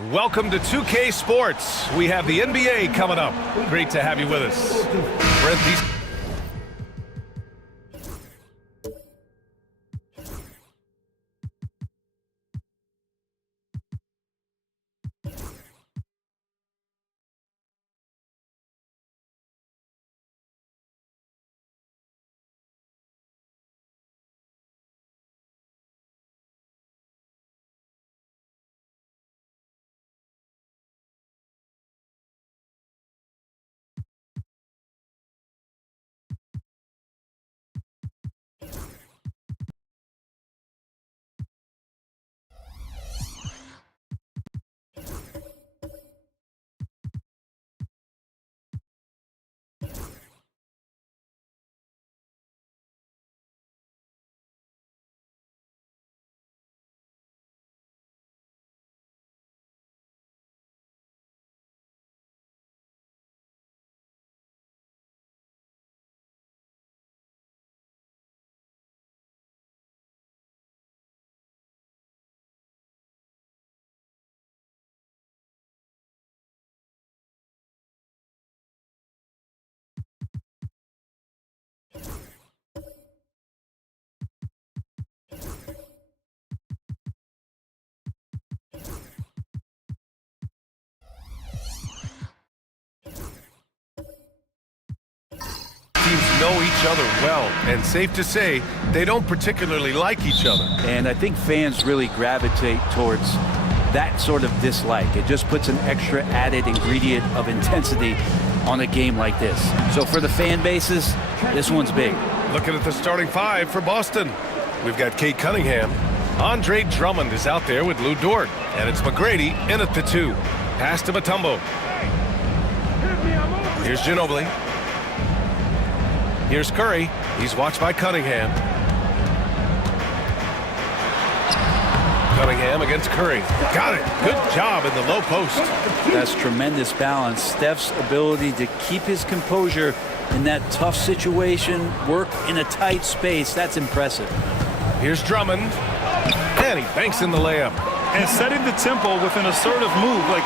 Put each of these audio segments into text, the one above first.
Welcome to 2K Sports. We have the NBA coming up. Great to have you with us. Brent, these teams know each other well, and safe to say, they don't particularly like each other. And I think fans really gravitate towards that sort of dislike. It just puts an extra added ingredient of intensity on a game like this. So for the fan bases, this one's big. Looking at the starting five for Boston. We've got Kate Cunningham. Andre Drummond is out there with Lou Dort. And it's McGrady in at the 2. Pass to Mutombo. Here's Ginobili. Here's Curry. He's watched by Cunningham. Cunningham against Curry. Got it. Good job in the low post. That's tremendous balance. Steph's ability to keep his composure in that tough situation, work in a tight space, that's impressive. Here's Drummond. And he banks in the layup. And setting the tempo with an assertive move. Like,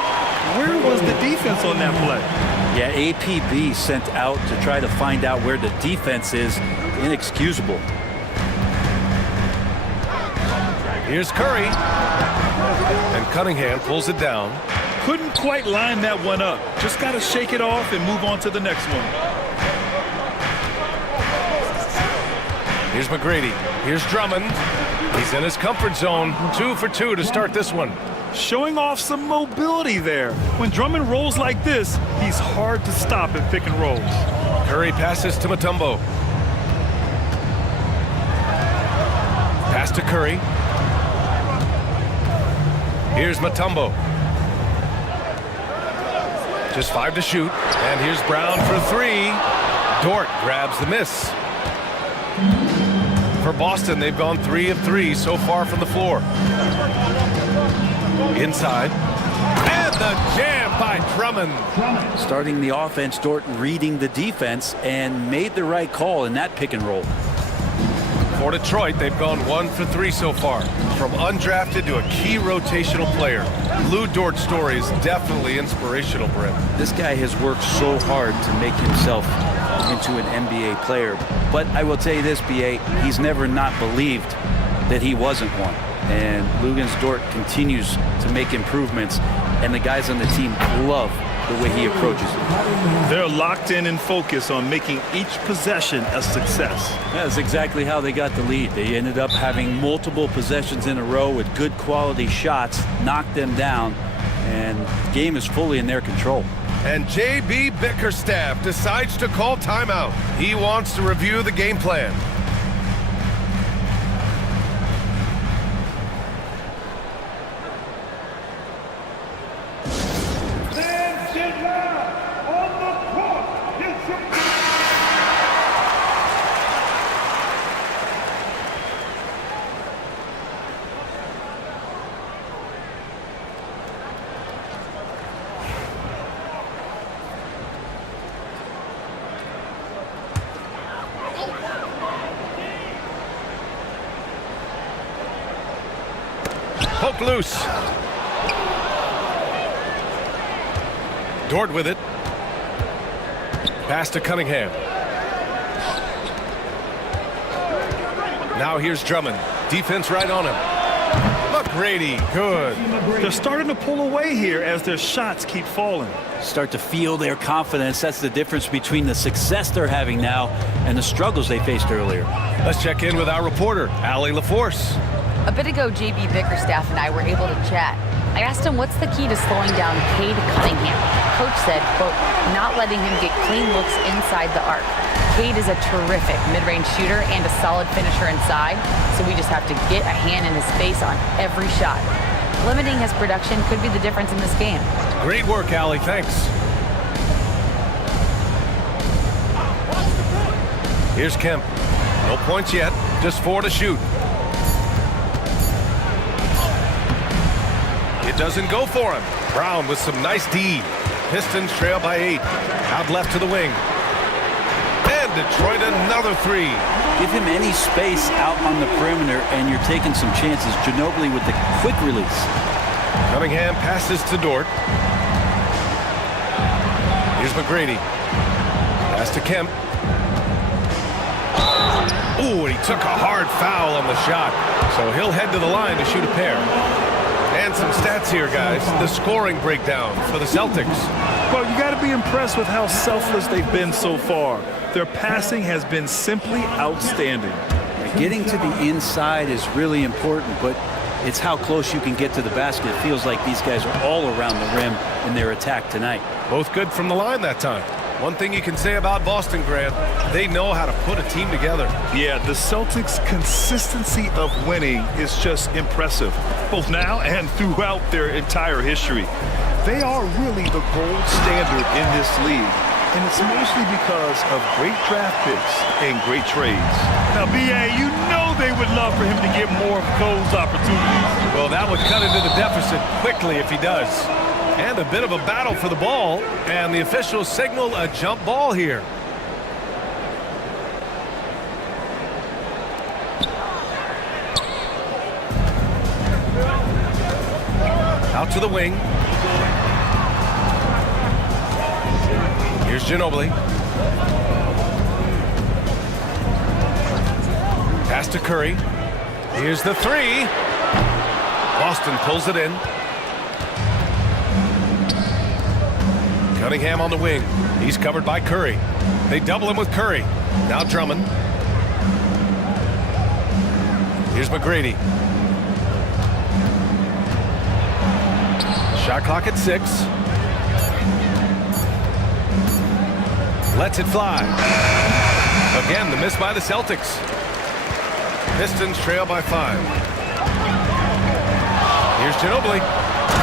where was the defense on that play? Yeah, APB sent out to try to find out where the defense is. Inexcusable. Here's Curry. And Cunningham pulls it down. Couldn't quite line that one up. Just got to shake it off and move on to the next one. Here's McGrady. Here's Drummond. He's in his comfort zone. 2 for 2 to start this one. Showing off some mobility there. When Drummond rolls like this, he's hard to stop in pick and rolls. Curry passes to Mutombo. Pass to Curry. Here's Mutombo. Just 5 to shoot. And here's Brown for 3. Dort grabs the miss. For Boston, they've gone 3 of 3 so far from the floor. Inside. And the jam by Drummond. Starting the offense, Dort reading the defense and made the right call in that pick and roll. For Detroit, they've gone 1 for 3 so far. From undrafted to a key rotational player. Lou Dort's story is definitely inspirational, Brent. This guy has worked so hard to make himself into an NBA player. But I will tell you this, BA, he's never not believed that he wasn't one. And Luguentz Dort continues to make improvements, and the guys on the team love the way he approaches it. They're locked in and focused on making each possession a success. That's exactly how they got the lead. They ended up having multiple possessions in a row with good quality shots, knocked them down, and the game is fully in their control. And J.B. Bickerstaff decides to call timeout. He wants to review the game plan. Poke loose. Dort with it. Pass to Cunningham. Now here's Drummond. Defense right on him. McGrady, good. They're starting to pull away here as their shots keep falling. Start to feel their confidence. That's the difference between the success they're having now and the struggles they faced earlier. Let's check in with our reporter, Allie LaForce. A bit ago, JB Bickerstaff and I were able to chat. I asked him what's the key to slowing down Cade Cunningham. Coach said, quote, not letting him get clean looks inside the arc. Cade is a terrific mid-range shooter and a solid finisher inside, so we just have to get a hand in his face on every shot. Limiting his production could be the difference in this game. Great work, Allie. Thanks. Here's Kemp. No points yet. Just 4 to shoot. It doesn't go for him. Brown with some nice D. Pistons trail by 8. Out left to the wing. And Detroit another 3. Give him any space out on the perimeter, and you're taking some chances. Ginobili with the quick release. Cunningham passes to Dort. Here's McGrady. Pass to Kemp. Ooh, and he took a hard foul on the shot. So he'll head to the line to shoot a pair. And some stats here, guys. The scoring breakdown for the Celtics. Well, you got to be impressed with how selfless they've been so far. Their passing has been simply outstanding. Getting to the inside is really important, but it's how close you can get to the basket. It feels like these guys are all around the rim in their attack tonight. Both good from the line that time. One thing you can say about Boston, Grant, they know how to put a team together. Yeah, the Celtics' consistency of winning is just impressive, both now and throughout their entire history. They are really the gold standard in this league, and it's mostly because of great draft picks and great trades. Now, B.A., you know they would love for him to get more of those opportunities. Well, that would cut into the deficit quickly if he does. And a bit of a battle for the ball, and the officials signal a jump ball here. Out to the wing. Here's Ginobili. Pass to Curry. Here's the 3. Boston pulls it in. Cunningham on the wing. He's covered by Curry. They double him with Curry. Now Drummond. Here's McGrady. Shot clock at 6. Lets it fly. Again, the miss by the Celtics. Pistons trail by 5. Here's Ginobili.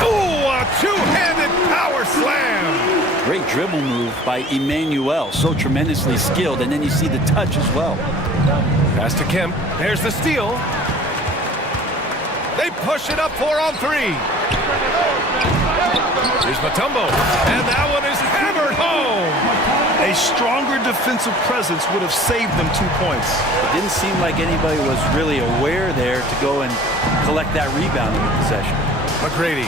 Ooh, a two-handed power slam. Great dribble move by Emmanuel. So tremendously skilled, and then you see the touch as well. Pass to Kemp. There's the steal. They push it up 4 on 3. Here's Mutombo. And that one is hammered home. A stronger defensive presence would have saved them 2 points. It didn't seem like anybody was really aware there to go and collect that rebound in the possession. McGrady.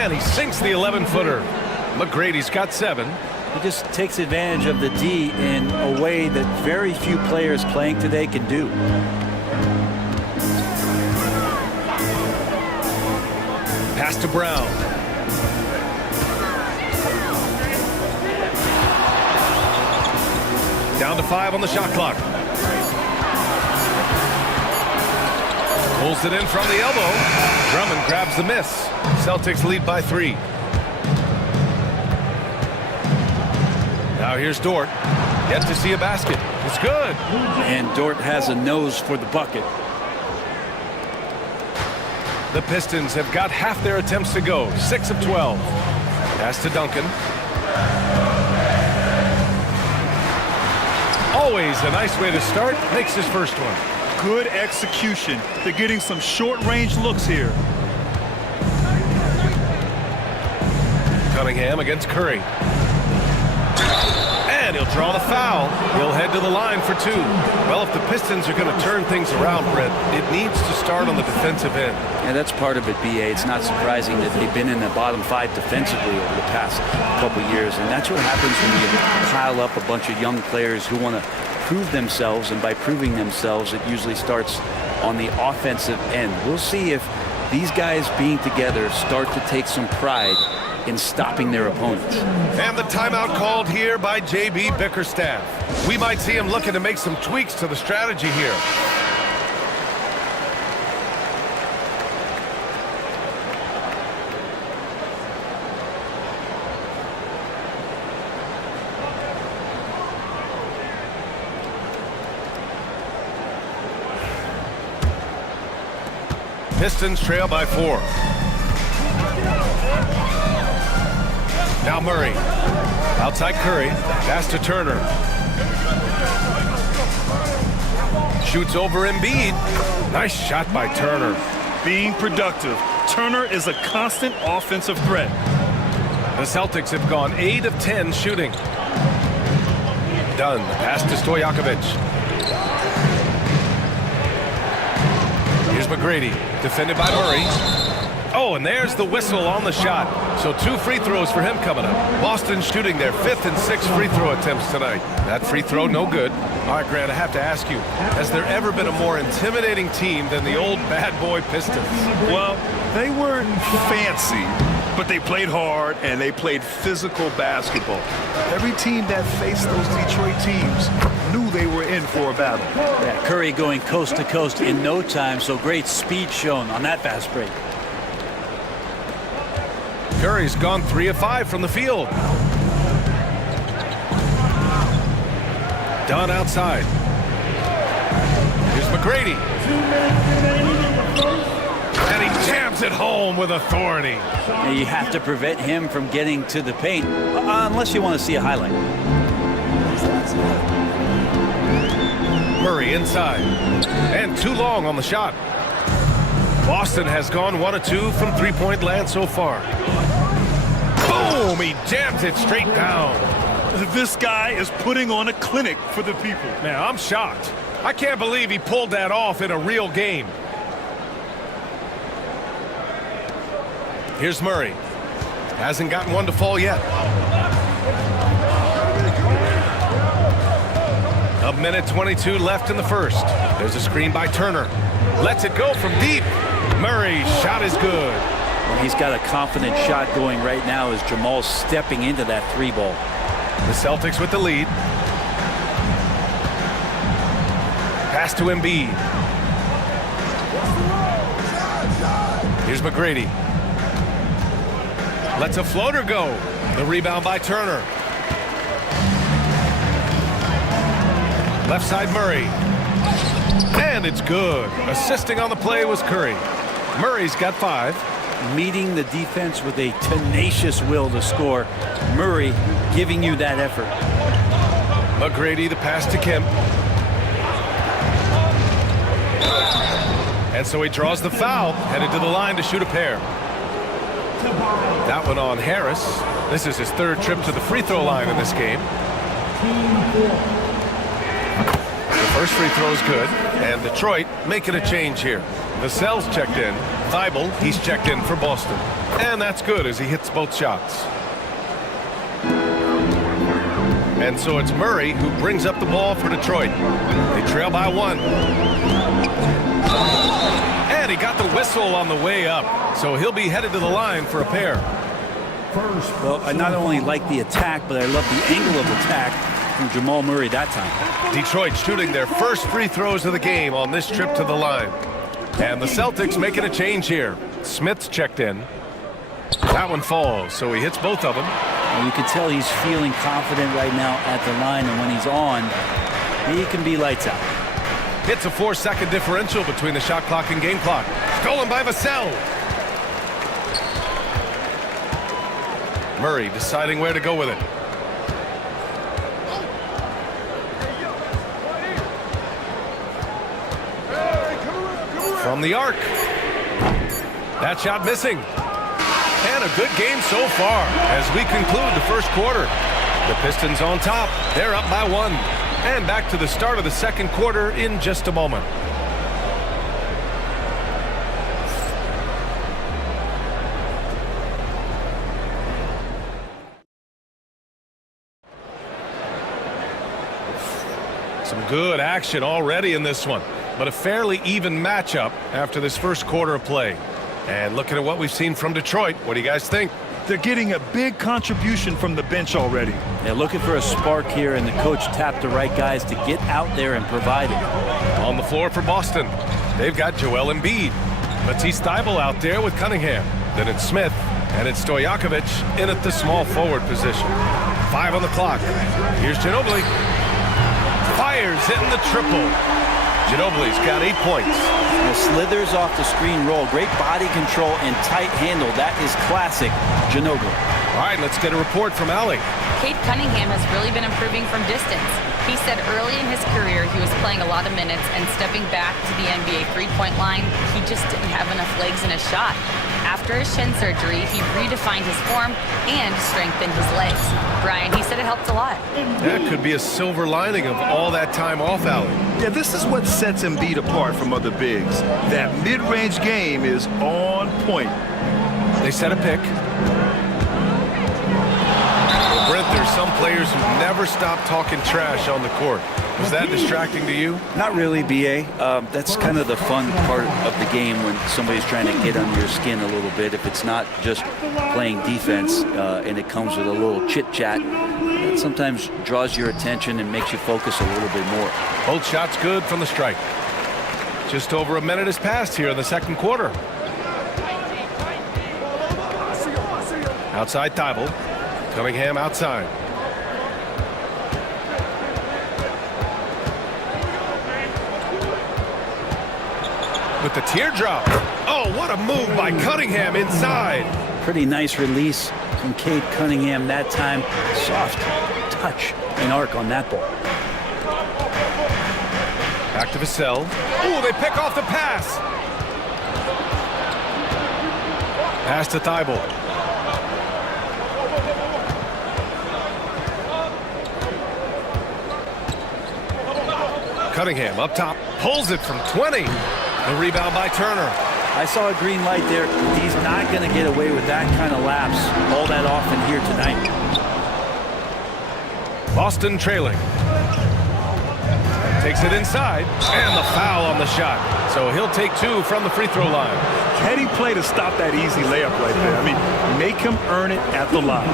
And he sinks the 11-footer. McGrady's got 7. He just takes advantage of the D in a way that very few players playing today can do. Pass to Brown. Down to 5 on the shot clock. Pulls it in from the elbow. Drummond grabs the miss. Celtics lead by 3. Now here's Dort. Yet to see a basket. It's good. And Dort has a nose for the bucket. The Pistons have got half their attempts to go. 6 of 12. Pass to Duncan. Always a nice way to start. Makes his first one. Good execution. They're getting some short-range looks here. Cunningham against Curry. And And he'll draw the foul. He'll head to the line for two. Well, if the Pistons are going to turn things around, Brett, it needs to start on the defensive end. Yeah, that's part of it, B.A. It's not surprising that they've been in the bottom five defensively over the past couple years. And that's what happens when you pile up a bunch of young players who want to prove themselves. And by proving themselves, it usually starts on the offensive end. We'll see if these guys being together start to take some pride in stopping their opponents. And the timeout called here by J.B. Bickerstaff. We might see him looking to make some tweaks to the strategy here. Pistons trail by 4. Now Murray. Outside Curry. Pass to Turner. Shoots over Embiid. Nice shot by Turner. Being productive. Turner is a constant offensive threat. The Celtics have gone 8 of 10 shooting. Dunn. Pass to Stojakovic. Here's McGrady. Defended by Murray. Oh, and there's the whistle on the shot. So 2 free throws for him coming up. Boston shooting their 5th and 6th free throw attempts tonight. That free throw, no good. All right, Grant, I have to ask you, has there ever been a more intimidating team than the old bad boy Pistons? Well, they weren't fancy, but they played hard and they played physical basketball. Every team that faced those Detroit teams knew they were in for a battle. Yeah, Curry going coast to coast in no time, so great speed shown on that fast break. Curry's gone 3 of 5 from the field. Dunn outside. Here's McGrady. And he jams it home with authority. Now you have to prevent him from getting to the paint, unless you want to see a highlight. Murray inside. And too long on the shot. Boston has gone 1 of 2 from three-point land so far. Boom! He jams it straight down. This guy is putting on a clinic for the people. Man, I'm shocked. I can't believe he pulled that off in a real game. Here's Murray. Hasn't gotten one to fall yet. A minute 22 left in the first. There's a screen by Turner. Lets it go from deep. Murray's shot is good. Well, he's got a confident shot going right now as Jamal's stepping into that 3-ball. The Celtics with the lead. Pass to Embiid. Here's McGrady. Lets a floater go. The rebound by Turner. Left side Murray. And it's good. Assisting on the play was Curry. Murray's got 5. Meeting the defense with a tenacious will to score. Murray giving you that effort. McGrady, the pass to Kemp. And so he draws the foul, headed to the line to shoot a pair. That one on Harris. This is his 3rd trip to the free throw line in this game. The first free throw is good, and Detroit making a change here. Vassell's checked in. Thibault, he's checked in for Boston. And that's good as he hits both shots. And so it's Murray who brings up the ball for Detroit. They trail by 1. And he got the whistle on the way up. So he'll be headed to the line for a pair. Well, I not only like the attack, but I love the angle of attack from Jamal Murray that time. Detroit shooting their first free throws of the game on this trip to the line. And the Celtics making a change here. Smith's checked in. That one falls, so he hits both of them. And you can tell he's feeling confident right now at the line, and when he's on, he can be lights out. It's a 4-second differential between the shot clock and game clock. Stolen by Vassell. Murray deciding where to go with it. From the arc. That shot missing. And a good game so far as we conclude the first quarter. The Pistons on top. They're up by 1. And back to the start of the second quarter in just a moment. Some good action already in this one, but a fairly even matchup after this first quarter of play. And looking at what we've seen from Detroit, what do you guys think? They're getting a big contribution from the bench already. They're looking for a spark here, and the coach tapped the right guys to get out there and provide it. On the floor for Boston, they've got Joel Embiid. Matisse Thybulle out there with Cunningham. Then it's Smith, and it's Stojakovic in at the small forward position. 5 on the clock. Here's Ginobili. Fires, hitting the triple. Ginobili's got 8 points. Slithers off the screen roll. Great body control and tight handle. That is classic Ginobili. All right, let's get a report from Allie. Cade Cunningham has really been improving from distance. He said early in his career he was playing a lot of minutes, and stepping back to the NBA three-point line, he just didn't have enough legs in his shot. After his shin surgery, he redefined his form and strengthened his legs. Brian, he said it helped a lot. That could be a silver lining of all that time off, Allie. Yeah, this is what sets Embiid apart from other bigs. That mid-range game is on point. They set a pick. Well, Brent, there's some players who never stop talking trash on the court. Was that distracting to you? Not really, B.A. That's kind of the fun part of the game when somebody's trying to get under your skin a little bit. If it's not just playing defense and it comes with a little chit-chat, that sometimes draws your attention and makes you focus a little bit more. Both shots good from the strike. Just over a minute has passed here in the second quarter. Outside Thybulle. Cunningham outside. With the teardrop. Oh, what a move by Cunningham inside. Pretty nice release from Cade Cunningham that time. Soft touch and arc on that ball. Back to Vassell. Oh, they pick off the pass. Pass to Thybulle. Cunningham up top. Pulls it from 20. The rebound by Turner. I saw a green light there. He's not going to get away with that kind of lapse all that often here tonight. Boston trailing. Takes it inside. And the foul on the shot. So he'll take 2 from the free throw line. Heady play to stop that easy layup right there. I mean, make him earn it at the line.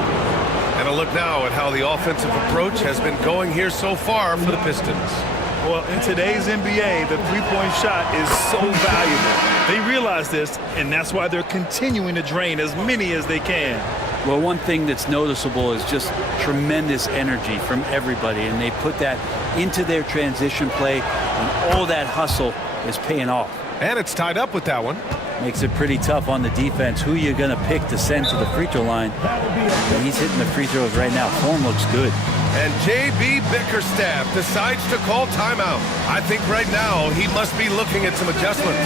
And a look now at how the offensive approach has been going here so far for the Pistons. Well, in today's NBA, the three-point shot is so valuable. They realize this, and that's why they're continuing to drain as many as they can. Well, one thing that's noticeable is just tremendous energy from everybody, and they put that into their transition play, and all that hustle is paying off. And it's tied up with that one. Makes it pretty tough on the defense. Who you're going to pick to send to the free throw line. And he's hitting the free throws right now. Form looks good. And J.B. Bickerstaff decides to call timeout. I think right now he must be looking at some adjustments.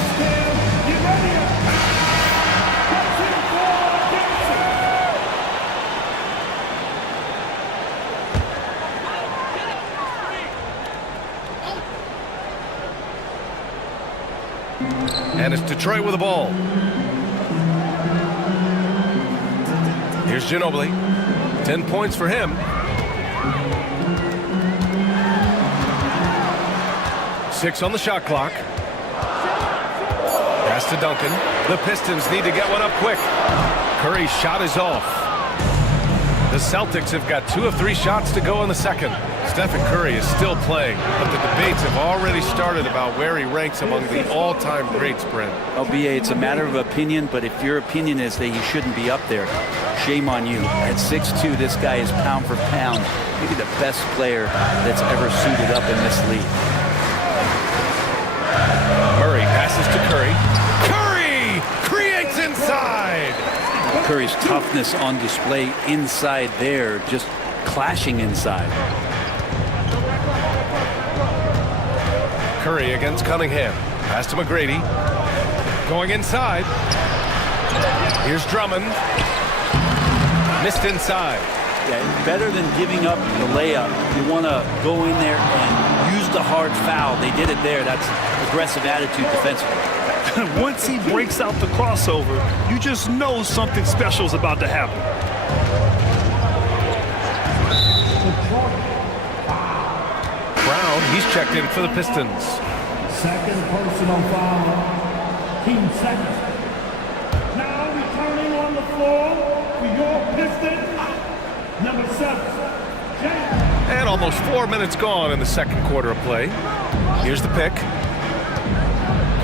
And it's Detroit with the ball. Here's Ginobili. 10 points for him. 6 on the shot clock. Pass to Duncan. The Pistons need to get one up quick. Curry's shot is off. The Celtics have got 2 of 3 shots to go in the second. Stephen Curry is still playing, but the debates have already started about where he ranks among the all-time greats, Brent. LBA, it's a matter of opinion, but if your opinion is that he shouldn't be up there, shame on you. At 6'2", this guy is pound for pound, maybe the best player that's ever suited up in this league. Murray passes to Curry. Curry creates inside! Curry's toughness on display inside there, just clashing inside. Curry against Cunningham. Pass to McGrady. Going inside. Here's Drummond. Missed inside. Yeah, better than giving up the layup. You want to go in there and use the hard foul. They did it there. That's aggressive attitude defensively. Once he breaks out the crossover, you just know something special is about to happen. Brown, he's checked in for the Pistons. Second personal foul. Team second. Now returning on the floor for your Piston, number 7. And almost 4 minutes gone in the second quarter of play. Here's the pick.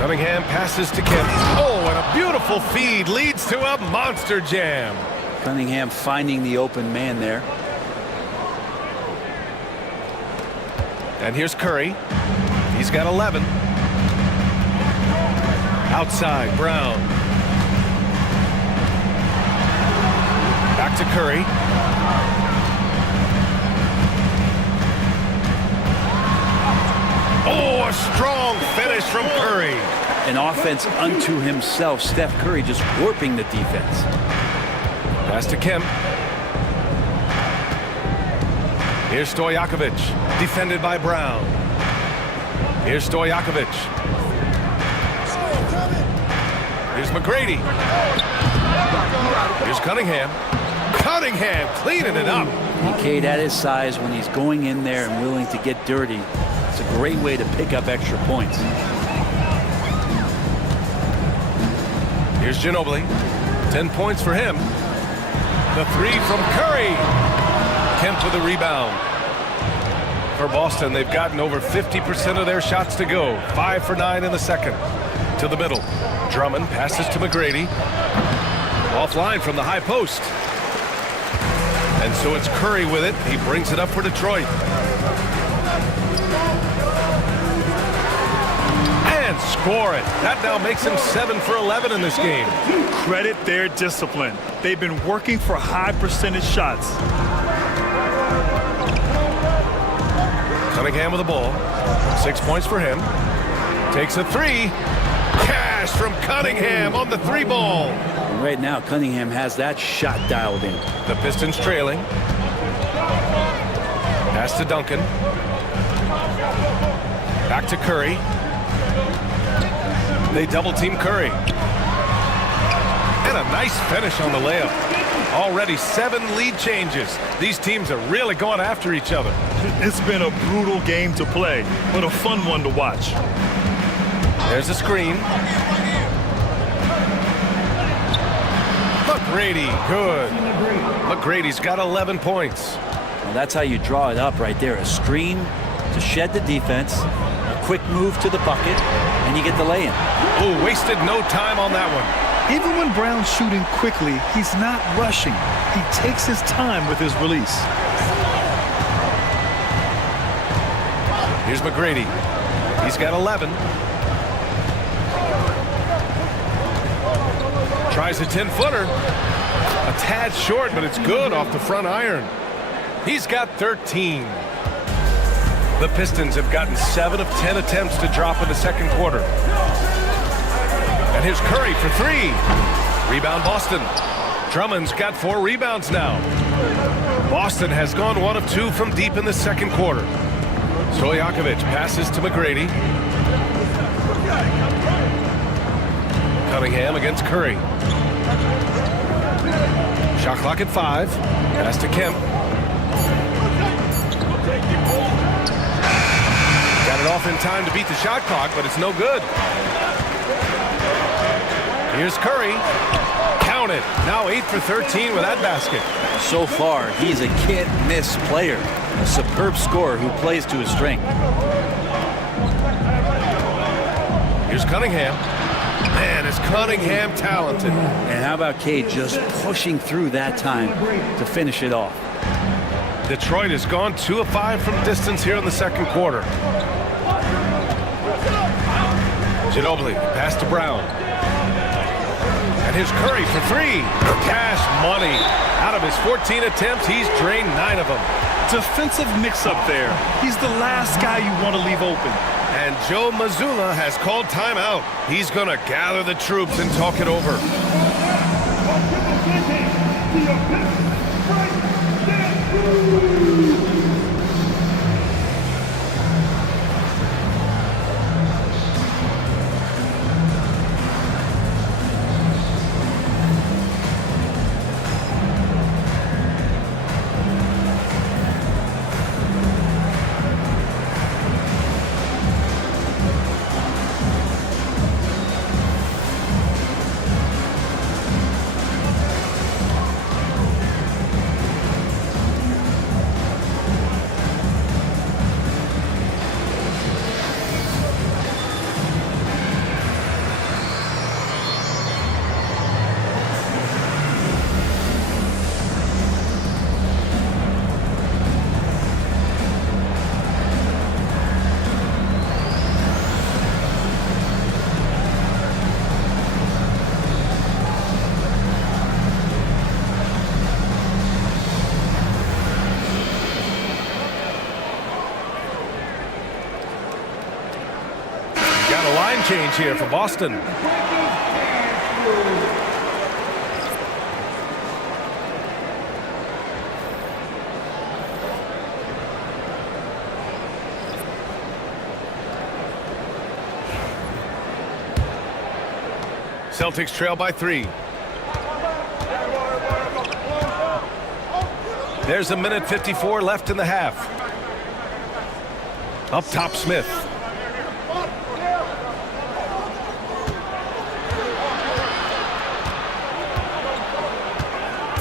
Cunningham passes to Kemp. Oh, and a beautiful feed leads to a monster jam. Cunningham finding the open man there. And here's Curry. He's got 11. Outside, Brown. Back to Curry. Oh, a strong finish from Curry. An offense unto himself. Steph Curry just warping the defense. Pass to Kemp. Here's Stojakovic, defended by Brown. Here's Stojakovic. Here's McGrady. Here's Cunningham. Cunningham cleaning it up. And Cade at his size, when he's going in there and willing to get dirty, it's a great way to pick up extra points. Here's Ginobili. 10 points for him. The three from Curry. Kemp with the rebound. For Boston, they've gotten over 50% of their shots to go. 5 for 9 in the second. To the middle. Drummond passes to McGrady. Offline from the high post. And so it's Curry with it. He brings it up for Detroit. And score it. That now makes him 7 for 11 in this game. Credit their discipline. They've been working for high percentage shots. Cunningham with the ball. 6 points for him. Takes a three. Cash from Cunningham on the three ball. And right now, Cunningham has that shot dialed in. The Pistons trailing. Pass to Duncan. Back to Curry. They double team Curry. And a nice finish on the layup. Already 7 lead changes. These teams are really going after each other. It's been a brutal game to play, but a fun one to watch. There's a screen. McGrady, good. McGrady's got 11 points. Well, that's how you draw it up right there. A screen to shed the defense, a quick move to the bucket, and you get the lay-in. Oh, wasted no time on that one. Even when Brown's shooting quickly, he's not rushing. He takes his time with his release. Here's McGrady. He's got 11. Tries a 10-footer. A tad short, but it's good off the front iron. He's got 13. The Pistons have gotten 7 of 10 attempts to drop in the second quarter. And here's Curry for 3. Rebound Boston. Drummond's got 4 rebounds now. Boston has gone 1 of 2 from deep in the second quarter. Stojakovic passes to McGrady. Cunningham against Curry. Shot clock at 5. Pass to Kemp. Got it off in time to beat the shot clock, but it's no good. Here's Curry. Count it. Now 8 for 13 with that basket. So far, he's a can't-miss player. A superb scorer who plays to his strength. Here's Cunningham. Man, is Cunningham talented. And how about Cade just pushing through that time to finish it off? Detroit has gone 2 of 5 from distance here in the second quarter. Ginobili, pass to Brown. And here's Curry for 3. Cash money. Out of his 14 attempts, he's drained 9 of them. Defensive mix-up there. He's the last guy you want to leave open. And Joe Mazzulla has called timeout. He's going to gather the troops and talk it over. Got a line change here for Boston. Celtics trail by 3. There's 1:54 left in the half. Up top, Smith.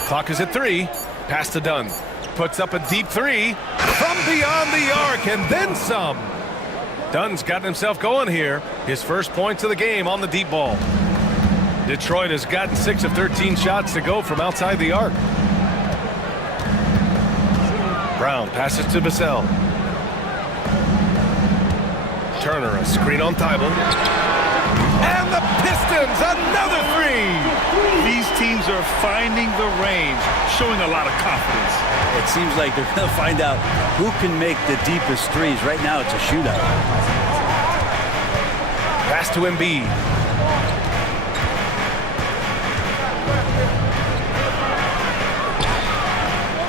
Clock is at 3. Pass to Dunn. Puts up a deep 3 from beyond the arc and then some. Dunn's gotten himself going here. His first points of the game on the deep ball. Detroit has gotten 6 of 13 shots to go from outside the arc. Brown passes to Vassell. Turner, a screen on Thibault. And the Pistons, another 3! These teams are finding the range, showing a lot of confidence. It seems like they're going to find out who can make the deepest threes. Right now, it's a shootout. Pass to Embiid.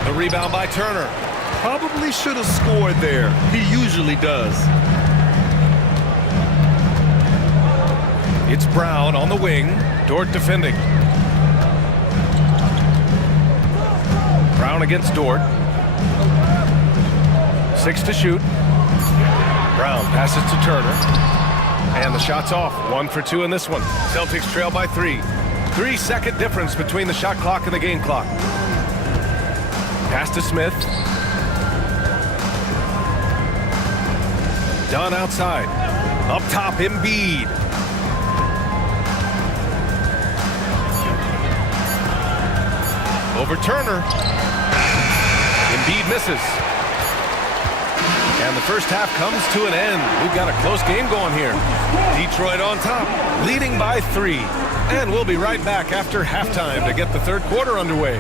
The rebound by Turner. Probably should have scored there. He usually does. It's Brown on the wing. Dort defending. Brown against Dort. 6 to shoot. Brown passes to Turner. And the shot's off. 1 for 2 in this one. Celtics trail by 3. 3-second difference between the shot clock and the game clock. Pass to Smith. Dunn outside. Up top, Embiid. Over Turner. Embiid misses. And the first half comes to an end. We've got a close game going here. Detroit on top, leading by 3. And we'll be right back after halftime to get the third quarter underway.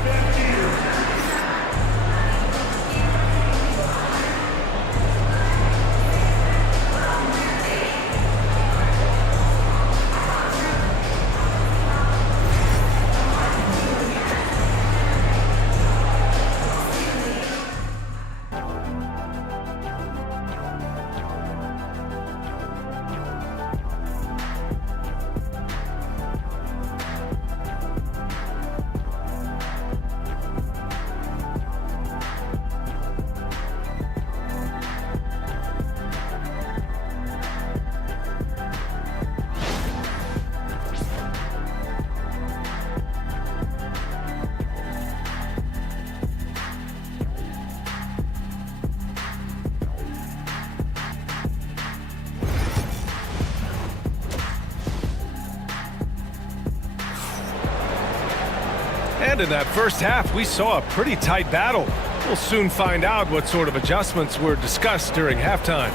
And in that first half, we saw a pretty tight battle. We'll soon find out what sort of adjustments were discussed during halftime.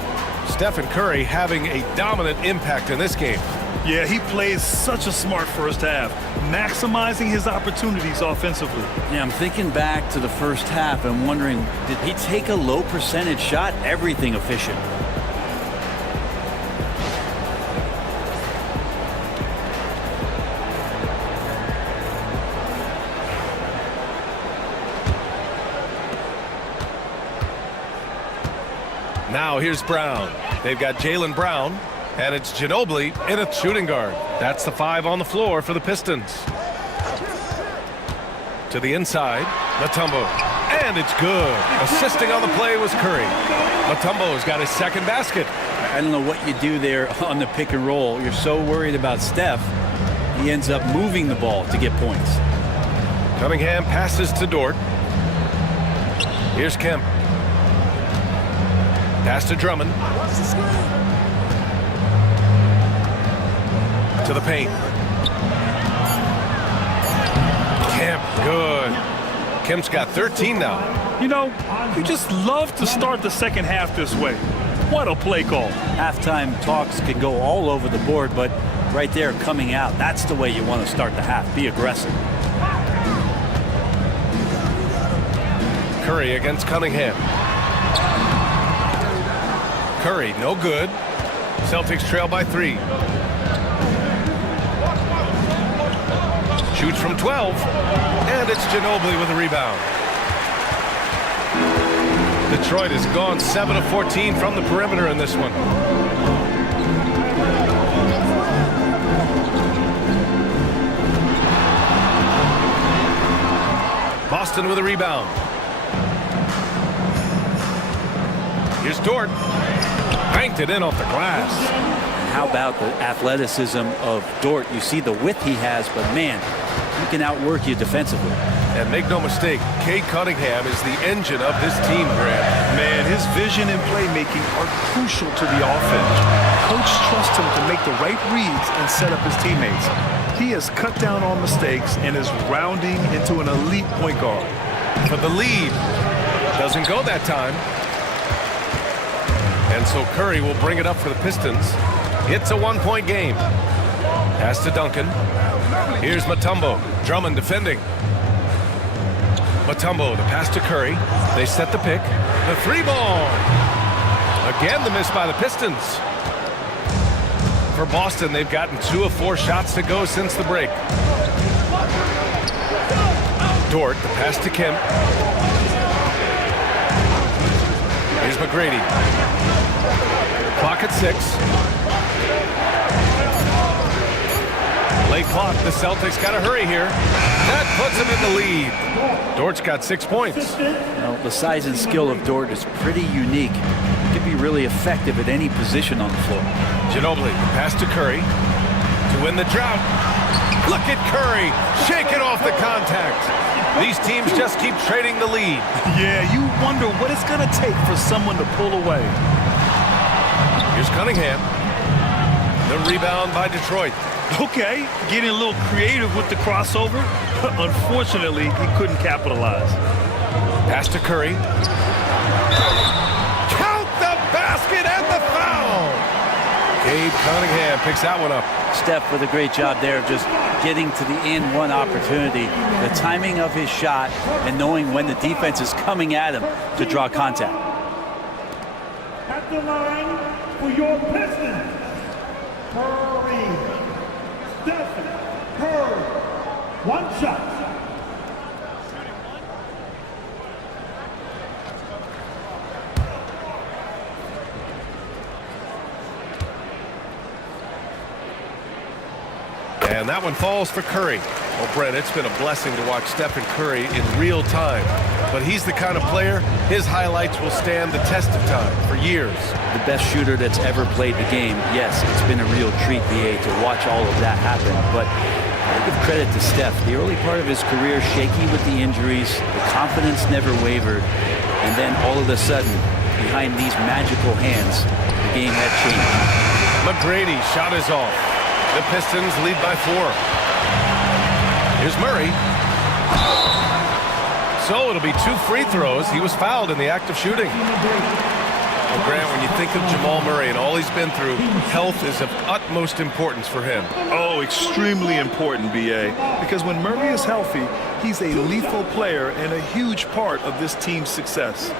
Stephen Curry having a dominant impact in this game. Yeah, he plays such a smart first half, maximizing his opportunities offensively. Yeah, I'm thinking back to the first half and wondering, did he take a low percentage shot? Everything efficient. Now here's Brown. They've got Jaylen Brown, and it's Ginobili in a shooting guard. That's the 5 on the floor for the Pistons. To the inside, Mutombo, and it's good. Assisting on the play was Curry. Mutombo's got his second basket. I don't know what you do there on the pick and roll. You're so worried about Steph, he ends up moving the ball to get points. Cunningham passes to Dort. Here's Kemp. Pass to Drummond. To the paint. Kemp, good. Kemp's got 13 now. You know, you just love to start the second half this way. What a play call. Halftime talks can go all over the board, but right there coming out, that's the way you want to start the half. Be aggressive. Curry against Cunningham. Curry, no good. Celtics trail by 3. Shoots from 12, and it's Ginobili with a rebound. Detroit has gone 7 of 14 from the perimeter in this one. Boston with a rebound. Here's Dort. Banked it in off the glass. How about the athleticism of Dort? You see the width he has, but man, he can outwork you defensively. And make no mistake, Cade Cunningham is the engine of this team, Grant. Man, his vision and playmaking are crucial to the offense. Coach trusts him to make the right reads and set up his teammates. He has cut down on mistakes and is rounding into an elite point guard. For the lead. Doesn't go that time. And so Curry will bring it up for the Pistons. It's a 1-point game. Pass to Duncan. Here's Mutombo. Drummond defending. Mutombo, the pass to Curry. They set the pick. The 3-ball. Again, the miss by the Pistons. For Boston, they've gotten 2 of 4 shots to go since the break. Dort, the pass to Kemp. Here's McGrady. Clock at 6. Late clock. The Celtics got to hurry here. That puts them in the lead. Dort's got 6 points. Now, the size and skill of Dort is pretty unique. He can be really effective at any position on the floor. Ginobili, pass to Curry to win the drought. Look at Curry shaking off the contact. These teams just keep trading the lead. Yeah, you wonder what it's going to take for someone to pull away. Here's Cunningham. The rebound by Detroit. Okay, getting a little creative with the crossover. Unfortunately, he couldn't capitalize. Pass to Curry. Count the basket and the foul. Cade Cunningham picks that one up. Steph with a great job there of just getting to the and-one opportunity. The timing of his shot and knowing when the defense is coming at him to draw contact. At the line for your Pistons, Curry. Stephen Curry. 1 shot. And that one falls for Curry. Well, Brent, it's been a blessing to watch Stephen Curry in real time. But he's the kind of player, his highlights will stand the test of time for years. The best shooter that's ever played the game. Yes, it's been a real treat, BA, to watch all of that happen. But I give credit to Steph. The early part of his career, shaky with the injuries, the confidence never wavered. And then all of a sudden, behind these magical hands, the game had changed. McGrady shot is off. The Pistons lead by 4. Here's Murray. So it'll be 2 free throws. He was fouled in the act of shooting. Well, Grant, when you think of Jamal Murray and all he's been through, health is of utmost importance for him. Oh, extremely important, BA. Because when Murray is healthy, he's a lethal player and a huge part of this team's success.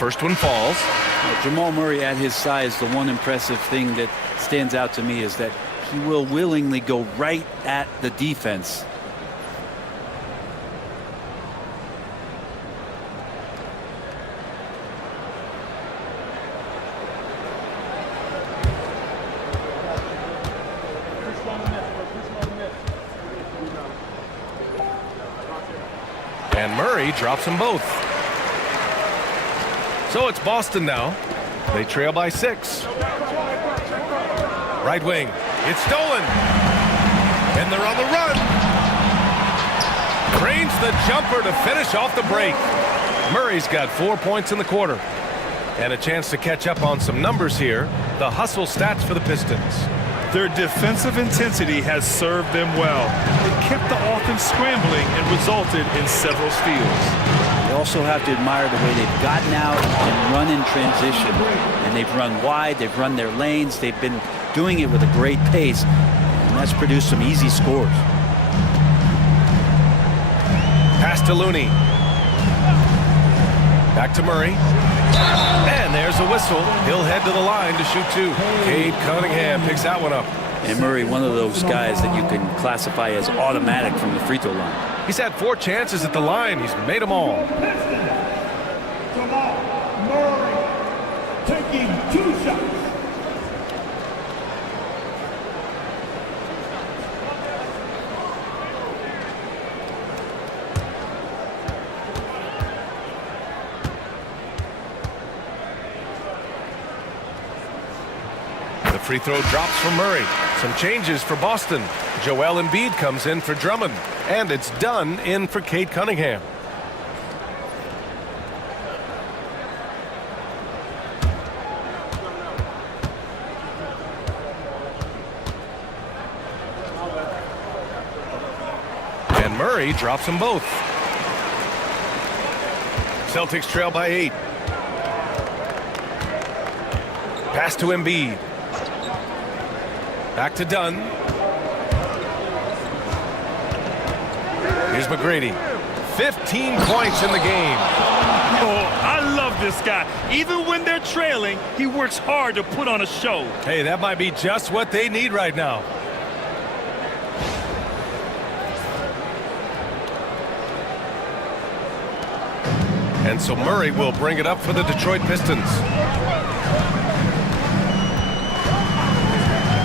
first one falls. Jamal Murray at his size, the one impressive thing that stands out to me is that he will willingly go right at the defense. And Murray drops them both. So it's Boston now. They trail by 6. Right wing. It's stolen. And they're on the run. Cranes the jumper to finish off the break. Murray's got 4 points in the quarter. And a chance to catch up on some numbers here. The hustle stats for the Pistons. Their defensive intensity has served them well. It kept the offense scrambling and resulted in several steals. You also have to admire the way they've gotten out and run in transition. And they've run wide, they've run their lanes, they've been doing it with a great pace, and that's produced some easy scores. Pass to Looney. Back to Murray. And there's a whistle. He'll head to the line to shoot 2. Cade Cunningham picks that one up. And Murray, one of those guys that you can classify as automatic from the free throw line. He's had 4 chances at the line. He's made them all. Jamal Murray taking 2 shots. Free throw drops for Murray. Some changes for Boston. Joel Embiid comes in for Drummond. And it's done in for Cade Cunningham. And Murray drops them both. Celtics trail by 8. Pass to Embiid. Back to Dunn. Here's McGrady. 15 points in the game. Oh, I love this guy. Even when they're trailing, he works hard to put on a show. Hey, that might be just what they need right now. And so Murray will bring it up for the Detroit Pistons.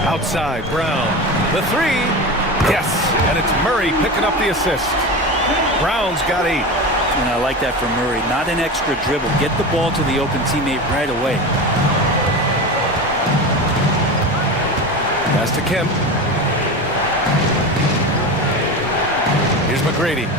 Outside, Brown. The 3. Yes, and it's Murray picking up the assist. Brown's got 8. And I like that from Murray. Not an extra dribble. Get the ball to the open teammate right away. Pass to Kemp. Here's McGrady.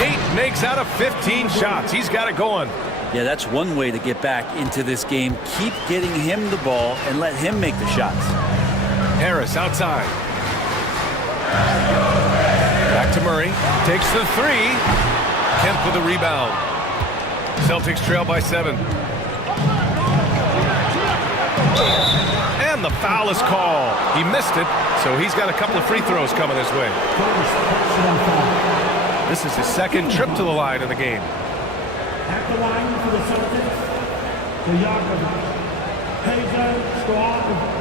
8 makes out of 15 shots. He's got it going. Yeah, that's one way to get back into this game. Keep getting him the ball and let him make the shots. Harris outside. Back to Murray. Takes the 3. Kemp with a rebound. Celtics trail by 7. And the foul is called. He missed it, so he's got a couple of free throws coming his way. This is his second trip to the line in the game. At the line for the Celtics, the Yakovic. Hazen Stojakovic.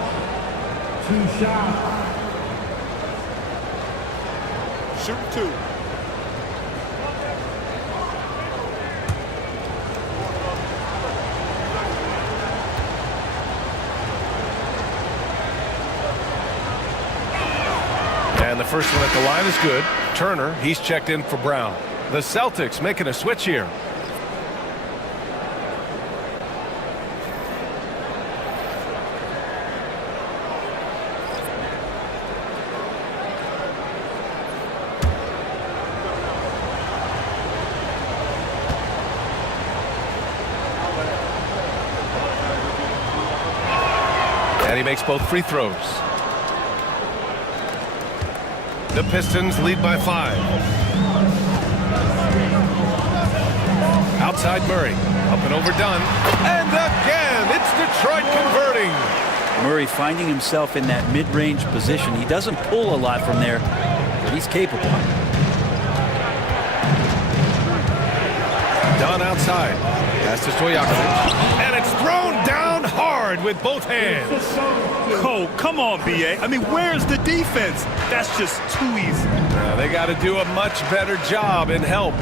2 shots. Shoot 2. And the first one at the line is good. Turner, he's checked in for Brown. The Celtics making a switch here. And he makes both free throws. The Pistons lead by 5. Outside Murray. Up and over Dunn. And again, it's Detroit converting. Murray finding himself in that mid-range position. He doesn't pull a lot from there, but he's capable. rebound outside. Pass to Stojakovic. And it's thrown down hard with both hands. Oh, come on, B.A. I mean, where's the defense? That's just too easy. They got to do a much better job in help.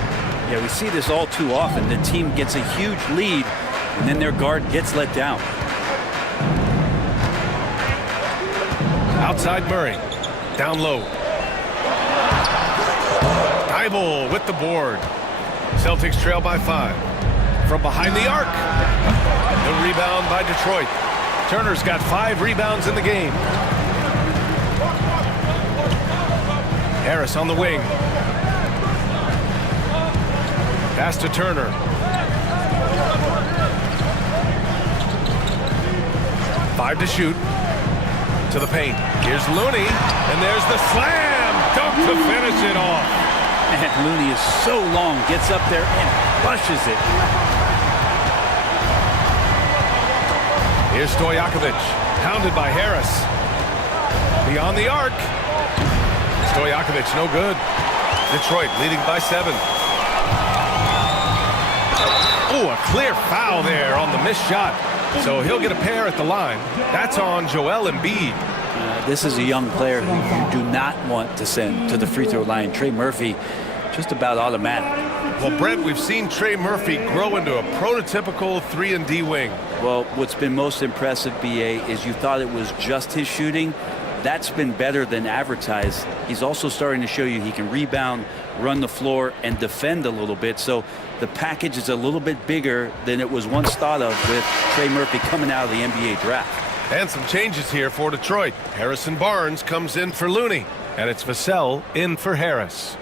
Yeah, we see this all too often. The team gets a huge lead, and then their guard gets let down. Outside Murray. Down low. Thibault with the board. Celtics trail by 5. From behind the arc. The rebound by Detroit. Turner's got 5 rebounds in the game. Harris on the wing. Pass to Turner. Five to shoot. To the paint. Here's Looney. And there's the slam dunk to finish it off. And Looney is so long, gets up there and crushes it. Here's Stojakovic. Pounded by Harris. Beyond the arc. Stojakovic no good. Detroit leading by 7. Oh, a clear foul there on the missed shot. So he'll get a pair at the line. That's on Joel Embiid. This is a young player who you do not want to send to the free throw line. Trey Murphy, just about automatic. Well, Brent, we've seen Trey Murphy grow into a prototypical 3-and-D wing. Well, what's been most impressive, BA, is you thought it was just his shooting. That's been better than advertised. He's also starting to show you he can rebound, run the floor, and defend a little bit. So the package is a little bit bigger than it was once thought of with Trey Murphy coming out of the NBA draft. And some changes here for Detroit. Harrison Barnes comes in for Looney. And it's Vassell in for Harris.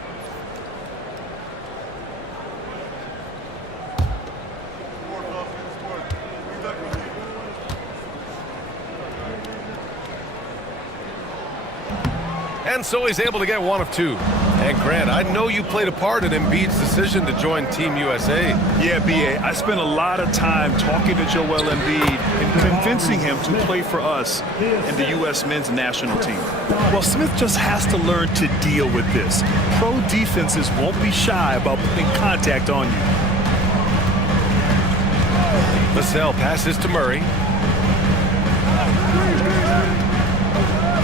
And so he's able to get 1 of 2. And Grant, I know you played a part in Embiid's decision to join Team USA. Yeah, B.A. I spent a lot of time talking to Joel Embiid and convincing him to play for us in the U.S. men's national team. Well, Smith just has to learn to deal with this. Pro defenses won't be shy about putting contact on you. Vassell passes to Murray.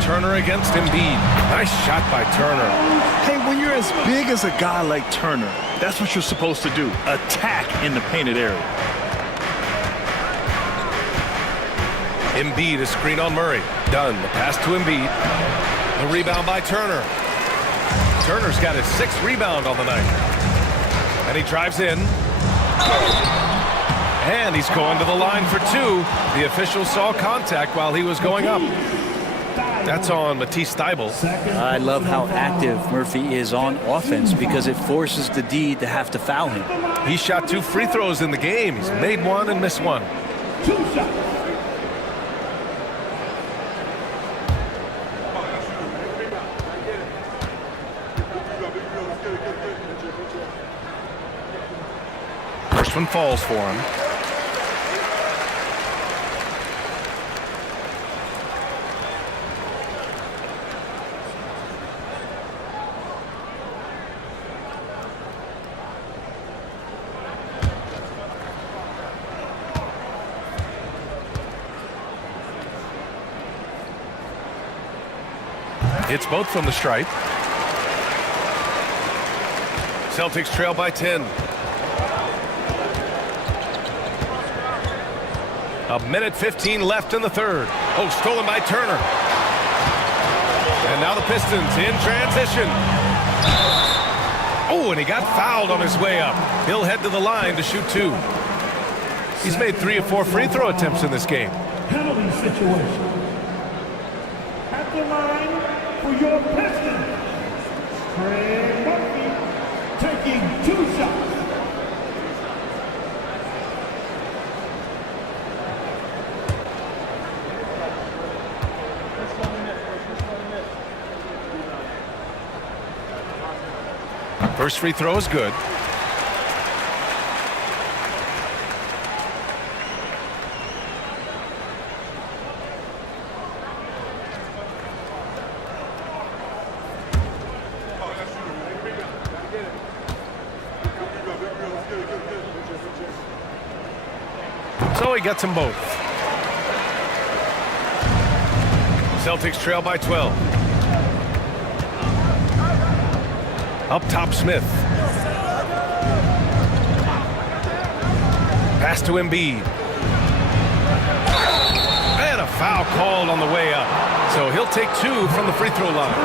Turner against Embiid. Nice shot by Turner. Hey, when you're as big as a guy like Turner, that's what you're supposed to do. Attack in the painted area. Embiid is screen on Murray. Done. The pass to Embiid. The rebound by Turner. Turner's got his 6th rebound on the night. And he drives in. And he's going to the line for 2. The official saw contact while he was going up. That's on Matisse Thybulle. I love how active Murphy is on offense because it forces the D to have to foul him. He shot 2 free throws in the game. He's made 1 and missed 1. 2 shots. First one falls for him. It's both from the stripe. Celtics trail by 10. A minute 15 left in the 3rd. Oh, stolen by Turner. And now the Pistons in transition. Oh, and he got fouled on his way up. He'll head to the line to shoot 2. He's made 3 or 4 free throw attempts in this game. Penalty situation. At the line for your Piston, Trey Murphy taking 2 shots. First free throw is good. So he gets them both. Celtics trail by 12. Up top, Smith. Pass to Embiid. And a foul called on the way up. So he'll take 2 from the free throw line.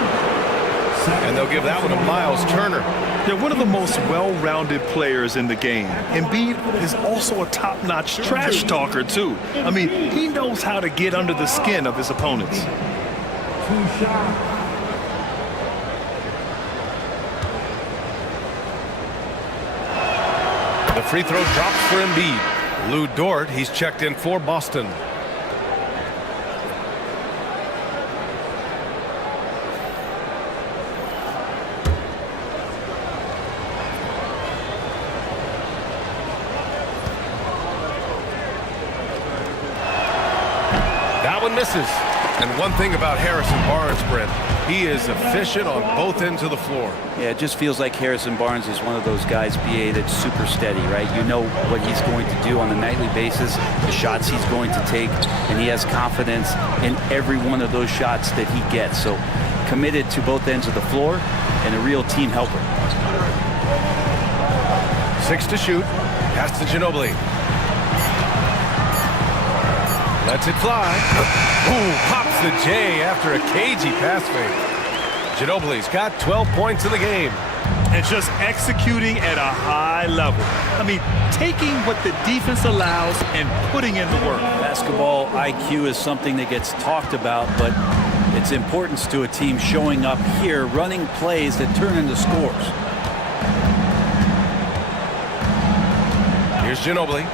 And they'll give that one to Miles Turner. They're one of the most well-rounded players in the game. Embiid is also a top-notch trash talker, too. I mean, he knows how to get under the skin of his opponents. 2 shots. The free throw drops for Embiid. Lou Dort, he's checked in for Boston. That one misses. And one thing about Harrison Barnes, Brent, he is efficient on both ends of the floor. Yeah, it just feels like Harrison Barnes is one of those guys, BA, that's super steady, right? You know what he's going to do on a nightly basis, the shots he's going to take, and he has confidence in every one of those shots that he gets. So committed to both ends of the floor and a real team helper. 6 to shoot. Pass to Ginobili. Lets it fly. Ooh, pops the J after a cagey pass fake. Ginobili's got 12 points in the game. And just executing at a high level. I mean, taking what the defense allows and putting in the work. Basketball IQ is something that gets talked about, but its importance to a team showing up here, running plays that turn into scores. Here's Ginobili.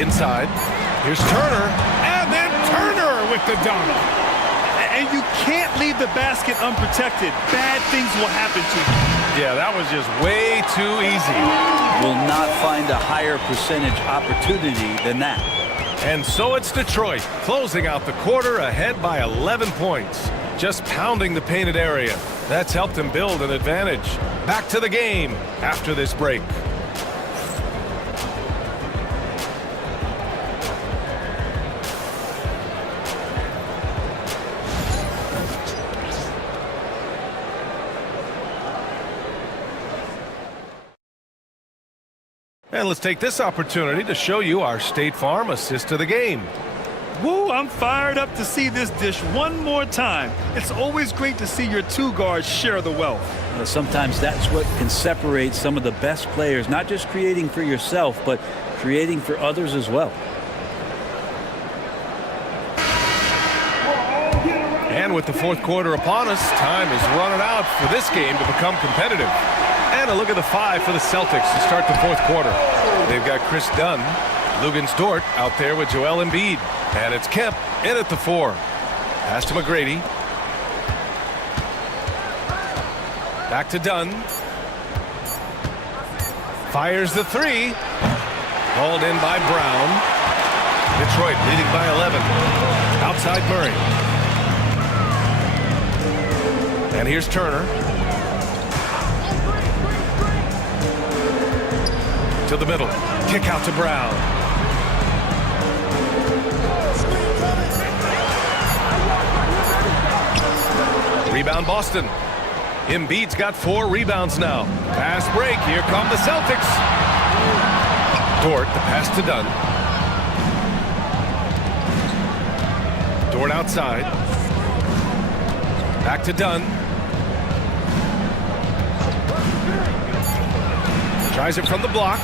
Inside. Here's Turner. And then Turner with the dunk. And you can't leave the basket unprotected. Bad things will happen to you. Yeah, that was just way too easy. Will not find a higher percentage opportunity than that. And so it's Detroit, closing out the quarter ahead by 11 points. Just pounding the painted area. That's helped them build an advantage. Back to the game after this break. And let's take this opportunity to show you our State Farm assist to the game. Woo, I'm fired up to see this dish one more time. It's always great to see your 2 guards share the wealth. Sometimes that's what can separate some of the best players, not just creating for yourself, but creating for others as well. And with the fourth quarter upon us, time is running out for this game to become competitive. And a look at the 5 for the Celtics to start the fourth quarter. They've got Chris Dunn, Luguentz Dort out there with Joel Embiid. And it's Kemp in at the 4. Pass to McGrady. Back to Dunn. Fires the 3. Hauled in by Brown. Detroit leading by 11. Outside Murray. And here's Turner. To the middle. Kick out to Brown. Rebound Boston. Embiid's got 4 rebounds now. Pass break. Here come the Celtics. Dort, the pass to Dunn. Dort outside. Back to Dunn. Tries it from the block.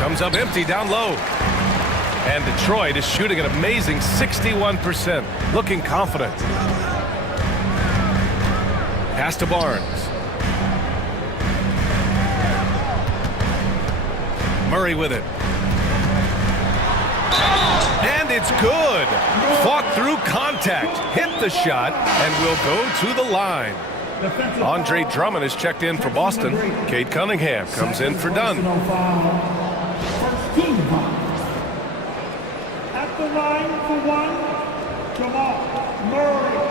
Comes up empty down low. And Detroit is shooting an amazing 61%. Looking confident. Pass to Barnes. Murray with it. And it's good. Fought through contact. Hit the shot and will go to the line. Andre Drummond is checked in for Boston. Cade Cunningham comes in for Dunn. First team foul. At the line for 1, Jamal Murray.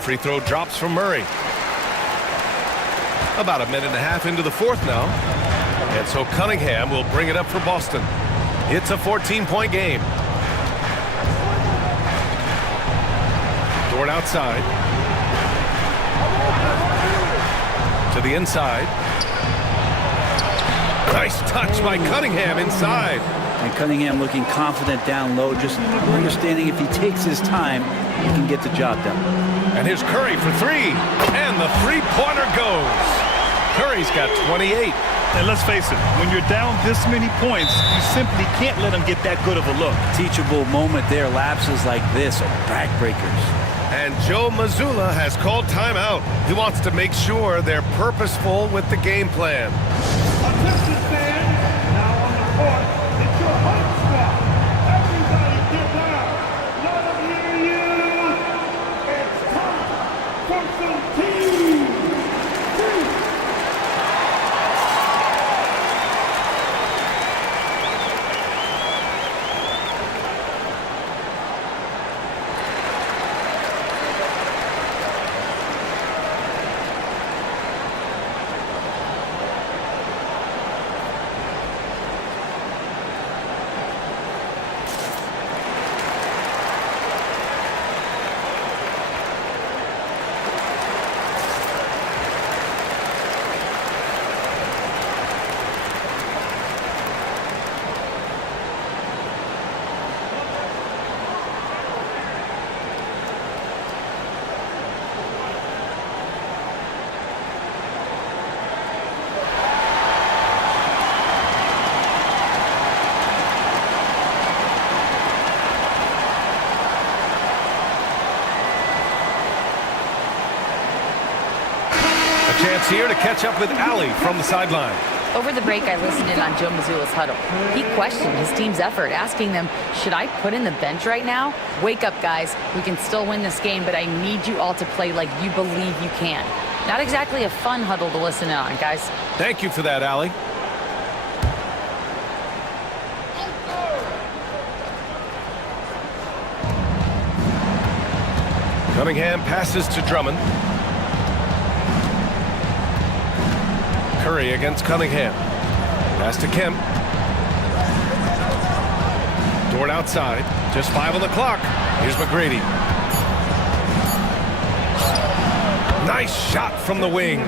free throw drops from Murray. About a minute and a half into the fourth now. And so Cunningham will bring it up for Boston. It's a 14-point game. Dort outside. To the inside. Nice touch by Cunningham inside. And Cunningham looking confident down low, just understanding if he takes his time, he can get the job done. And here's Curry for three. And the three-pointer goes. Curry's got 28. And let's face it, when you're down this many points, you simply can't let them get that good of a look. Teachable moment there. Lapses like this are backbreakers. And Joe Mazzulla has called timeout. He wants to make sure they're purposeful with the game plan. Attention fans, now on the court, it's your home squad. Everybody get down. Let them hear you. It's time for some team. Chance here to catch up with Allie from the sideline. Over the break, I listened in on Joe Mazzulla's huddle. He questioned his team's effort, asking them, should I put in the bench right now? Wake up, guys. We can still win this game, but I need you all to play like you believe you can. Not exactly a fun huddle to listen in on, guys. Thank you for that, Allie. Cunningham passes to Drummond. Curry against Cunningham. Pass to Kemp. Dort outside. Just 5 on the clock. Here's McGrady. Nice shot from the wing.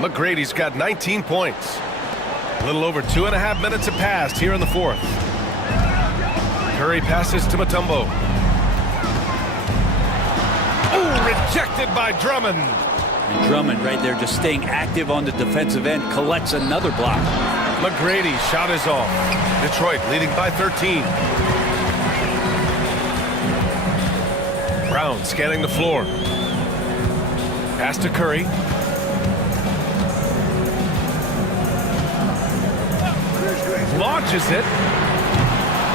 McGrady's got 19 points. A little over 2.5 minutes have passed here in the fourth. Curry passes to Mutombo. Oh, rejected by Drummond. And Drummond right there just staying active on the defensive end, collects another block. McGrady's shot is off. Detroit leading by 13. Brown scanning the floor. Pass to Curry. Launches it.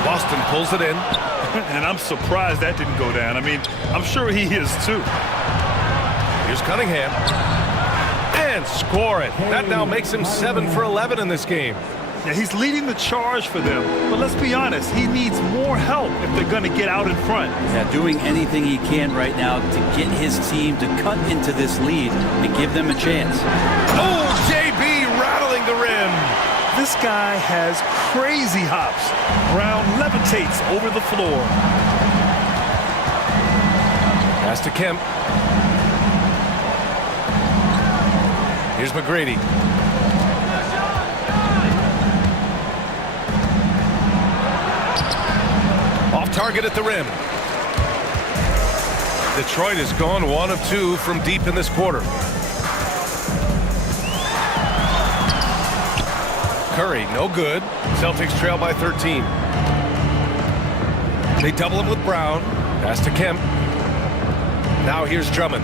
Boston pulls it in. And I'm surprised that didn't go down. I mean, I'm sure he is too. Here's Cunningham. And score it. That now makes him 7 for 11 in this game. Yeah, he's leading the charge for them. But let's be honest, he needs more help if they're going to get out in front. Yeah, doing anything he can right now to get his team to cut into this lead and give them a chance. Oh, JB rattling the rim. This guy has crazy hops. Brown levitates over the floor. Pass to Kemp. Here's McGrady. Off target at the rim. Detroit has gone 1 of 2 from deep in this quarter. Curry, no good. Celtics trail by 13. They double him with Brown. Pass to Kemp. Now here's Drummond.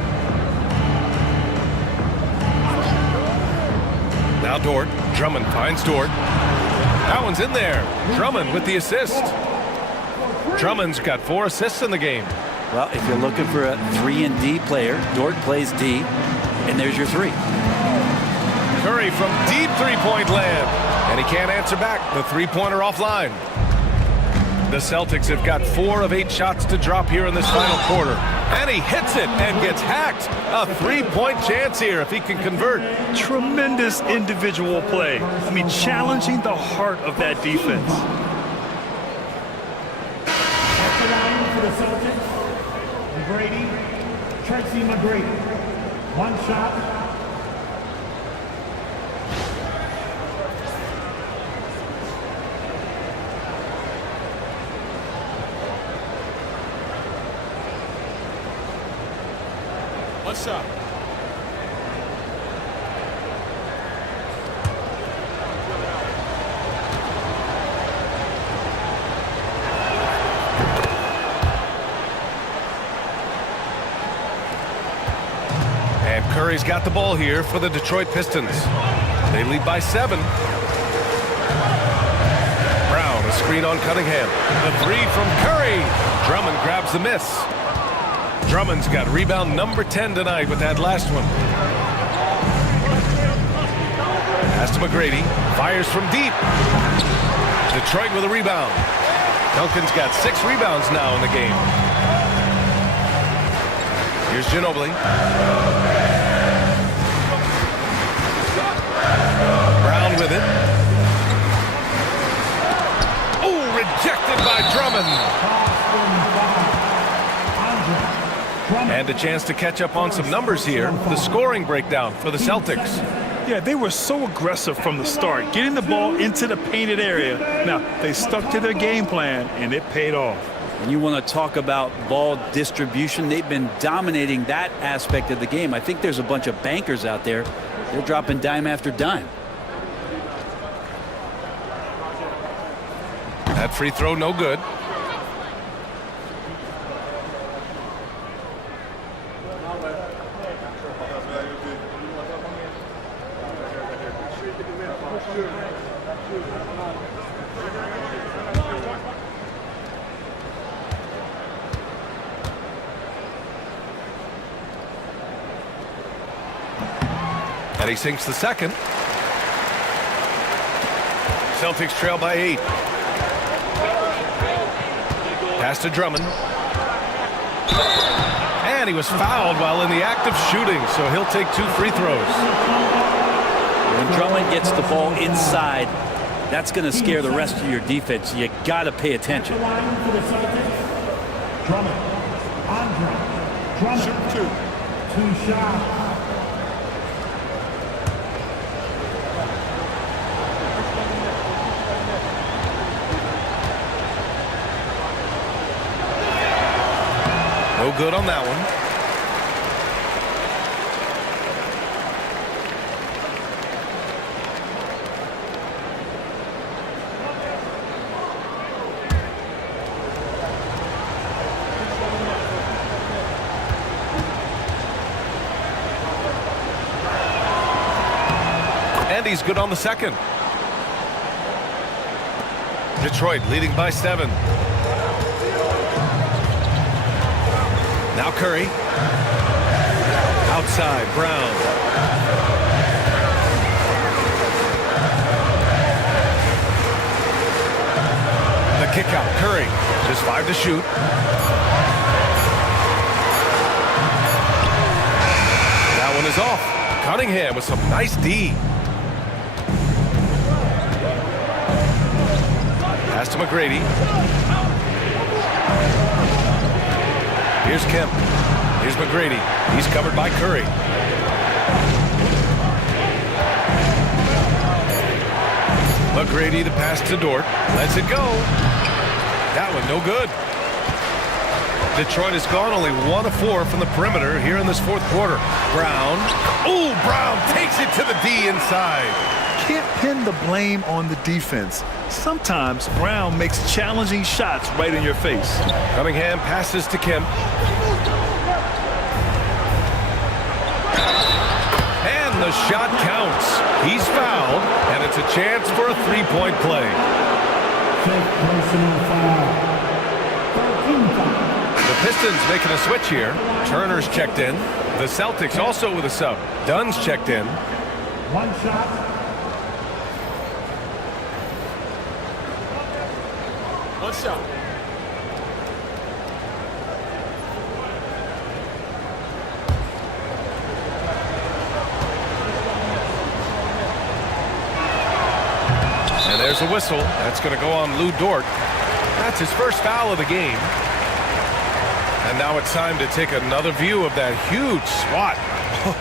Now Dort. Drummond finds Dort. That one's in there. Drummond with the assist. Drummond's got 4 assists in the game. Well, if you're looking for a 3-and-D player, Dort plays D, and there's your 3. Curry from deep three-point land. And he can't answer back. The three-pointer offline. The Celtics have got 4 of 8 shots to drop here in this final quarter. And he hits it and gets hacked. A 3-point chance here if he can convert. Tremendous individual play. I mean, challenging the heart of that defense. Second round for the Celtics. McGrady, Tracy McGrady. 1 shot. What's up? And Curry's got the ball here for the Detroit Pistons. They lead by 7. Brown, a screen on Cunningham. The 3 from Curry. Drummond grabs the miss. Drummond's got rebound number 10 tonight with that last one. Pass to McGrady. Fires from deep. Detroit with a rebound. Duncan's got 6 rebounds now in the game. Here's Ginobili. Brown with it. Oh, rejected by Drummond. And a chance to catch up on some numbers here. The scoring breakdown for the Celtics. Yeah, they were so aggressive from the start, getting the ball into the painted area. Now, they stuck to their game plan, and it paid off. And you want to talk about ball distribution. They've been dominating that aspect of the game. I think there's a bunch of bankers out there. They're dropping dime after dime. That free throw, no good. And he sinks the second. Celtics trail by 8. Pass to Drummond. And he was fouled while in the act of shooting, so he'll take 2 free throws. When Drummond gets the ball inside, that's going to scare the rest of your defense. You got to pay attention. Drummond. Drummond. Shoot 2 shots. No good on that one. And he's good on the second. Detroit leading by 7. Now Curry. Outside, Brown. The kick out, Curry. Just 5 to shoot. That one is off. Cunningham with some nice D. Pass to McGrady. Here's Kemp. Here's McGrady. He's covered by Curry. McGrady to pass to Dort. Lets it go. That one no good. Detroit has gone only 1 of 4 from the perimeter here in this 4th quarter. Brown. Oh, Brown takes it to the D inside. Can't pin the blame on the defense. Sometimes Brown makes challenging shots right in your face. Cunningham passes to Kemp. And the shot counts. He's fouled, and it's a chance for a 3-point play. Personal foul. 13 foul. The Pistons making a switch here. Turner's checked in. The Celtics also with a sub. Dunn's checked in. 1 shot. What's up? There's a whistle. That's going to go on Lou Dort. That's his first foul of the game. And now it's time to take another view of that huge swat.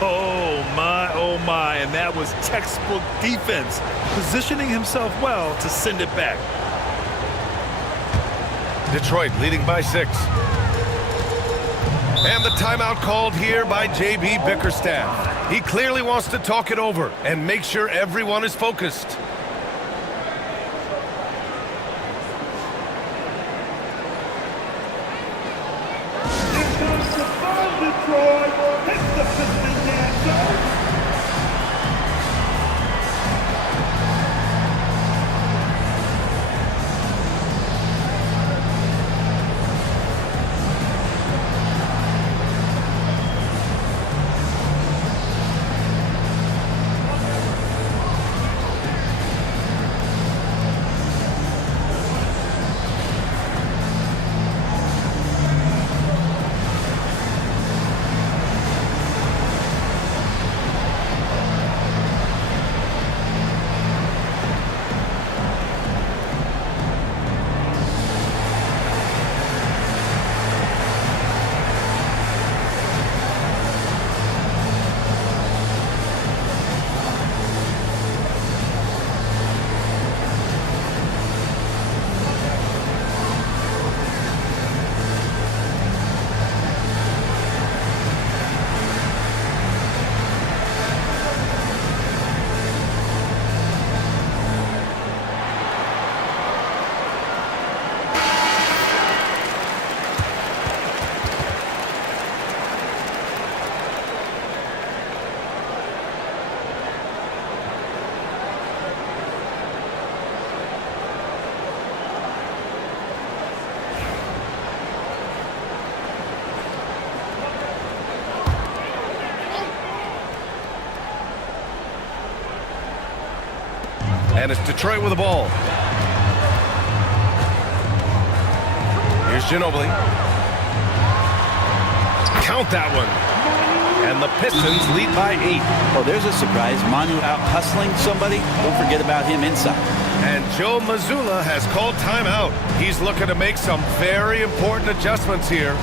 Oh my, and that was textbook defense, positioning himself well to send it back. Detroit leading by 6. And the timeout called here by JB Bickerstaff. He clearly wants to talk it over and make sure everyone is focused. Here comes the ball, Detroit. Hit the Piston dancer. And it's Detroit with the ball. Here's Ginobili. Count that one. And the Pistons lead by 8. Oh, there's a surprise. Manu out hustling somebody. Don't forget about him inside. And Joe Mazzulla has called timeout. He's looking to make some very important adjustments here.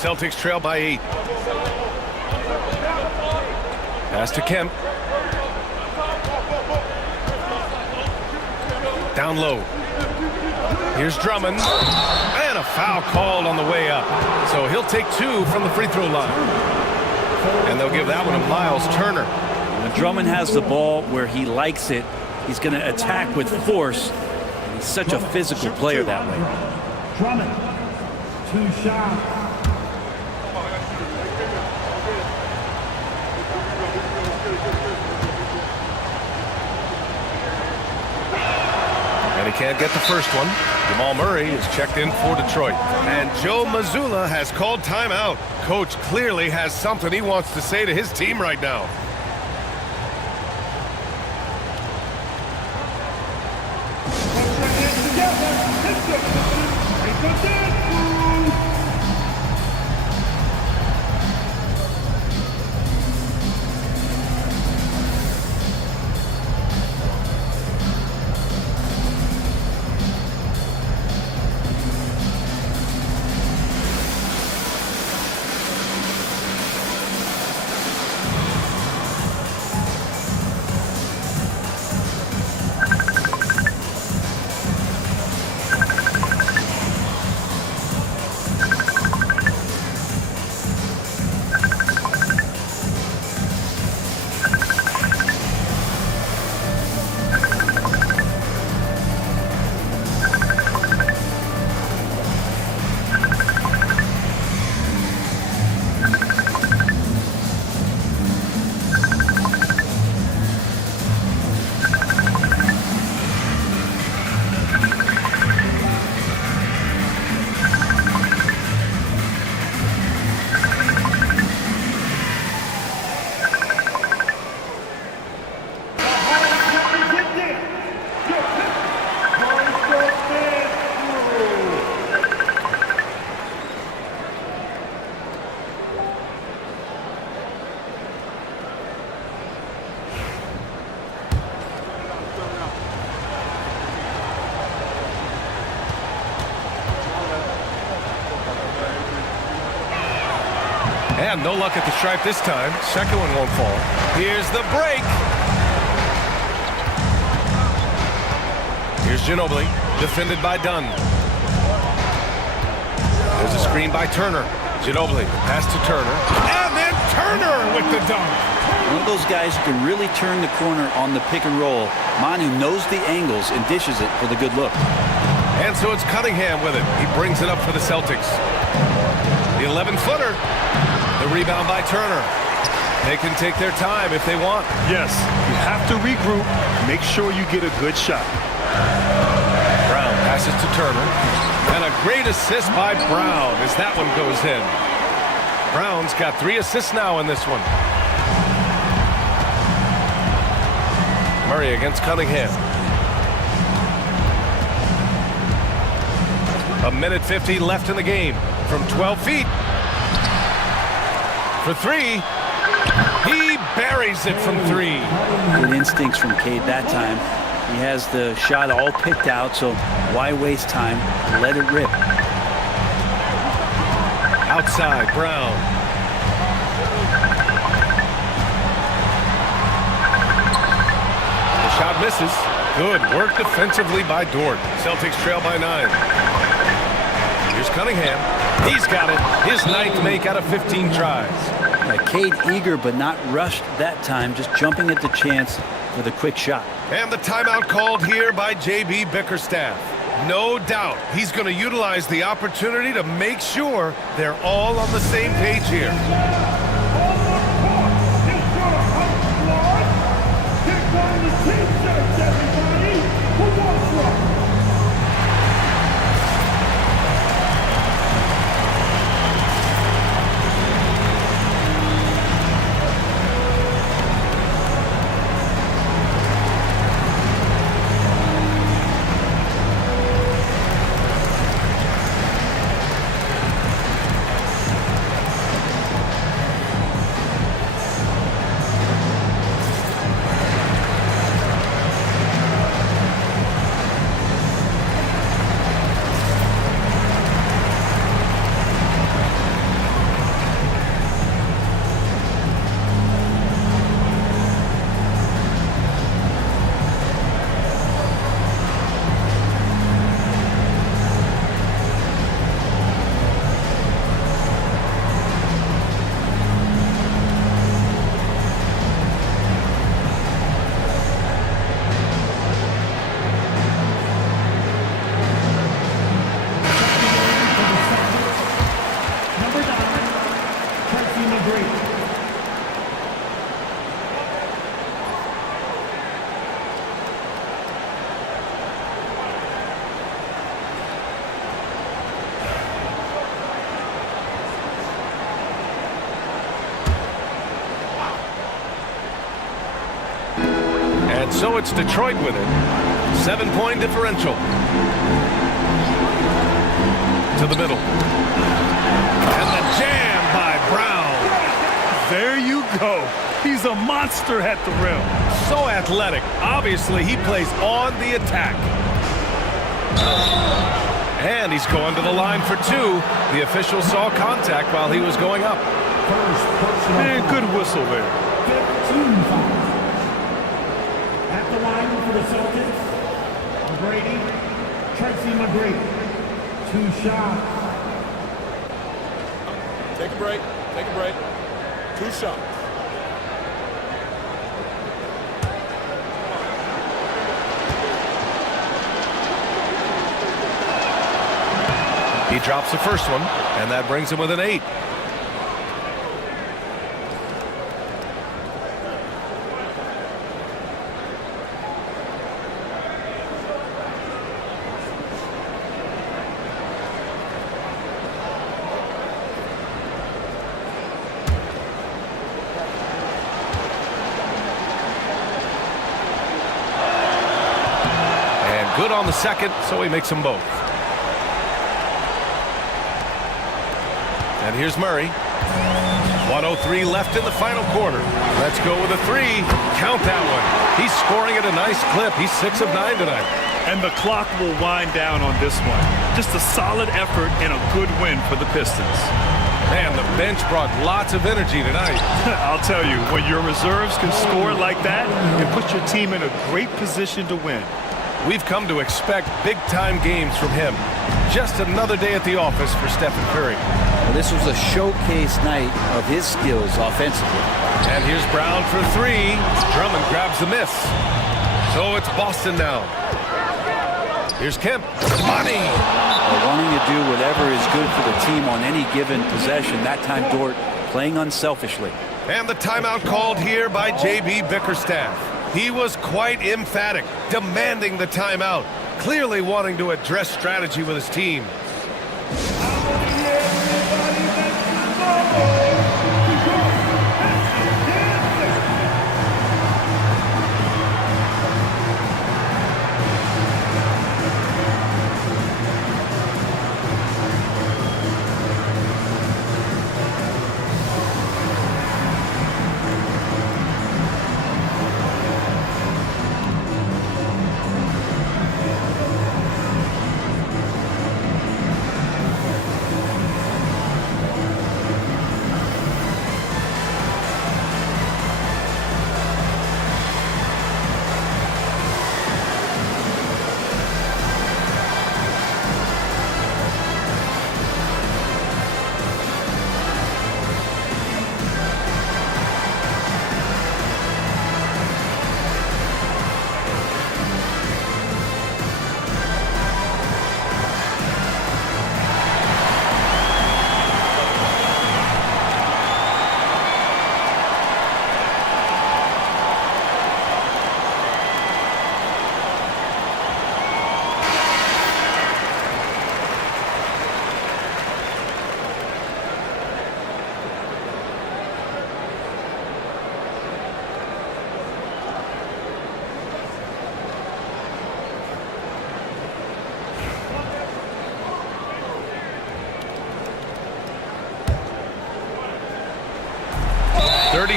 Celtics trail by 8. Pass to Kemp. Down low. Here's Drummond. And a foul called on the way up. So he'll take 2 from the free throw line. And they'll give that one to Miles Turner. When Drummond has the ball where he likes it, he's going to attack with force. He's such a physical player that way. Drummond, 2 shots. And he can't get the first one. Jamal Murray is checked in for Detroit. And Joe Mazzulla has called timeout. Coach clearly has something he wants to say to his team right now. Take a dance move. And no luck at the stripe this time. Second one won't fall. Here's the break. Here's Ginobili, defended by Dunn. There's a screen by Turner. Ginobili, pass to Turner. And then Turner with the dunk. One of those guys who can really turn the corner on the pick and roll. Manu knows the angles and dishes it for the good look. And so it's Cunningham with it. He brings it up for the Celtics. The 11-footer. The rebound by Turner. They can take their time if they want. Yes, you have to regroup. Make sure you get a good shot. Brown passes to Turner. And a great assist by Brown as that one goes in. Brown's got 3 assists now in this one. Murray against Cunningham. A minute 50 left in the game. From 12 feet. For 3. He buries it from 3. Good instincts from Cade that time. He has the shot all picked out, so why waste time? Let it rip. Outside, Brown. The shot misses. Good work defensively by Dort. Celtics trail by 9. Here's Cunningham. He's got it. His 9th make out of 15 tries. Cade eager but not rushed that time, just jumping at the chance for the quick shot. And the timeout called here by J.B. Bickerstaff. No doubt he's going to utilize the opportunity to make sure they're all on the same page here. And so it's Detroit with it. 7-point differential. to the middle. And the jam by Brown. There you go. He's a monster at the rim. So athletic. Obviously, he plays on the attack. And he's going to the line for two. The official saw contact while he was going up. Man, good whistle there. 15 fouls. At the line for the Celtics, Tracy McGrady. 2 shots. Take a break. Take a break. 2 shots. He drops the first one, and that brings him with an 8. And good on the second, so he makes them both. And here's Murray. 1:03 left in the final quarter. Let's go with a 3. Count that one. He's scoring at a nice clip. He's 6 of 9 tonight. And the clock will wind down on this one. Just a solid effort and a good win for the Pistons. Man, the bench brought lots of energy tonight. I'll tell you, when your reserves can score like that, it puts your team in a great position to win. We've come to expect big-time games from him. Just another day at the office for Stephen Curry. Well, this was a showcase night of his skills offensively. And here's Brown for 3. Drummond grabs the miss. So it's Boston now. Here's Kemp. Money. Wanting to do whatever is good for the team on any given possession. That time, Dort playing unselfishly. And the timeout called here by J.B. Bickerstaff. He was quite emphatic, demanding the timeout, clearly wanting to address strategy with his team.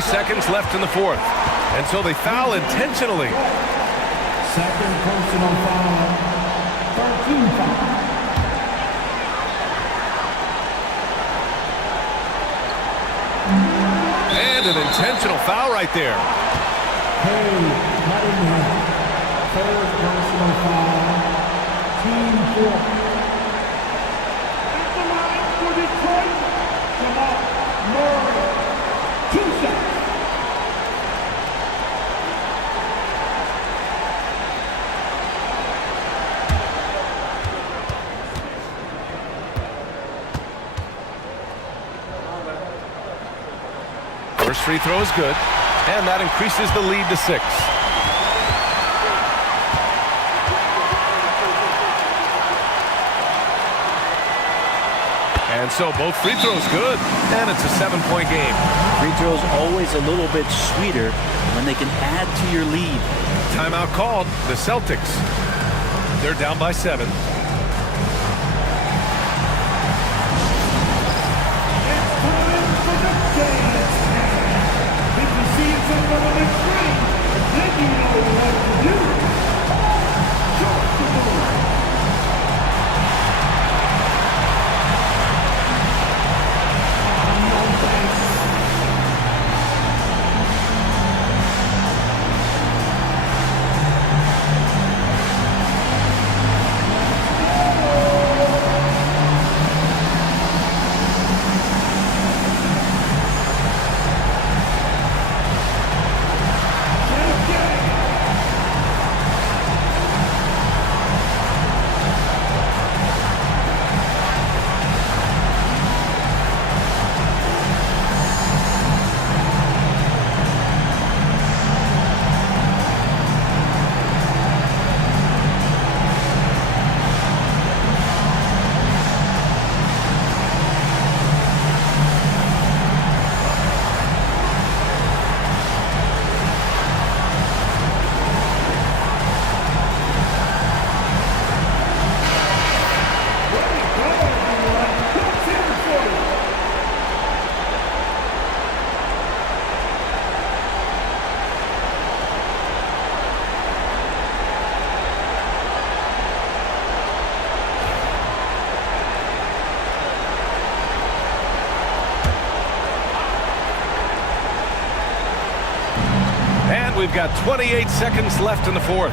Seconds left in the fourth, and so they foul intentionally. Second personal foul. 13 foul. And an intentional foul right there. Cunningham. Third personal foul. Team 4. At the line for Detroit, Jamal Murray. 2 shots. First free throw is good, and that increases the lead to 6. And so both free throws good, and it's a 7-point game. Free throws always a little bit sweeter when they can add to your lead. Timeout called. The Celtics. They're down by 7. we've got 28 seconds left in the fourth.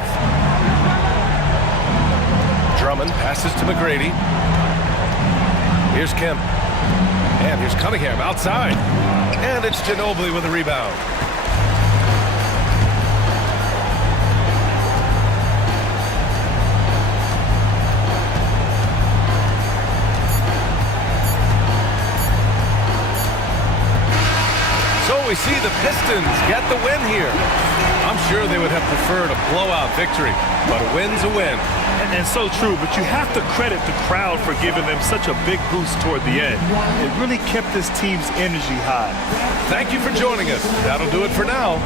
Drummond passes to McGrady. Here's Kemp. And here's Cunningham outside. And it's Ginobili with a rebound. So we see the Pistons get the win here. I'm sure they would have preferred a blowout victory, but a win's a win. And so true, but you have to credit the crowd for giving them such a big boost toward the end. It really kept this team's energy high. Thank you for joining us. That'll do it for now.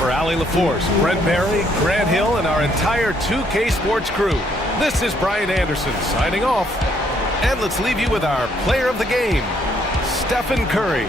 For Allie LaForce, Brent Barry, Grant Hill, and our entire 2K Sports crew, this is Brian Anderson signing off. And let's leave you with our player of the game, Stephen Curry.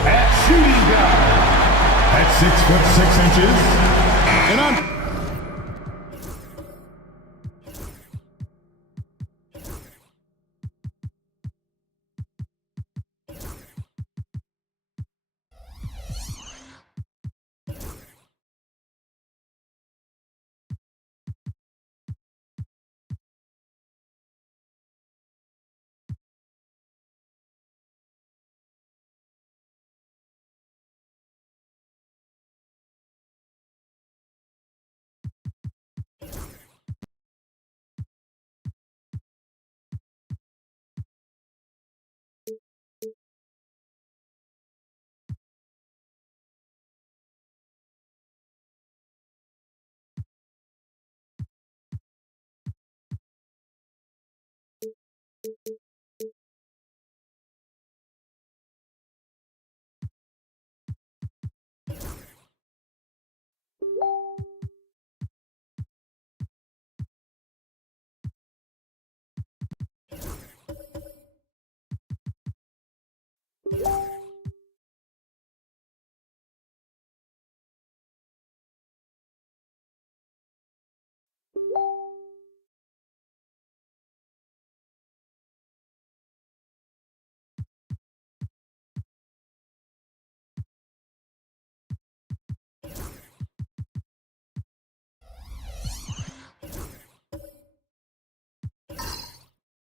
At shooting guard, at 6'6" and on.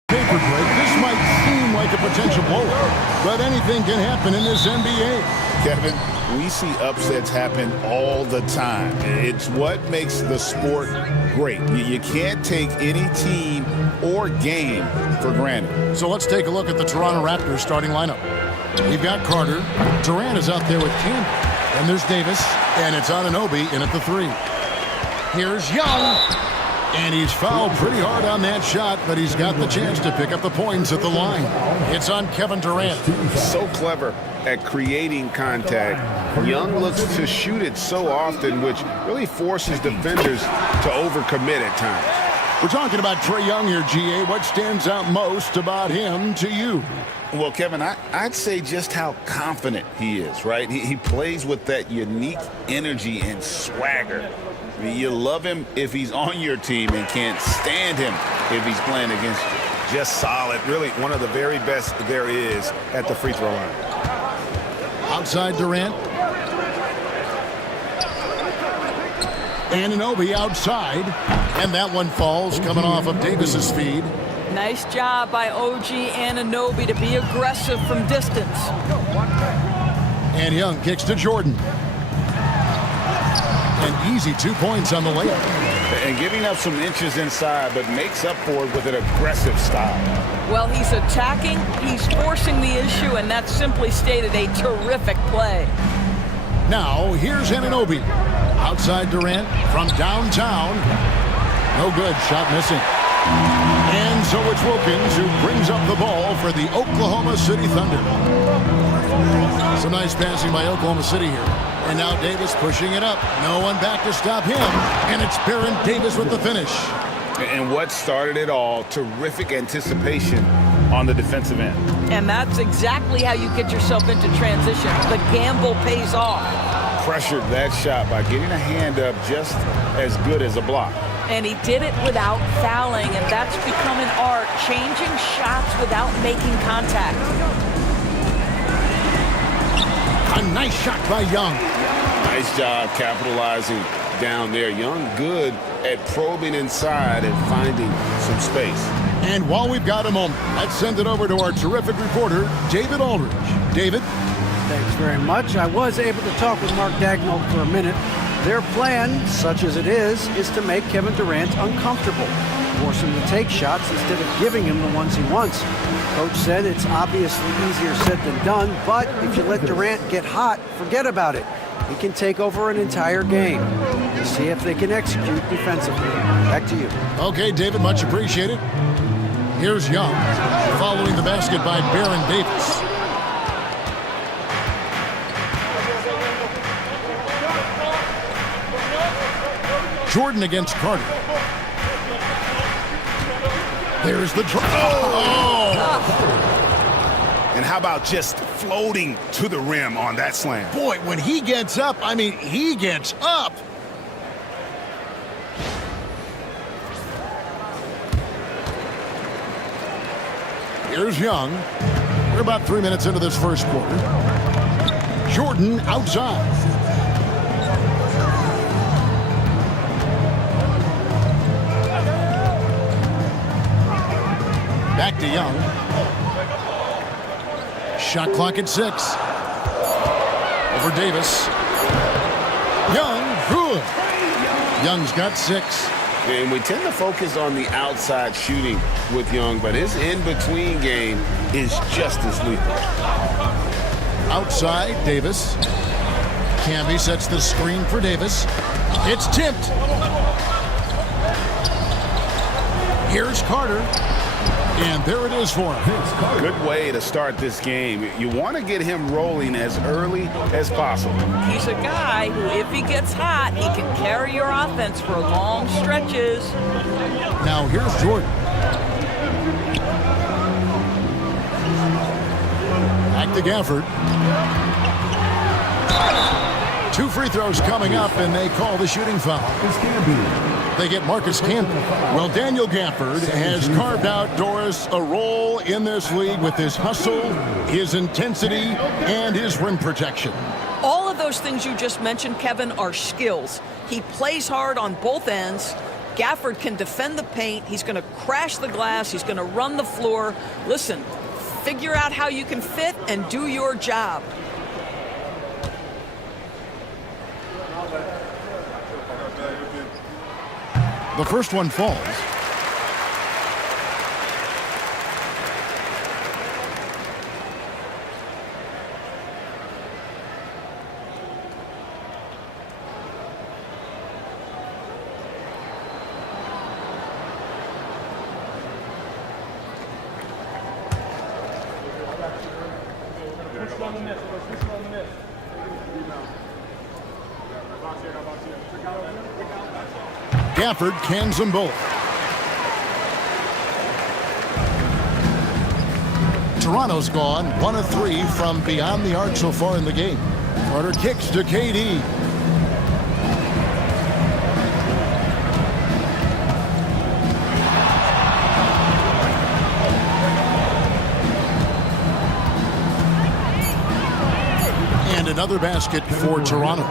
Paper break. This might seem like a potential blowout, but anything can happen in this NBA. Kevin, we see upsets happen all the time. It's what makes the sport great. You can't take any team or game for granted. So let's take a look at the Toronto Raptors starting lineup. We've got Carter. Durant is out there with Campbell. And there's Davis. And it's Anunoby in at the 3. Here's Young. And he's fouled pretty hard on that shot, but he's got the chance to pick up the points at the line. It's on Kevin Durant. So clever at creating contact. Young looks to shoot it so often, which really forces defenders to overcommit at times. We're talking about Trae Young here, GA. What stands out most about him to you? Well, Kevin, I'd say just how confident he is, right? He plays with that unique energy and swagger. I mean, you love him if he's on your team and can't stand him if he's playing against you. Just solid. Really one of the very best there is at the free throw line. Outside Durant. Anunoby outside, and that one falls coming off of Davis's feed. Nice job by OG Anunoby to be aggressive from distance. And Young kicks to Jordan. An easy 2 points on the layup. And giving up some inches inside, but makes up for it with an aggressive style. Well, he's attacking, he's forcing the issue, and that's simply stated a terrific play. Now, here's Anunoby. Outside Durant from downtown. No good, shot missing. And so it's Wilkins who brings up the ball for the Oklahoma City Thunder. Some nice passing by Oklahoma City here. And now Davis pushing it up. No one back to stop him. And it's Baron Davis with the finish. And what started it all, terrific anticipation on the defensive end. And that's exactly how you get yourself into transition. The gamble pays off. Pressured that shot by getting a hand up just as good as a block. And he did it without fouling, and that's become an art, changing shots without making contact. A nice shot by Young. Nice job capitalizing down there. Young good at probing inside and finding some space. And while we've got a moment, let's send it over to our terrific reporter, David Aldridge. David? Thanks very much. I was able to talk with Mark Dagnall for a minute. Their plan, such as it is to make Kevin Durant uncomfortable, force him to take shots instead of giving him the ones he wants. Coach said it's obviously easier said than done, but if you let Durant get hot, forget about it. He can take over an entire game. We'll see if they can execute defensively. Back to you. Okay, David, much appreciated. Here's Young, following the basket by Baron Davis. Jordan against Carter. There's the draw. And how about just floating to the rim on that slam? Boy, when he gets up, I mean, he gets up. Here's Young. We're about 3 minutes into this first quarter. Jordan outside. Back to Young. Shot clock at 6. Over Davis. Young, good. Young's got 6. And we tend to focus on the outside shooting with Young, but his in-between game is just as lethal. Outside, Davis. Camby sets the screen for Davis. It's tipped. Here's Carter. And there it is for him. Good way to start this game. You want to get him rolling as early as possible. He's a guy who, if he gets hot, he can carry your offense for long stretches. Now here's Jordan. Back to Gafford. 2 free throws coming up, and they call the shooting foul. They get Marcus Camby. Well, Daniel Gafford has carved out, Doris, a role in this league with his hustle, his intensity, and his rim protection. All of those things you just mentioned, Kevin, are skills. He plays hard on both ends. Gafford can defend the paint. He's going to crash the glass. He's going to run the floor. Listen, figure out how you can fit and do your job. The first one falls. Gafford cans them both. Toronto's gone 1 of 3 from beyond the arc so far in the game. Carter kicks to KD. And another basket for Toronto.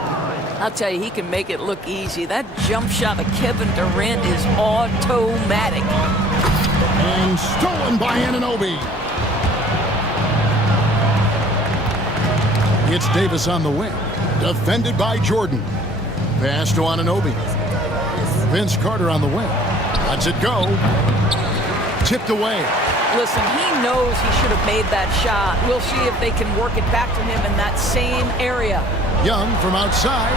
I'll tell you, he can make it look easy. That jump shot of Kevin Durant is automatic. And stolen by Anunoby. It's Davis on the wing. Defended by Jordan. Pass to Anunoby. Vince Carter on the wing. Lets it go. Tipped away. Listen, he knows he should have made that shot. We'll see if they can work it back to him in that same area. Young from outside.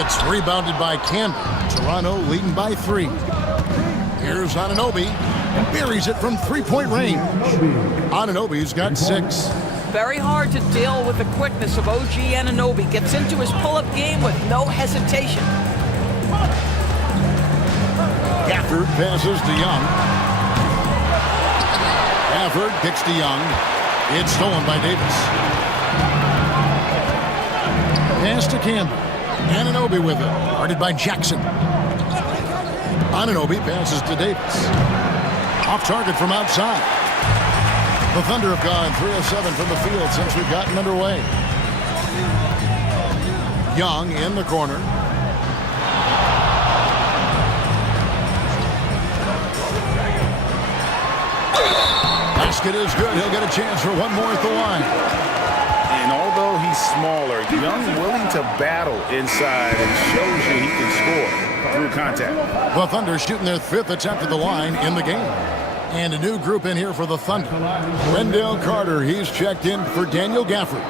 It's rebounded by Campbell. Toronto leading by 3. Here's Anunoby. Buries it from three-point range. Anunoby's got 6. Very hard to deal with the quickness of OG Anunoby. Gets into his pull-up game with no hesitation. Gafford passes to Young. Gafford kicks to Young. It's stolen by Davis. Pass to Campbell. Anunoby with it. Guarded by Jackson. Anunoby passes to Davis. Off target from outside. The Thunder have gone 3 of 7 from the field since we've gotten underway. Young in the corner. Basket is good. He'll get a chance for one more at the line. And although he's smaller, Young willing to battle inside and shows you he can score through contact. The Thunder shooting their 5th attempt at the line in the game. And a new group in here for the Thunder. Wendell Carter, he's checked in for Daniel Gafford.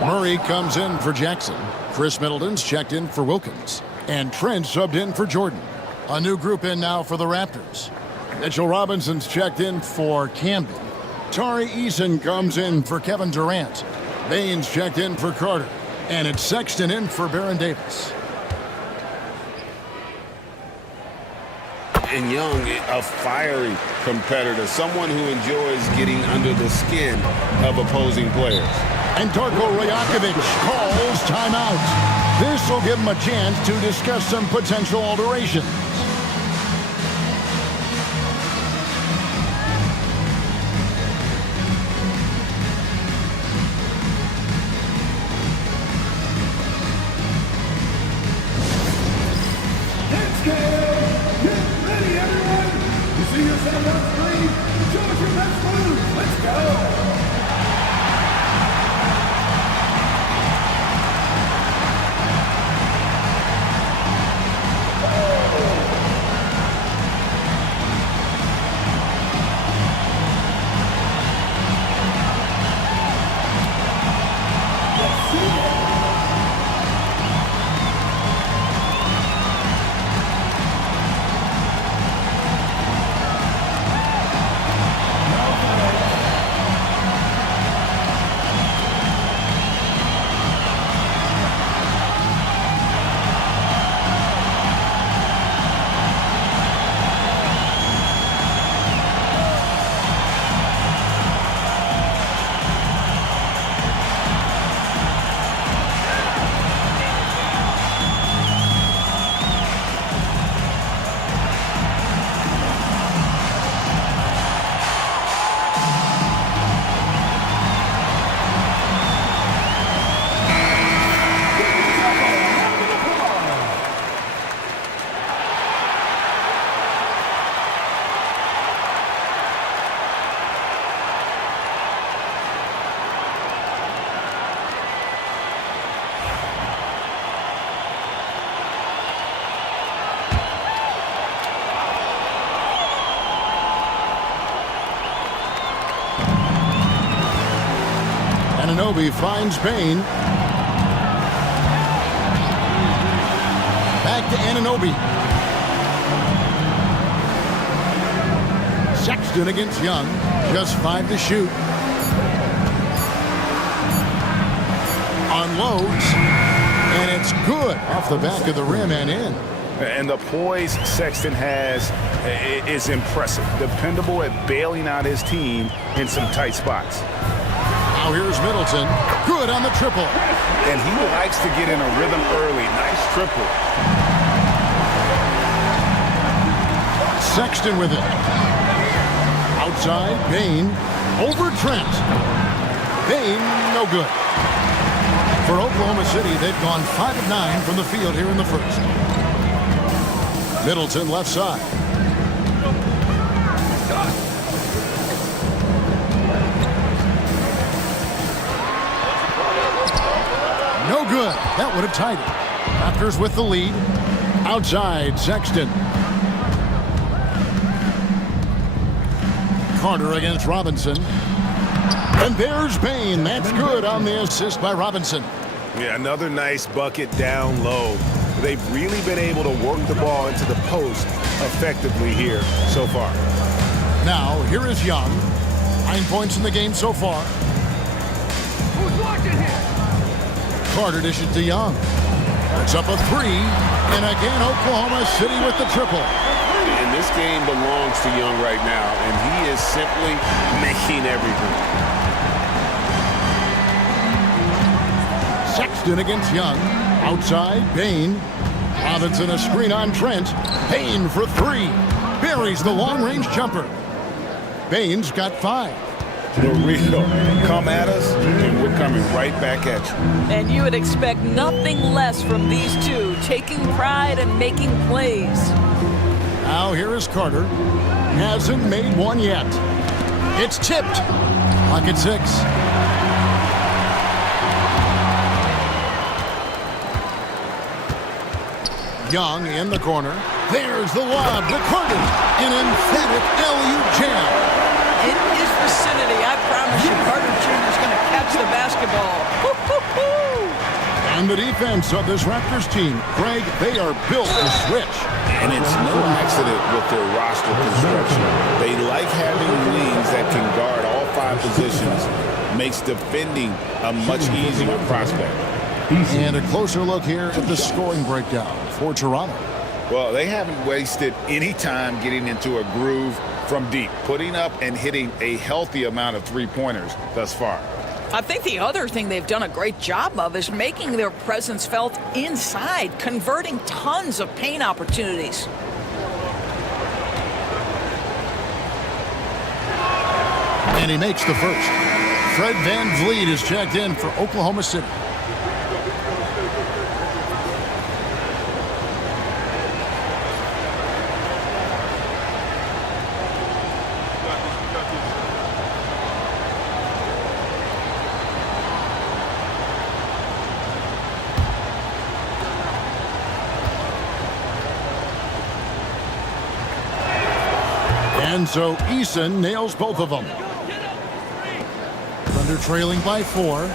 Murray comes in for Jackson. Chris Middleton's checked in for Wilkins. And Trent subbed in for Jordan. A new group in now for the Raptors. Mitchell Robinson's checked in for Campbell. Tari Eason comes in for Kevin Durant. Baines checked in for Carter. And it's Sexton in for Baron Davis. And Young, a fiery competitor, someone who enjoys getting under the skin of opposing players. And Darko Rajakovic calls timeout. This will give him a chance to discuss some potential alterations. Anunoby finds Payne. Back to Anunoby. Sexton against Young. Just 5 to shoot. Unloads. And it's good off the back of the rim and in. And the poise Sexton has is impressive. Dependable at bailing out his team in some tight spots. Now here's Middleton. Good on the triple. And he likes to get in a rhythm early. Nice triple. Sexton with it. Outside, Payne. Over Trent. Payne, no good. For Oklahoma City, they've gone 5 of 9 from the field here in the first. Middleton left side. No good. That would have tied it. Raptors with the lead. Outside, Sexton. Carter against Robinson. And there's Payne. That's good on the assist by Robinson. Yeah, another nice bucket down low. They've really been able to work the ball into the post effectively here so far. Now, here is Young. 9 points in the game so far. Who's watching here? Carter dishes to Young. It's up a 3. And again, Oklahoma City with the triple. And this game belongs to Young right now, and he is simply making everything. Sexton against Young. Outside, Payne. Robinson a screen on Trent. Payne for 3. Buries the long-range jumper. Payne's got 5. The real come at us, and we're coming right back at you. And you would expect nothing less from these two, taking pride and making plays. Now here is Carter. Hasn't made one yet. It's tipped. Clock at 6. Young in the corner. There's the lob to Carter. An emphatic LU jam. In his vicinity, I promise you, Carter Jr. is going to catch the basketball. Woo-hoo-hoo! And the defense of this Raptors team, Craig, they are built to switch. And it's no accident with their roster construction. They like having wings that can guard all 5 positions. Makes defending a much easier prospect. And a closer look here at the scoring breakdown for Toronto. Well, they haven't wasted any time getting into a groove from deep, putting up and hitting a healthy amount of three-pointers thus far. I think the other thing they've done a great job of is making their presence felt inside, converting tons of paint opportunities. And he makes the first. Fred VanVleet is checked in for Oklahoma City. And so Eason nails both of them. Thunder trailing by 4.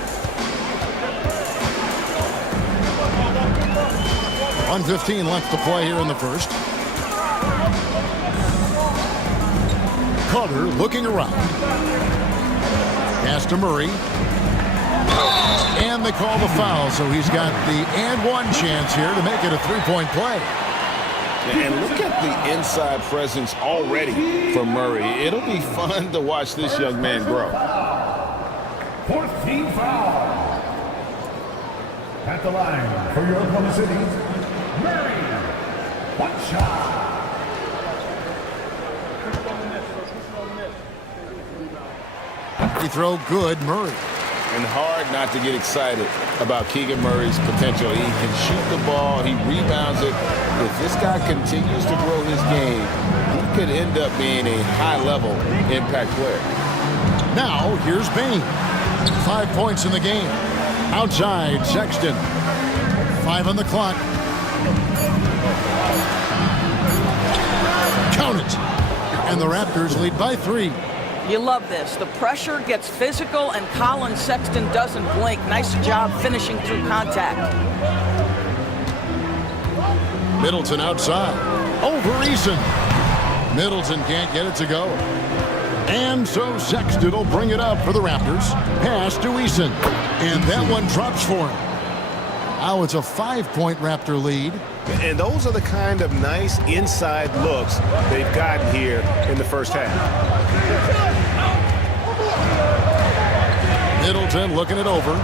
1:15 left to play here in the first. Carter looking around. Pass to Murray. And they call the foul, so he's got the and one chance here to make it a 3-point play. And look at the inside presence already for Murray. It'll be fun to watch this young man grow. 4th team foul. At the line for your Oklahoma City, Murray. 1 shot. Free throw good, Murray. And hard not to get excited about Keegan Murray's potential. He can shoot the ball. He rebounds it. If this guy continues to grow his game, he could end up being a high-level impact player. Now, here's Payne. 5 points in the game. Outside, Sexton. 5 on the clock. Count it. And the Raptors lead by 3. You love this. The pressure gets physical, and Colin Sexton doesn't blink. Nice job finishing through contact. Middleton outside. Over Eason. Middleton can't get it to go. And so Sexton will bring it up for the Raptors. Pass to Eason. And that one drops for him. Now it's a 5-point Raptor lead. And those are the kind of nice inside looks they've gotten here in the first half. Middleton looking it over.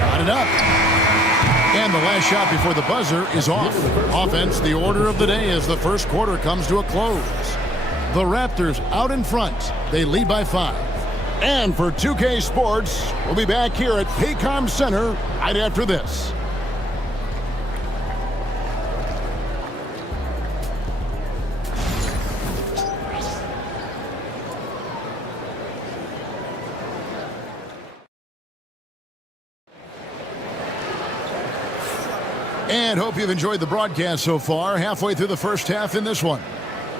Got it up. And And the last shot before the buzzer is off. Offense, the order of the day as the first quarter comes to a close. The Raptors out in front. They lead by 5. And for 2K Sports, we'll be back here at Paycom Center right after this. And hope you've enjoyed the broadcast so far. Halfway through the first half in this one.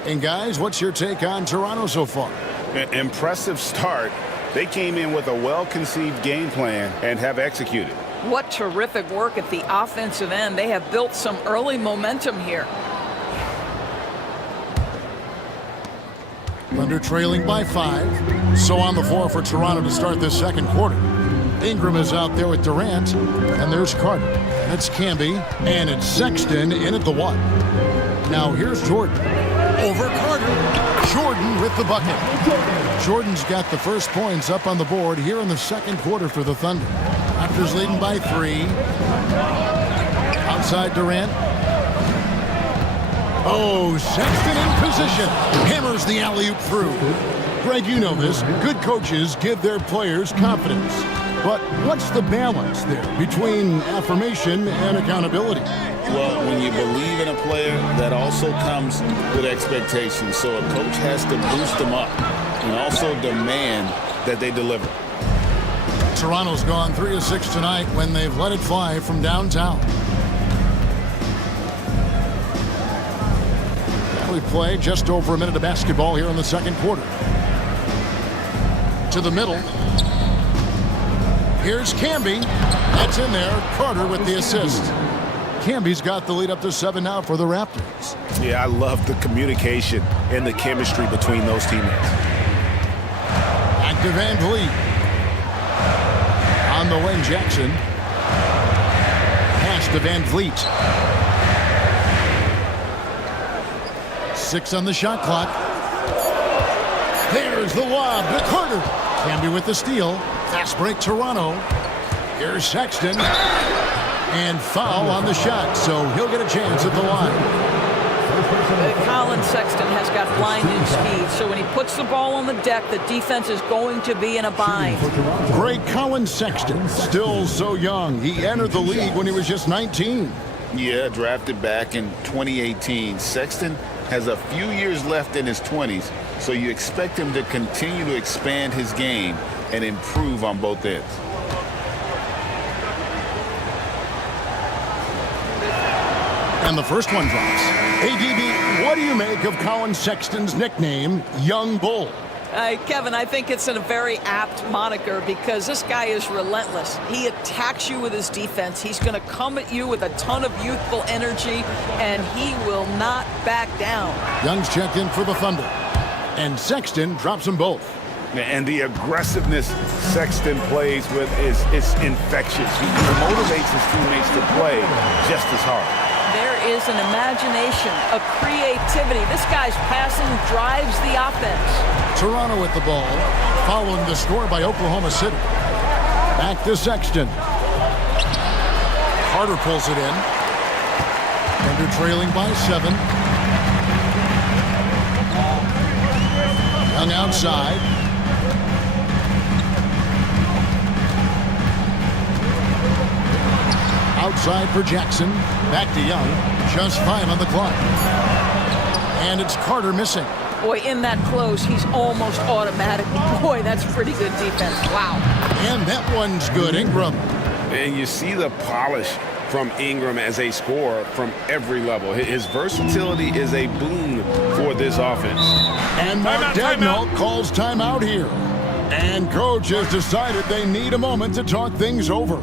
And guys, what's your take on Toronto so far? Impressive start. They came in with a well-conceived game plan and have executed. What terrific work at the offensive end. They have built some early momentum here. Thunder trailing by 5. So on the floor for Toronto to start this second quarter. Ingram is out there with Durant, and there's Carter. It's Camby, and it's Sexton in at the 1. Now here's Jordan. Over Carter. Jordan with the bucket. Jordan's got the first points up on the board here in the second quarter for the Thunder. Raptors leading by 3. Outside Durant. Oh, Sexton in position. Hammers the alley-oop through. Greg, you know this. Good coaches give their players confidence. But what's the balance there between affirmation and accountability? Well, when you believe in a player, that also comes with expectations. So a coach has to boost them up and also demand that they deliver. Toronto's gone 3 of 6 tonight when they've let it fly from downtown. We play just over a minute of basketball here in the second quarter. To the middle. Here's Camby. That's in there. Carter with the assist. Camby's got the lead up to 7 now for the Raptors. Yeah, I love the communication and the chemistry between those teammates. Back to Van Vliet. On the wing, Jackson. Pass to Van Vliet. 6 on the shot clock. There's the lob to Carter. Camby with the steal. Fast break Toronto. Here's Sexton. And foul on the shot, so he'll get a chance at the line. Colin Sexton has got blinding speed, so when he puts the ball on the deck, the defense is going to be in a bind. Great Colin Sexton, still so young. He entered the league when he was just 19. Yeah, drafted back in 2018. Sexton has a few years left in his 20s, so you expect him to continue to expand his game and improve on both ends. And the first one drops. Hey, DB, what do you make of Colin Sexton's nickname, Young Bull? Kevin, I think it's a very apt moniker because this guy is relentless. He attacks you with his defense. He's going to come at you with a ton of youthful energy, and he will not back down. Young's checked in for the Thunder, and Sexton drops them both. And the aggressiveness Sexton plays with is infectious. He motivates his teammates to play just as hard. There is an imagination, a creativity. This guy's passing drives the offense. Toronto with the ball, following the score by Oklahoma City. Back to Sexton. Carter pulls it in. Thunder trailing by 7. Young outside. Outside for Jackson. Back to Young. Just 5 on the clock. And it's Carter missing. Boy, in that close, he's almost automatic. Boy, that's pretty good defense. Wow. And that one's good. Ingram. And you see the polish from Ingram as a scorer from every level. His versatility is a boon for this offense. And Mark Dagnall calls timeout here. And coach has decided they need a moment to talk things over.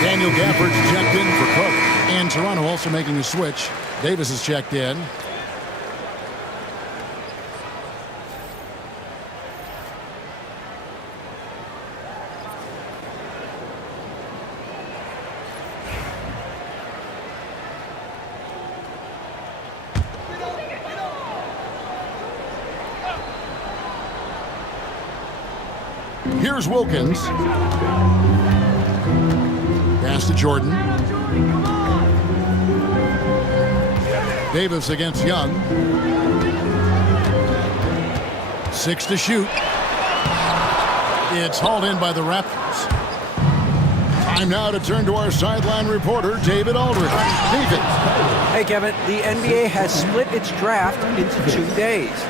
Daniel Gafford's checked in for Cook. And Toronto also making a switch. Davis is checked in. Here's Wilkins. Pass to Jordan. Davis against Young. 6 to shoot. It's hauled in by the Raptors. Time now to turn to our sideline reporter, David Aldridge. David. Hey, Kevin, the NBA has split its draft into 2 days.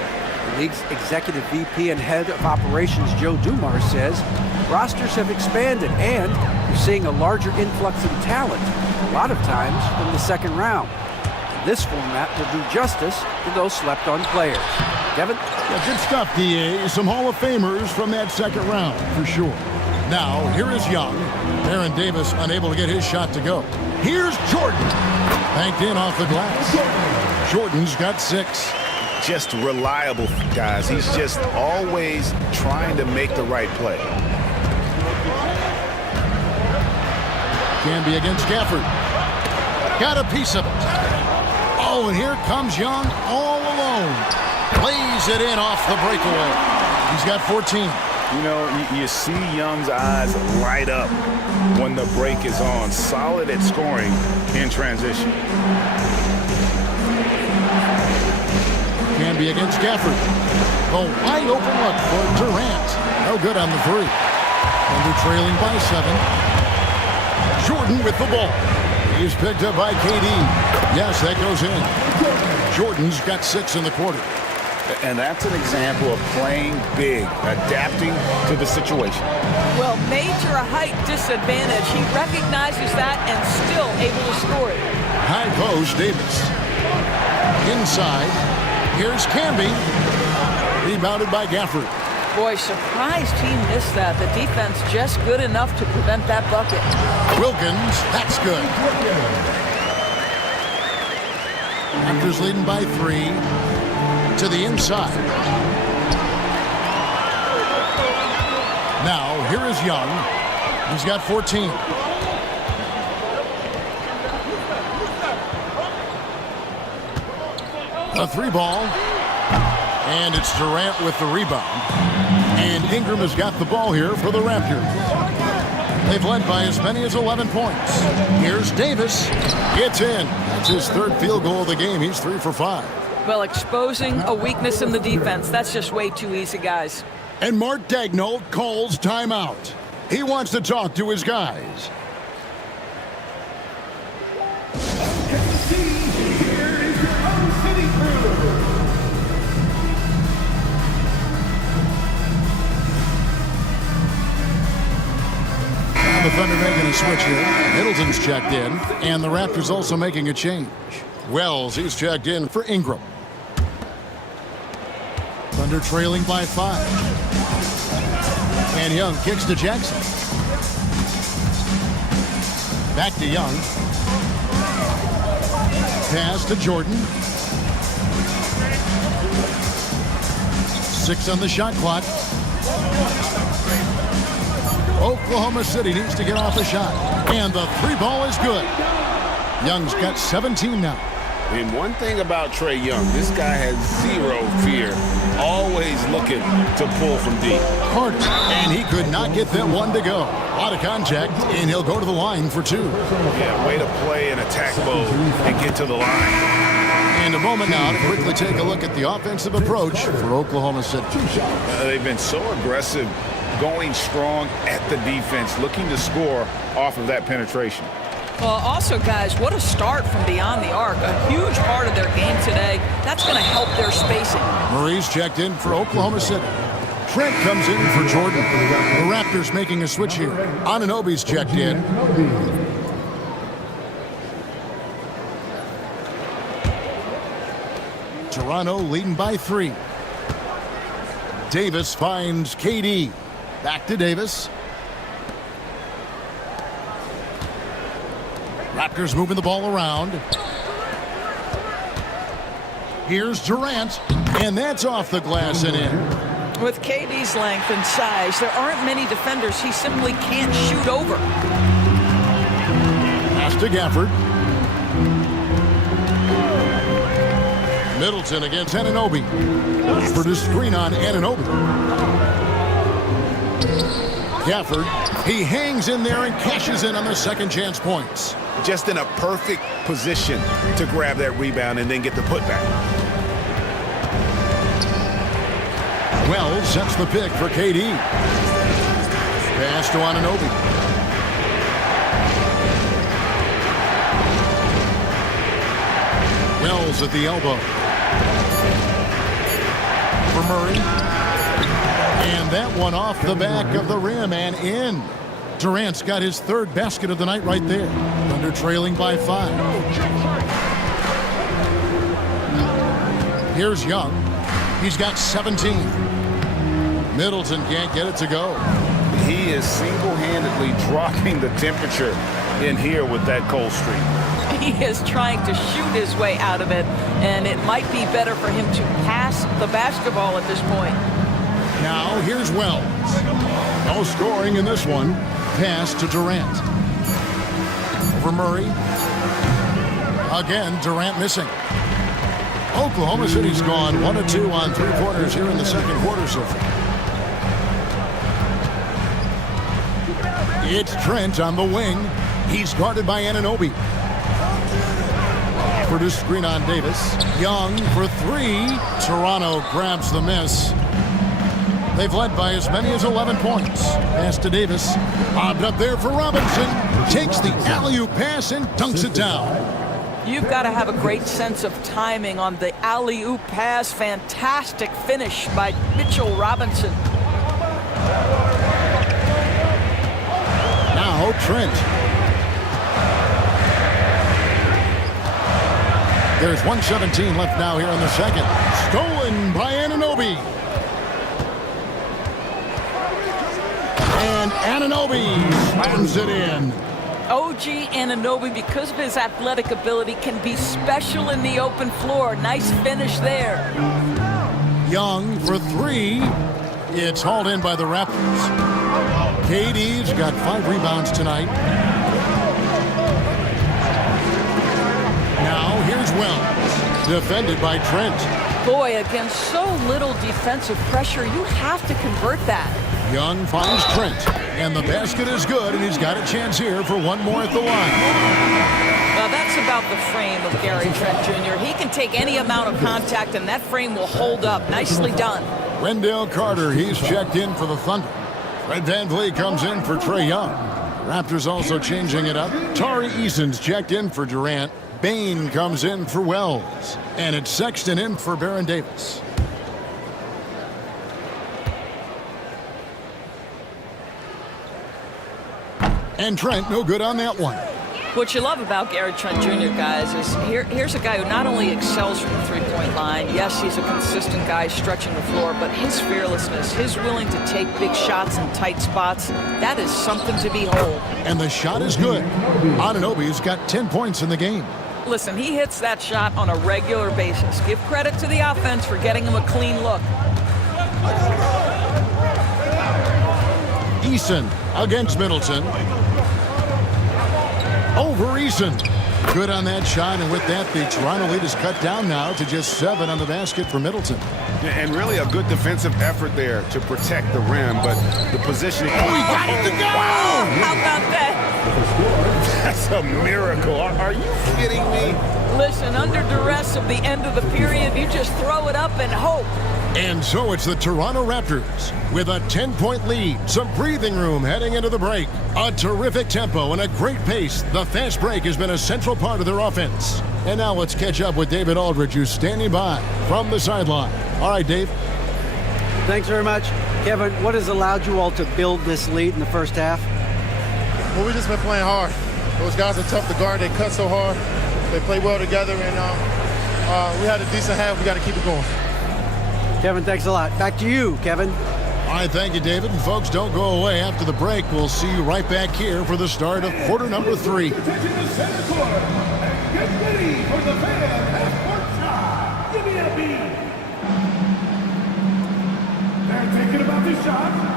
The league's executive VP and head of operations, Joe Dumars, says rosters have expanded and you're seeing a larger influx in talent, a lot of times from the second round. This format will do justice to those slept-on players. Kevin? Yeah, good stuff, DA. Some Hall of Famers from that second round, for sure. Now, here is Young. Aaron Davis unable to get his shot to go. Here's Jordan. Banked in off the glass. Jordan's got 6. Just reliable, guys. He's just always trying to make the right play. Can be against Gafford. Got a piece of it. Oh, and here comes Young all alone. Plays it in off the breakaway. He's got 14. You know, you see Young's eyes light up when the break is on. Solid at scoring in transition. Can be against Gafford. A wide open look for Durant. No good on the 3. Thunder trailing by 7. Jordan with the ball. He's picked up by KD. Yes, that goes in. Jordan's got 6 in the quarter. And that's an example of playing big, adapting to the situation. Well, major height disadvantage. He recognizes that and still able to score it. High post, Davis. Inside. Here's Camby. Rebounded by Gafford. Boy, surprised he missed that. The defense just good enough to prevent that bucket. Wilkins, that's good. Raptors leading by 3 to the inside. Now, here is Young. He's got 14. A 3 ball. And it's Durant with the rebound. And Ingram has got the ball here for the Raptors. They've led by as many as 11 points. Here's Davis. It's in. That's his 3rd field goal of the game. He's 3 for 5. Well, exposing a weakness in the defense. That's just way too easy, guys. And Mark Daigneault calls timeout. He wants to talk to his guys. Here is your own city crew. The Thunder making a switch here. Middleton's checked in, and the Raptors also making a change. Wells, he's checked in for Ingram. Thunder trailing by 5. And Young kicks to Jackson. Back to Young. Pass to Jordan. 6 on the shot clock. Oklahoma City needs to get off the shot. And the 3 ball is good. Young's got 17 now. And one thing about Trae Young, this guy has zero fear, always looking to pull from deep. Carter, and he could not get that one to go. A lot of contact, and he'll go to the line for 2. Yeah, way to play in attack mode and get to the line. And a moment now to quickly take a look at the offensive approach for Oklahoma City. They've been so aggressive, going strong at the defense, looking to score off of that penetration. Well, also, guys, what a start from beyond the arc. A huge part of their game today. That's going to help their spacing. Murray's checked in for Oklahoma City. Trent comes in for Jordan. The Raptors making a switch here. Anunoby's checked in. Toronto leading by 3. Davis finds KD. Back to Davis. Raptors moving the ball around. Here's Durant, and that's off the glass and in. With KD's length and size, there aren't many defenders he simply can't shoot over. Pass to Gafford. Middleton against Anunoby. For the screen on Anunoby. Gafford, he hangs in there and cashes in on the second chance points. Just in a perfect position to grab that rebound and then get the putback. Wells sets the pick for KD. Pass to Anunoby. Wells at the elbow. For Murray. And that one off the back of the rim and in. Durant's got his 3rd basket of the night right there. Thunder trailing by 5. Here's Young. He's got 17. Middleton can't get it to go. He is single-handedly dropping the temperature in here with that cold streak. He is trying to shoot his way out of it, and it might be better for him to pass the basketball at this point. Now here's Wells. No scoring in this one. Pass to Durant. Over Murray. Again, Durant missing. Oklahoma City's gone 1 of 2 on 3 quarters here in the second quarter so far. It's Trent on the wing. He's guarded by Anunoby. For the screen on Davis. Young for 3. Toronto grabs the miss. They've led by as many as 11 points. Pass to Davis. Bobbed up there for Robinson. Takes the alley-oop pass and dunks it down. You've got to have a great sense of timing on the alley-oop pass. Fantastic finish by Mitchell Robinson. Now Trent. There's 1:17 left now here in the second. Stolen by Anunoby. And Anunoby slams it in. OG Anunoby, because of his athletic ability, can be special in the open floor. Nice finish there. Young for 3. It's hauled in by the Raptors. KD's got 5 rebounds tonight. Now here's Wells, defended by Trent. Boy, against so little defensive pressure, you have to convert that. Young finds Trent, and the basket is good, and he's got a chance here for one more at the line. Well, that's about the frame of Gary Trent Jr. He can take any amount of contact, and that frame will hold up. Nicely done. Wendell Carter, he's checked in for the Thunder. Fred VanVleet comes in for Trae Young. Raptors also changing it up. Tari Eason's checked in for Durant. Bain comes in for Wells. And it's Sexton in for Baron Davis. And Trent, no good on that one. What you love about Gary Trent Jr., guys, is here's a guy who not only excels from the three-point line. Yes, he's a consistent guy stretching the floor, but his fearlessness, his willing to take big shots in tight spots, that is something to behold. And the shot is good. Anunoby's got 10 points in the game. Listen, he hits that shot on a regular basis. Give credit to the offense for getting him a clean look. Eason against Middleton. Over Eason. Good on that shot, and with that, the Toronto lead is cut down now to just 7 on the basket for Middleton. And really a good defensive effort there to protect the rim, but the positioning. Oh, he got it to go! Oh, how about that? That's a miracle. Are you kidding me? Listen, under duress of the end of the period, you just throw it up and hope. And so it's the Toronto Raptors with a 10-point lead, some breathing room heading into the break. A terrific tempo and a great pace. The fast break has been a central part of their offense. And now let's catch up with David Aldridge, who's standing by from the sideline. All right, Dave. Thanks very much. Kevin, what has allowed you all to build this lead in the first half? Well, we've just been playing hard. Those guys are tough to guard. They cut so hard. They play well together, and we had a decent half. We got to keep it going. Kevin, thanks a lot. Back to you, Kevin. All right, thank you, David. And folks, don't go away. After the break, we'll see you right back here for the start of quarter number 3. Attention to center court and get ready for the fan half-court shot. Give me a beat. They're thinking about this shot.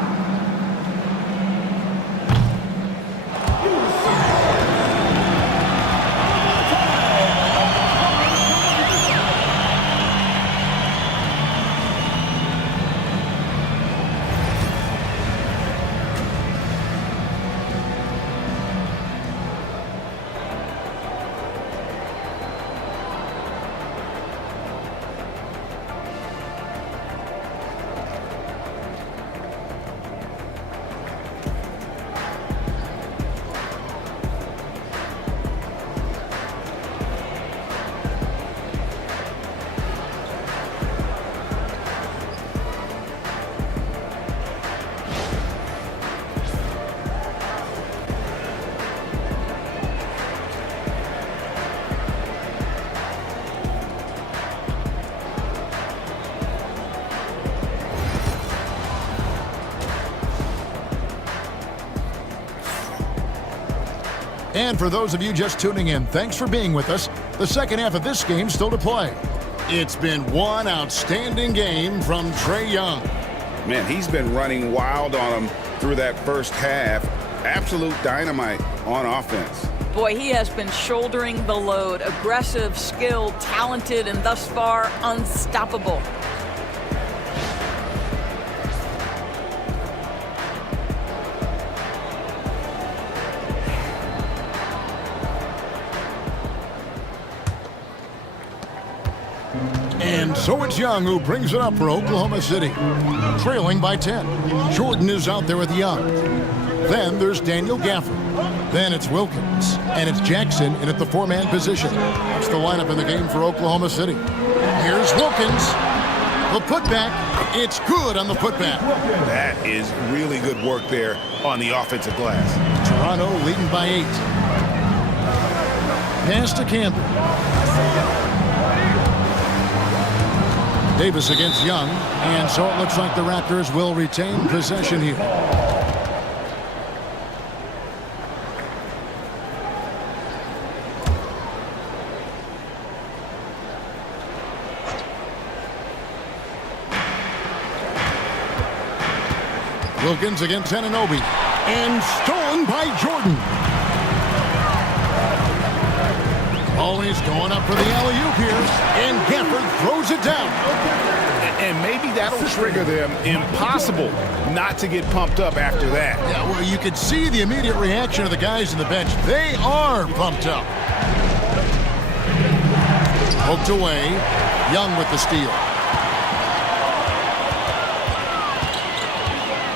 And for those of you just tuning in, thanks for being with us. The second half of this game still to play. It's been one outstanding game from Trae Young. Man, he's been running wild on him through that first half. Absolute dynamite on offense. Boy, he has been shouldering the load. Aggressive, skilled, talented, and thus far unstoppable. And so it's Young who brings it up for Oklahoma City. Trailing by 10. Jordan is out there with Young. Then there's Daniel Gafford. Then it's Wilkins. And it's Jackson in at the 4-man position. That's the lineup in the game for Oklahoma City. Here's Wilkins. The putback. It's good on the putback. That is really good work there on the offensive glass. Toronto leading by 8. Pass to Campbell. Davis against Young, and so it looks like the Raptors will retain possession here. Wilkins against Anunoby, and stolen by Jordan. Always going up for the alley-oop here, and Gafford throws it down. And maybe that'll trigger them. Impossible not to get pumped up after that. Yeah, well, you could see the immediate reaction of the guys on the bench. They are pumped up. Poked away. Young with the steal.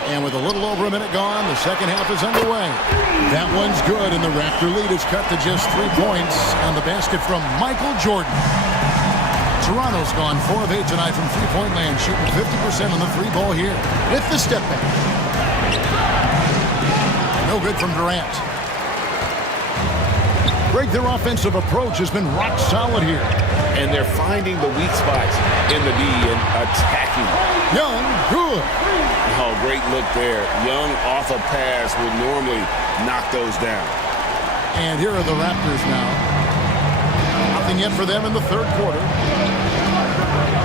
And with a little over a minute gone, the second half is underway. That one's good, and the Raptor lead is cut to just 3 points on the basket from Michael Jordan. Toronto's gone 4 of 8 tonight from three-point land, shooting 50% on the 3-ball here. With the step back. No good from Durant. Greg, their offensive approach has been rock solid here. And they're finding the weak spots in the D and attacking. Young, good. Oh, great look there. Young off a pass would normally knock those down. And here are the Raptors now. Nothing yet for them in the third quarter.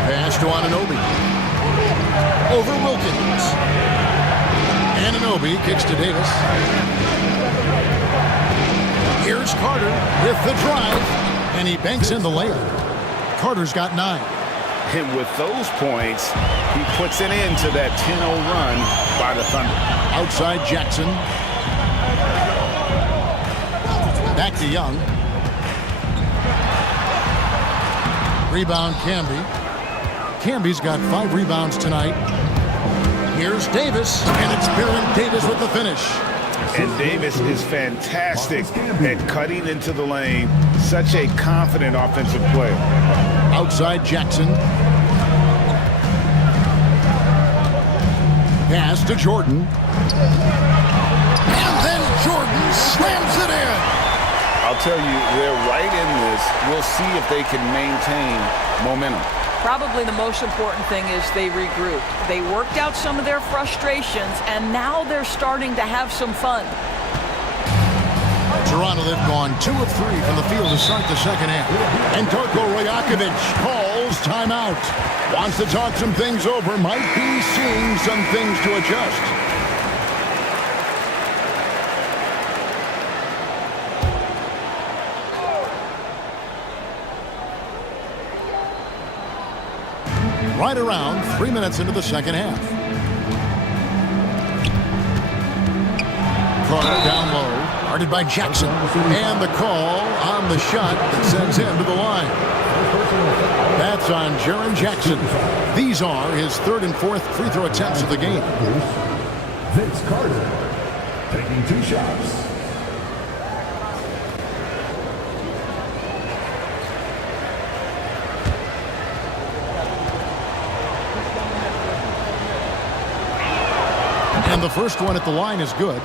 Pass to Anunoby. Over Wilkins. Anunoby kicks to Davis. Here's Carter with the drive. And he banks in the layup. Carter's got 9. And with those points, he puts an end to that 10-0 run by the Thunder. Outside Jackson. Back to Young. Rebound Camby. Camby's got 5 rebounds tonight. Here's Davis, and it's Baron Davis with the finish. And Davis is fantastic at cutting into the lane. Such a confident offensive player. Outside Jackson. Pass to Jordan. And then Jordan slams it in. I'll tell you, they're right in this. We'll see if they can maintain momentum. Probably the most important thing is they regrouped. They worked out some of their frustrations, and now they're starting to have some fun. Toronto, they've gone 2 of 3 from the field to start the second half. And Darko Rajakovic calls timeout. Wants to talk some things over. Might be seeing some things to adjust. Right around 3 minutes into the second half. Carter down low. Guarded by Jackson. And the call on the shot that sends him to the line. That's on Jaren Jackson. These are his 3rd and 4th free throw attempts of the game. Vince Carter taking 2 shots. And the first one at the line is good.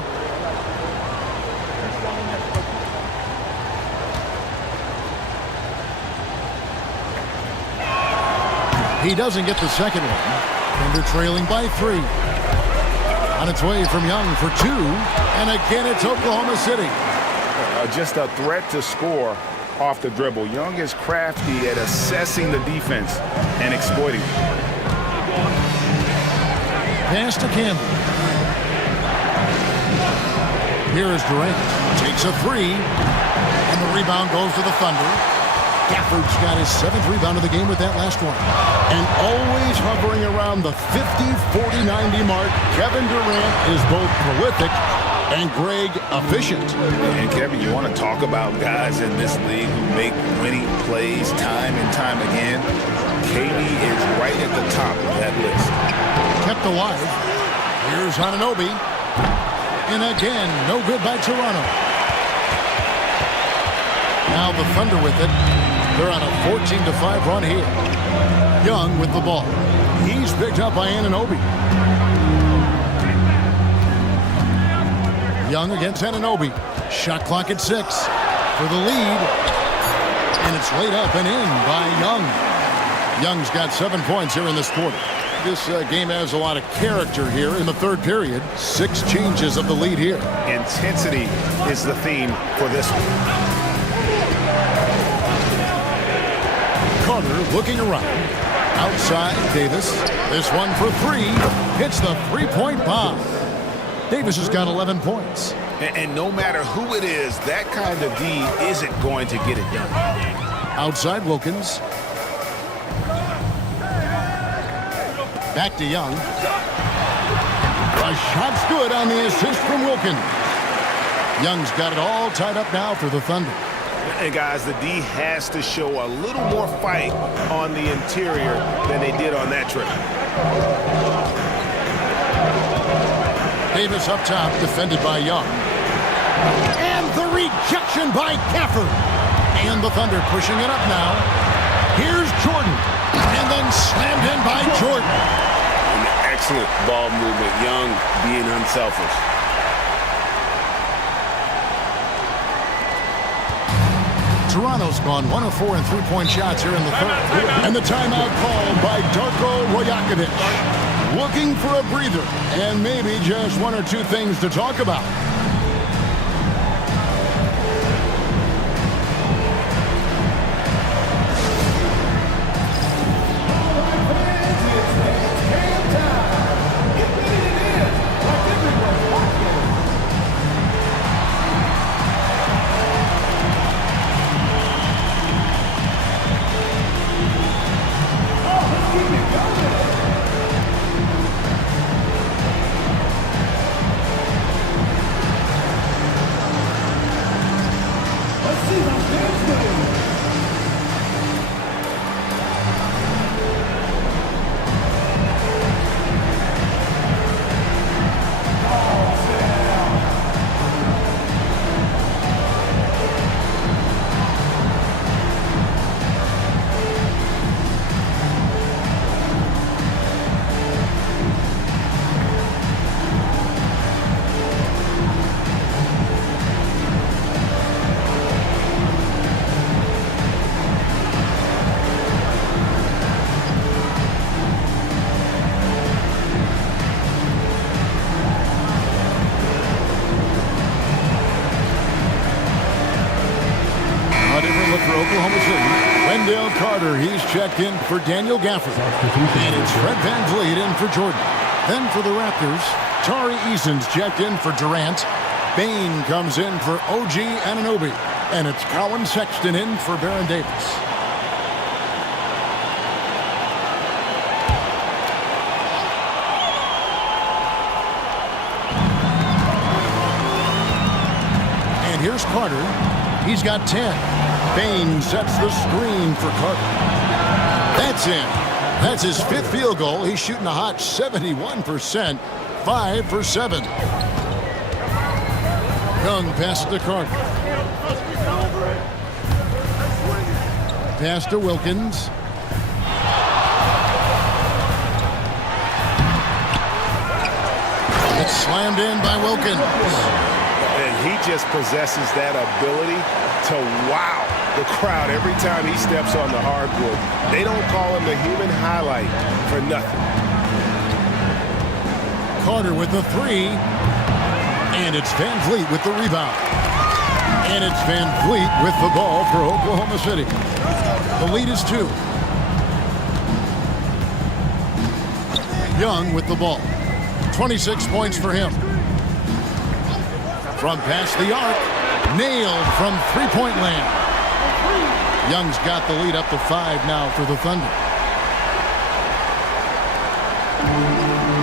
He doesn't get the second one. And they're trailing by 3. On its way from Young for 2. And again, it's Oklahoma City. Just a threat to score off the dribble. Young is crafty at assessing the defense and exploiting it. Pass to Campbell. Here is Durant. Takes a 3. And the rebound goes to the Thunder. Gafford's got his 7th rebound of the game with that last one. And always hovering around the 50, 40, 90 mark, Kevin Durant is both prolific and Greg efficient. And Kevin, you want to talk about guys in this league who make winning plays time and time again? KD is right at the top of that list. Kept alive. Here's Anunoby. And again, no good by Toronto. Now the Thunder with it. They're on a 14-5 run here. Young with the ball. He's picked up by Anunoby. Young against Anunoby. Shot clock at 6 for the lead. And it's laid up and in by Young. Young's got 7 points here in this quarter. This game has a lot of character here in the 3rd period. 6 changes of the lead here. Intensity is the theme for this one. Carter looking around. Outside Davis. This one for 3. Hits the 3-point bomb. Davis has got 11 points. And no matter who it is, that kind of D isn't going to get it done. Outside Wilkins. Back to Young. A shot's good on the assist from Wilkins. Young's got it all tied up now for the Thunder. And guys, the D has to show a little more fight on the interior than they did on that trip. Davis up top, defended by Young. And the rejection by Gafford. And the Thunder pushing it up now. Here's Jordan. And then slammed in by Jordan. An excellent ball movement. Young being unselfish. Toronto's gone 1 of 4 in 3-point shots here in the 3rd. And the timeout called by Darko Rajakovic. Looking for a breather and maybe just 1 or 2 things to talk about. Van Vliet. Wendell Carter, he's checked in for Daniel Gafford. And it's Fred Van Vliet in for Jordan. Then for the Raptors, Tari Eason's checked in for Durant. Bain comes in for OG Anunoby. And it's Colin Sexton in for Baron Davis. And here's Carter. He's got 10. Bain sets the screen for Carter. That's in. That's his 5th field goal. He's shooting a hot 71%. 5 for 7. Young passes to Carter. Pass to Wilkins. It's slammed in by Wilkins. And he just possesses that ability to wow the crowd every time he steps on the hardwood. They don't call him the human highlight for nothing. Carter with the 3. And it's Van Vliet with the rebound. And it's Van Vliet with the ball for Oklahoma City. The lead is 2. Young with the ball. 26 points for him. From past the arc. Nailed from three-point land. Young's got the lead up to 5 now for the Thunder.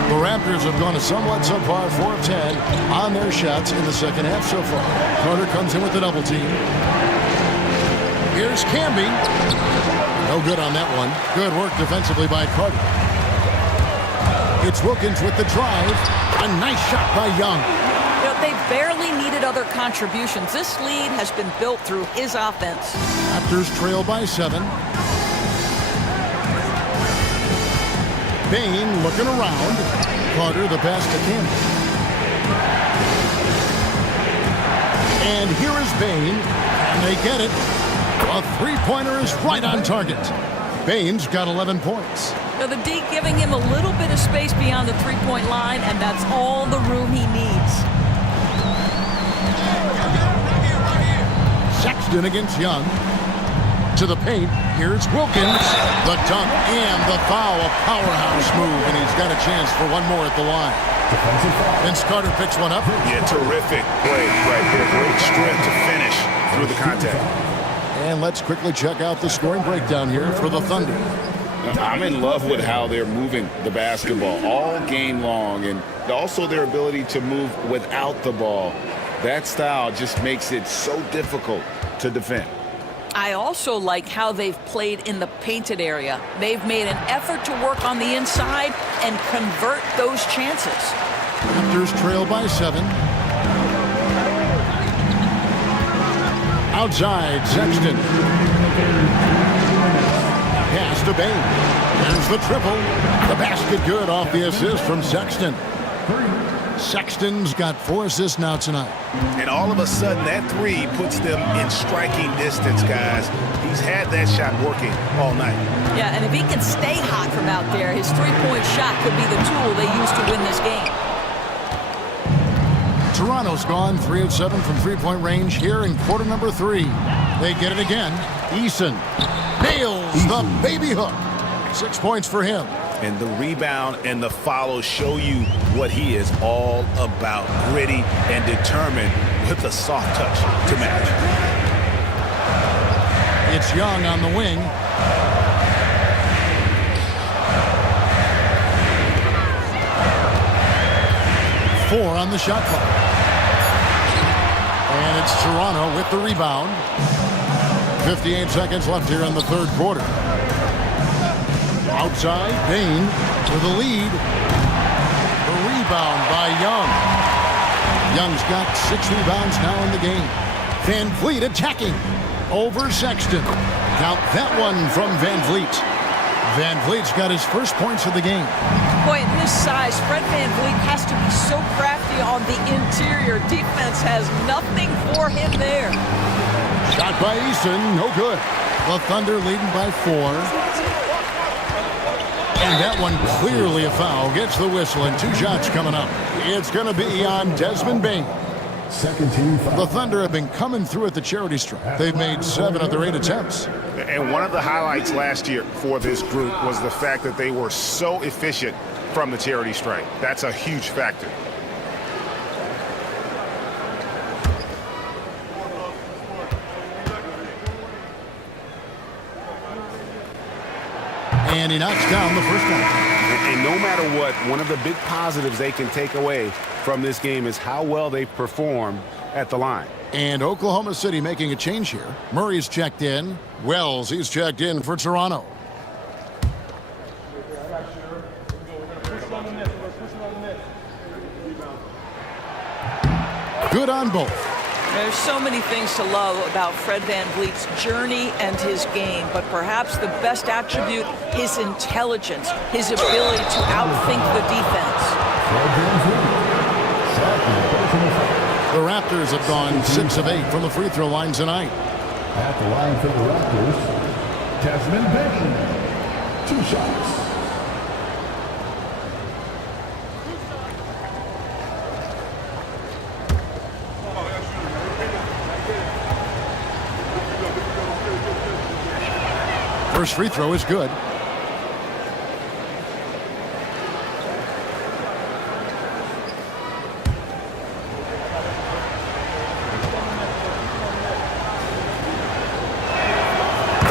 The Raptors have gone a somewhat subpar 4 of 10 on their shots in the second half so far. Carter comes in with the double team. Here's Camby. No good on that one. Good work defensively by Carter. It's Wilkins with the drive. A nice shot by Young. You know, they barely needed other contributions. This lead has been built through his offense. Raptors trail by 7. Bain looking around. Carter the pass to Camby. And here is Bain. And they get it. A three-pointer is right on target. Bain's got 11 points. Now the D giving him a little bit of space beyond the three-point line, and that's all the room he needs. Sexton against Young. To the paint. Here's Wilkins. The dunk and the foul. A powerhouse move, and he's got a chance for one more at the line. Vince Carter picks one up. Yeah, terrific play right here. Great strength to finish through the contact. And let's quickly check out the scoring breakdown here for the Thunder. I'm in love with how they're moving the basketball all game long, and also their ability to move without the ball. That style just makes it so difficult to defend. I also like how they've played in the painted area. They've made an effort to work on the inside and convert those chances. Raptors trail by 7. Outside, Sexton. Pass to Bain. There's the triple. The basket good off the assist from Sexton. Sexton's got 4 assists now tonight. And all of a sudden, that 3 puts them in striking distance, guys. He's had that shot working all night. Yeah, and if he can stay hot from out there, his three-point shot could be the tool they use to win this game. Toronto's gone 3 of 7 from three-point range here in quarter number 3. They get it again. Eason nails the baby hook. 6 points for him. And the rebound and the follow show you what he is all about. Gritty and determined with a soft touch to match. It's Young on the wing. Four on the shot clock. And it's Toronto with the rebound. 58 seconds left here in the third quarter. Outside, Bain for the lead. The rebound by Young. Young's got 6 rebounds now in the game. Van Vliet attacking over Sexton. Count that one from Van Vliet. Van Vliet's got his first points of the game. Boy, at his size, Fred Van Vliet has to be so crafty on the interior. Defense has nothing for him there. Shot by Eason, no good. The Thunder leading by 4. And that one clearly a foul. Gets the whistle and 2 shots coming up. It's going to be on Desmond Bain. Second team foul. The Thunder have been coming through at the charity stripe. They've made 7 of their 8 attempts. And one of the highlights last year for this group was the fact that they were so efficient from the charity stripe. That's a huge factor. And he knocks down the first one. And no matter what, one of the big positives they can take away from this game is how well they perform at the line. And Oklahoma City making a change here. Murray's checked in. Wells, he's checked in for Toronto. Good on both. There's so many things to love about Fred VanVleet's journey and his game, but perhaps the best attribute, his intelligence, his ability to outthink the defense. The Raptors have gone 6 of 8 from the free throw line tonight. At the line for the Raptors, Desmond Bain. 2 shots. First free throw is good.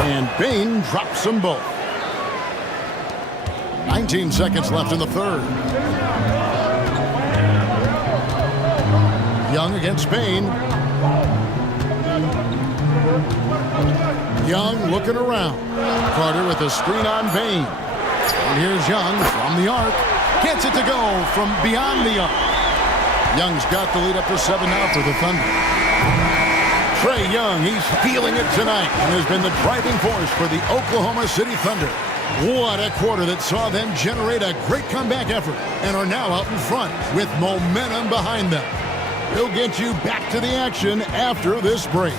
And Bain drops them both. 19 seconds left in the third. Young against Bain. Young looking around. Carter with a screen on Bain. And here's Young from the arc. Gets it to go from beyond the arc. Young's got the lead up to 7 now for the Thunder. Trae Young, he's feeling it tonight and has been the driving force for the Oklahoma City Thunder. What a quarter that saw them generate a great comeback effort and are now out in front with momentum behind them. We'll get you back to the action after this break.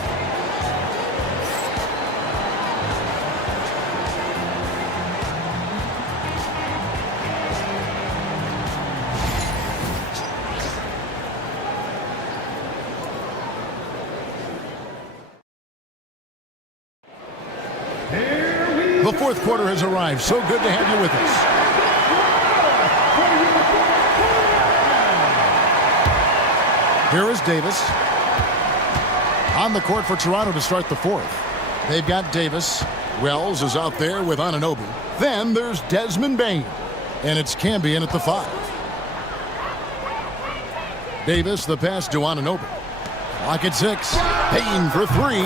The fourth quarter has arrived. So good to have you with us. Here is Davis. On the court for Toronto to start the fourth. They've got Davis. Wells is out there with Anunoby. Then there's Desmond Bain. And it's Cambion at the 5. Davis, the pass to Anunoby. Clock at 6. Bain for 3.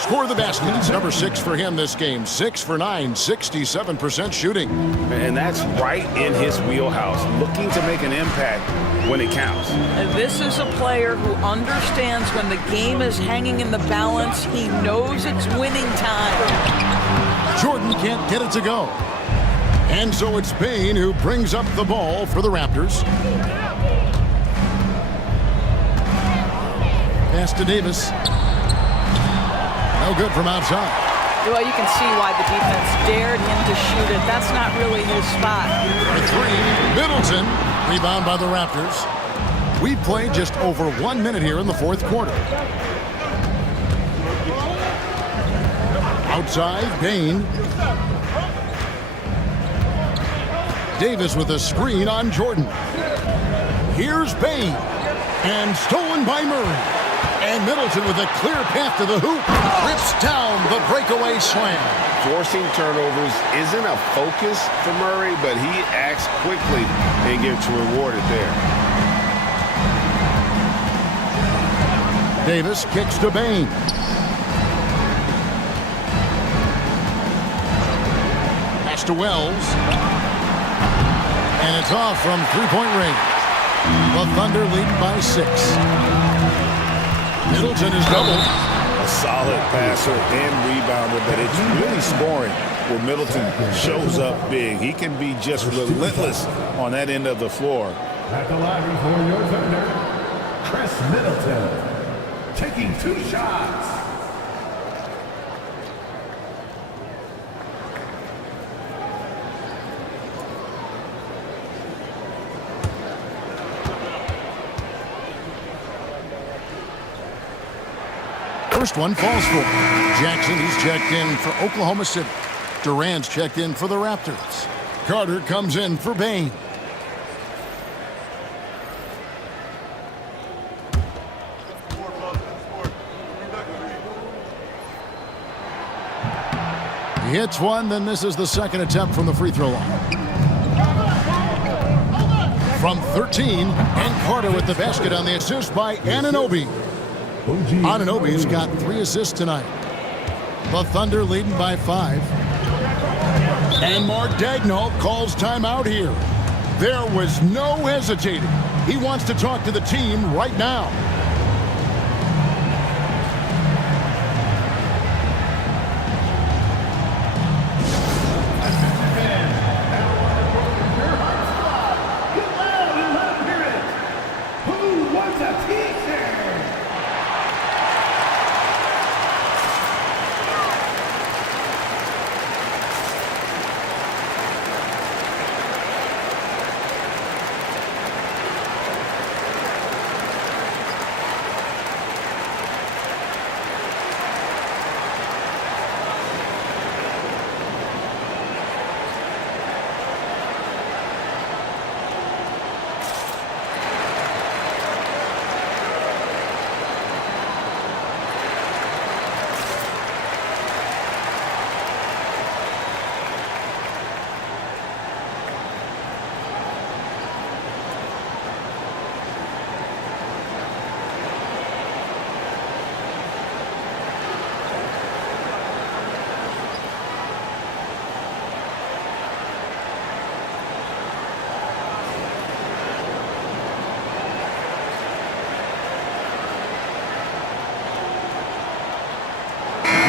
Score the basket. It's number 6 for him this game. 6 for 9, 67% shooting. And that's right in his wheelhouse, looking to make an impact when it counts. And this is a player who understands when the game is hanging in the balance. He knows it's winning time. Jordan can't get it to go. And so it's Bain who brings up the ball for the Raptors. Pass to Davis. No good from outside. Well, you can see why the defense dared him to shoot it. That's not really his spot. For 3, Middleton. Rebound by the Raptors. We played just over 1 minute here in the fourth quarter. Outside, Bain. Davis with a screen on Jordan. Here's Bain. And stolen by Murray. And Middleton with a clear path to the hoop. Rips down the breakaway slam. Forcing turnovers isn't a focus for Murray, but he acts quickly and gets rewarded there. Davis kicks to Bain. Pass to Wells. And it's off from three-point range. The Thunder lead by 6. Middleton is doubled. A solid passer and rebounder, but it's really scoring where Middleton shows up big. He can be just relentless on that end of the floor. At the line for your Thunder, Chris Middleton, taking 2 shots. First one falls for Jackson. He's checked in for Oklahoma City. Durant's checked in for the Raptors. Carter comes in for Bain. He hits one, then misses the second attempt from the free throw line. From 13, and Carter with the basket on the assist by Anunoby. Anunoby's got 3 assists tonight. The Thunder leading by 5. And Mark Daigneault calls timeout here. There was no hesitating. He wants to talk to the team right now.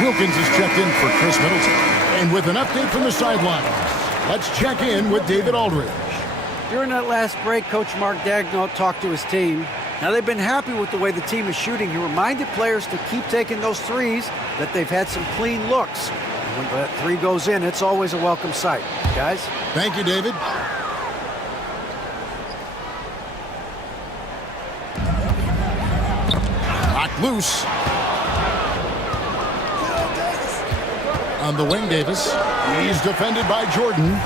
Wilkins is checked in for Chris Middleton. And with an update from the sidelines, let's check in with David Aldridge. During that last break, Coach Mark Daigneault talked to his team. Now, they've been happy with the way the team is shooting. He reminded players to keep taking those threes, that they've had some clean looks. When that 3 goes in, it's always a welcome sight. Guys? Thank you, David. Locked loose. On the wing, Davis. He's defended by Jordan.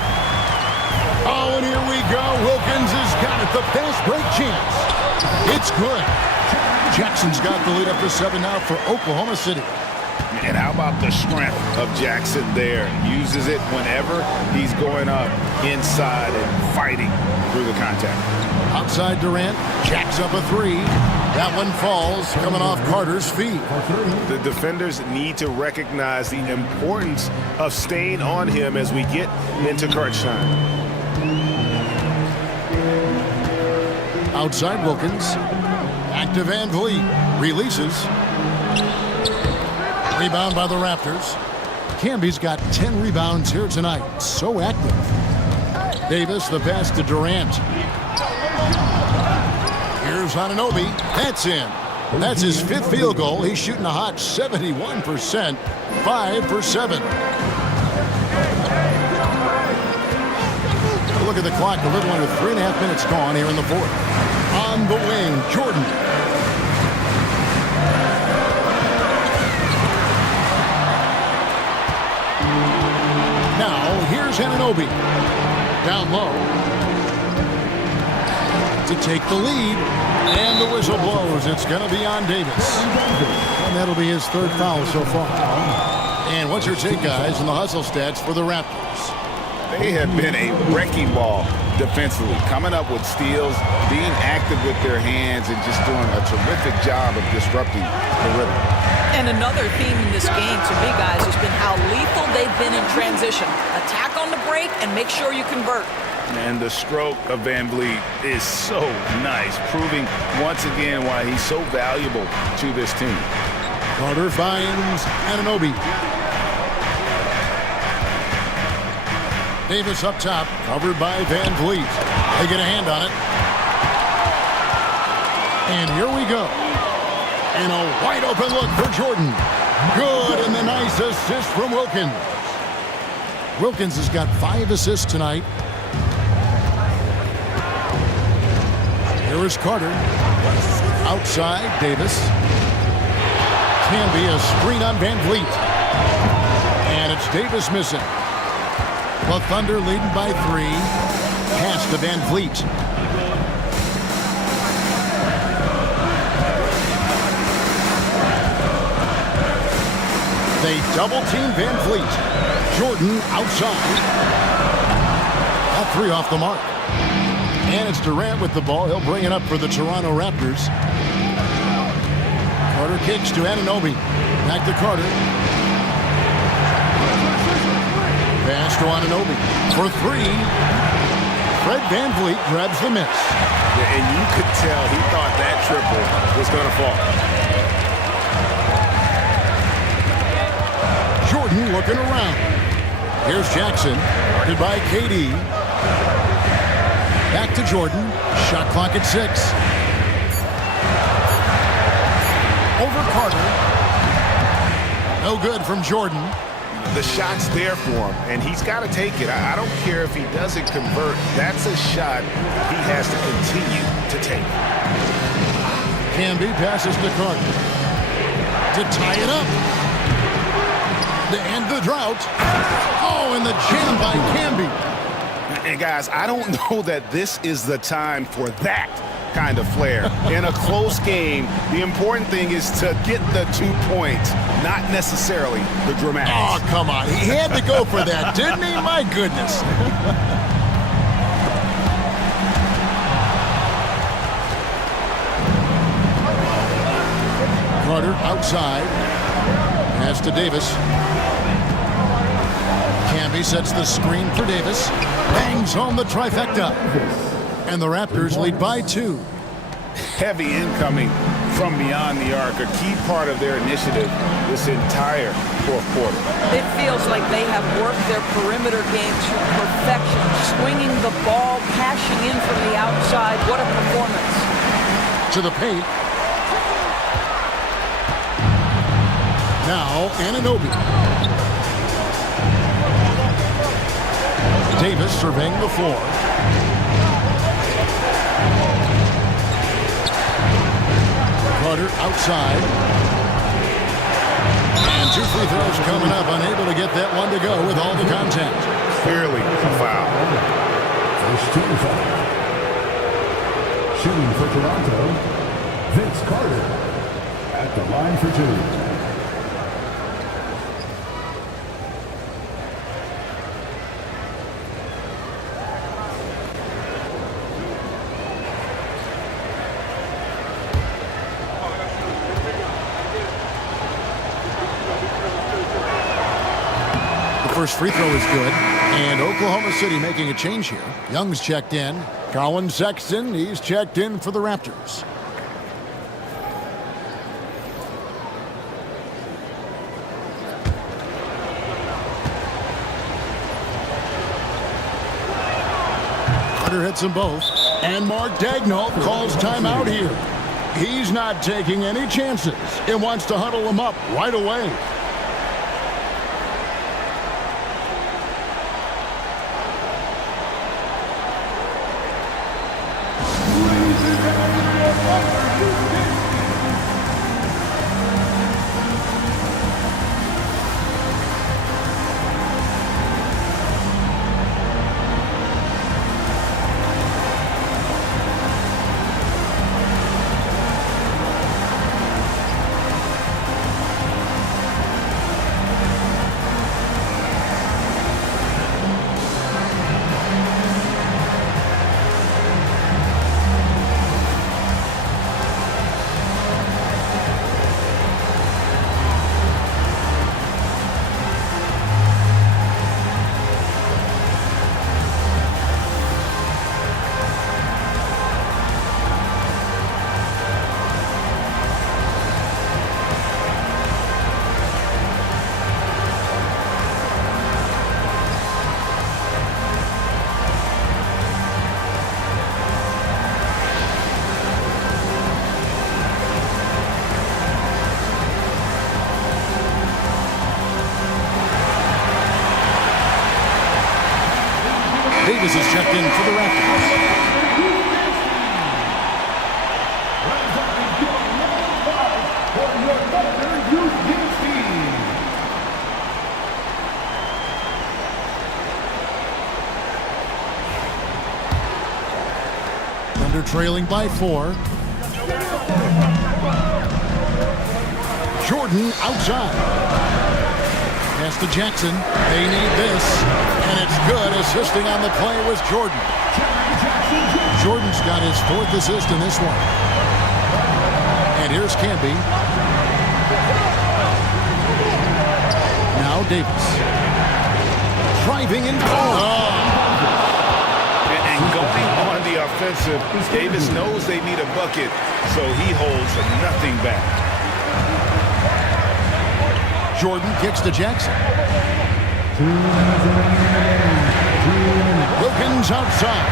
Oh, and here we go. Wilkins has got it. The fast break chance. It's good. Jackson's got the lead up to 7 now for Oklahoma City. And how about the strength of Jackson there? Uses it whenever he's going up inside and fighting through the contact. Outside Durant. Jacks up a 3. That one falls, coming off Carter's feet. The defenders need to recognize the importance of staying on him as we get into crunch time. Outside Wilkins. Back to Van Vliet. Releases. Rebound by the Raptors. Camby's got 10 rebounds here tonight. So active. Davis, the pass to Durant. Here's Anunoby. That's in. That's his 5th field goal. He's shooting a hot 71%. 5 for 7. Look at the clock. A little under 3.5 minutes gone here in the 4th. On the wing, Jordan. Now, here's Anunoby. Down low. To take the lead. And the whistle blows. It's going to be on Davis. And that'll be his 3rd foul so far. And what's your take, guys, on the hustle stats for the Raptors? They have been a wrecking ball defensively, coming up with steals, being active with their hands, and just doing a terrific job of disrupting the rhythm. And another theme in this game to me, guys, has been how lethal they've been in transition. Attack on the break and make sure you convert. And the stroke of Van Vliet is so nice, proving once again why he's so valuable to this team. Carter finds Anunoby. Davis up top, covered by Van Vliet. They get a hand on it. And here we go. And a wide open look for Jordan. Good, and the nice assist from Wilkins. Wilkins has got 5 assists tonight. Here is Carter. Outside, Davis. Can be a screen on Van Vliet. And it's Davis missing. The Thunder leading by 3. Pass to Van Vliet. They double team Van Vliet. Jordan outside. That 3 off the mark. And it's Durant with the ball. He'll bring it up for the Toronto Raptors. Carter kicks to Anunoby. Back to Carter. Pass to Anunoby for 3. Fred Van Vliet grabs the miss. Yeah, and you could tell he thought that triple was going to fall. Jordan looking around. Here's Jackson, guarded by KD. Back to Jordan. Shot clock at 6. Over Carter. No good from Jordan. The shot's there for him, and he's got to take it. I don't care if he doesn't convert. That's a shot he has to continue to take. Camby passes to Carter to tie it up. To end the drought. Oh, and the jam by Camby. And guys, I don't know that this is the time for that kind of flair. In a close game, the important thing is to get the 2 points, not necessarily the dramatics. Oh, come on. He had to go for that, didn't he? My goodness. Carter outside. Pass to Davis. Camby sets the screen for Davis. Bangs home the trifecta. And the Raptors lead by 2. Heavy incoming from beyond the arc, a key part of their initiative this entire fourth quarter. It feels like they have worked their perimeter game to perfection, swinging the ball, cashing in from the outside. What a performance. To the paint. Now, Anunoby. Davis surveying the floor. Carter outside. And 2 free throws coming up. Unable to get that one to go with all the contact. Clearly a foul. First team foul. Shooting for Toronto, Vince Carter at the line for 2. First free throw is good. And Oklahoma City making a change here. Young's checked in. Colin Sexton, he's checked in for the Raptors. Carter hits them both. And Mark Daigneault calls timeout here. He's not taking any chances. It wants to huddle them up right away. Davis is checked in for the Raptors. For your Thunder, Carter trailing by 4. Jordan outside. Pass to Jackson. They need this. And it's good. Assisting on the play was Jordan. Jordan's got his 4th assist in this one. And here's Camby. Now Davis. Driving in. And going on the offensive, Davis knows they need a bucket, so he holds nothing back. Jordan kicks to Jackson. Wilkins outside.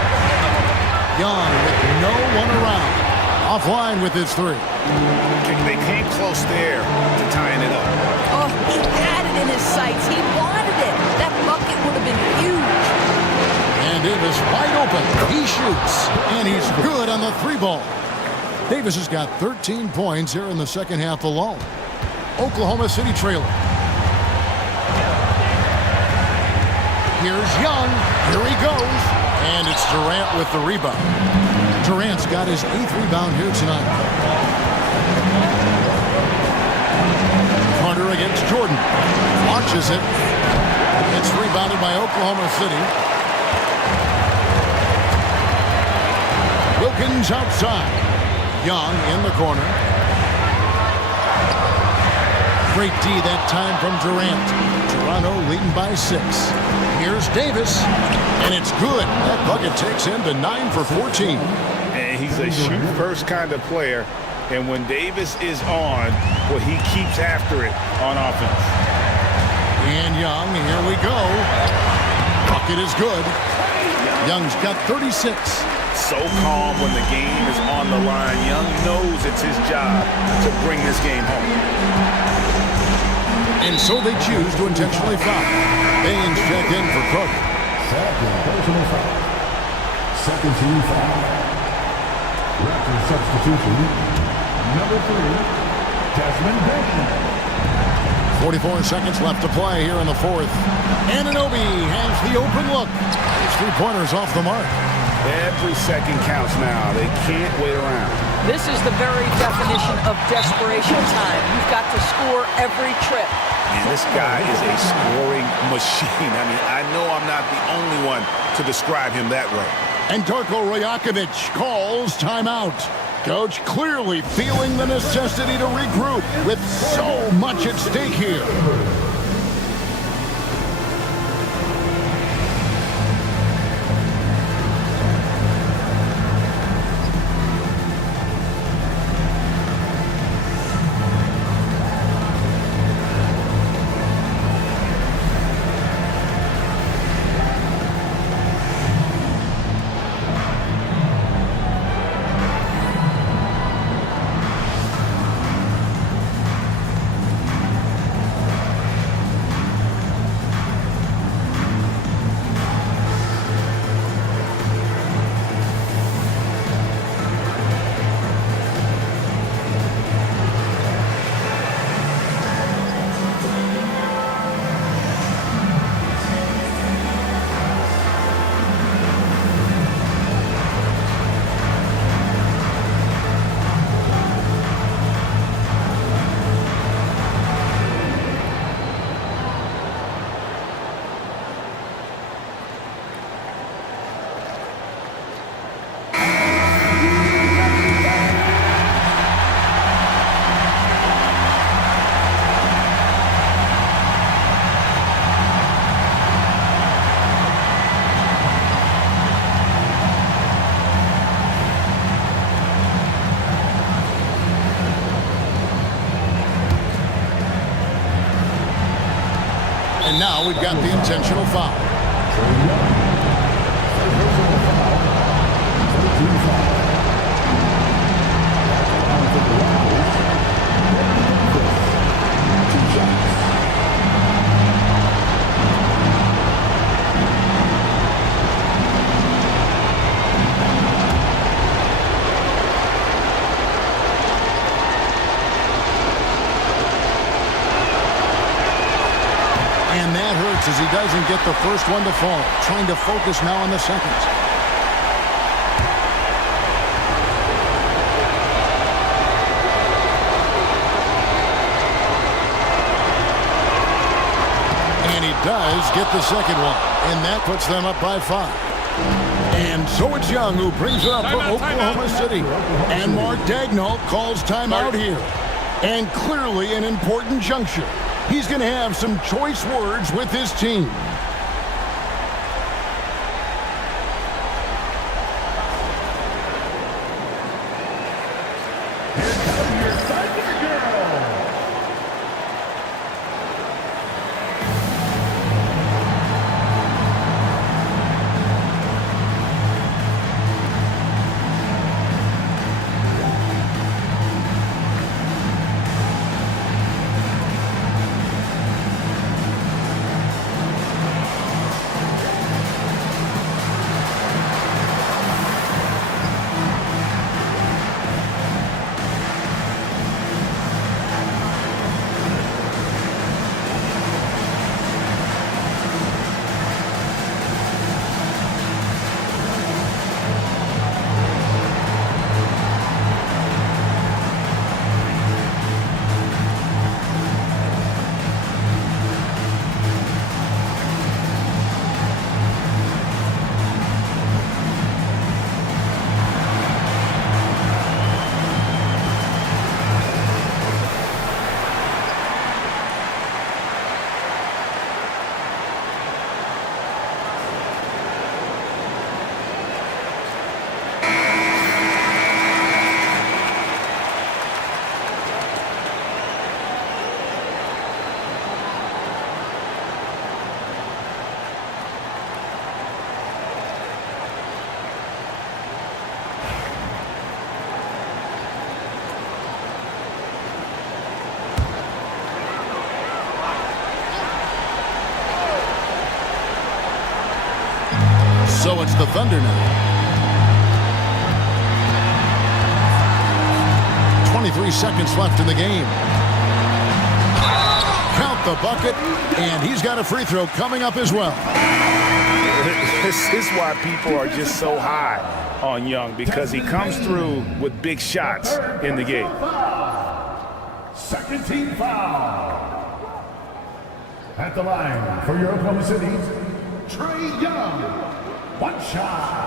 Young with no one around. Offline with his 3. They came close there to tying it up. Oh, he had it in his sights. He wanted it. That bucket would have been huge. And Davis wide open. He shoots. And he's good on the 3 ball. Davis has got 13 points here in the second half alone. Oklahoma City trailing. Here's Young. Here he goes. And it's Durant with the rebound. Durant's got his 8th rebound here tonight. Carter against Jordan. Launches it. It's rebounded by Oklahoma City. Wilkins outside. Young in the corner. Great D that time from Durant. Toronto leading by 6. Here's Davis. And it's good. That bucket takes him to 9 for 14. And he's a shoot-first kind of player. And when Davis is on, well, he keeps after it on offense. And Young, here we go. Bucket is good. Young's got 36. So calm when the game is on the line. Young knows it's his job to bring this game home. And so they choose to intentionally foul. Baines checked in for Cook. Second team foul. Raptors substitution. Number 3, Desmond Bain. 44 seconds left to play here in the 4th. Anunoby has the open look. His 3-pointers off the mark. Every second counts now. They can't wait around. This is the very definition of desperation time. You've got to score every trip. And this guy is a scoring machine. I mean, I know I'm not the only one to describe him that way. And Darko Rajakovic calls timeout. Coach clearly feeling the necessity to regroup with so much at stake here. And now we've got the intentional foul. And that hurts as he doesn't get the first one to fall. Trying to focus now on the second. does get the second one, and that puts them up by 5. And so it's Young who brings it up for Oklahoma City. And Mark Daigneault calls timeout here. And clearly an important juncture. He's going to have some choice words with his team. So it's the Thunder now. 23 seconds left in the game. Count the bucket, and he's got a free throw coming up as well. This is why people are just so high on Young, because he comes through with big shots in the game. Second team foul. At the line for your Oklahoma City, Trae Young. One shot.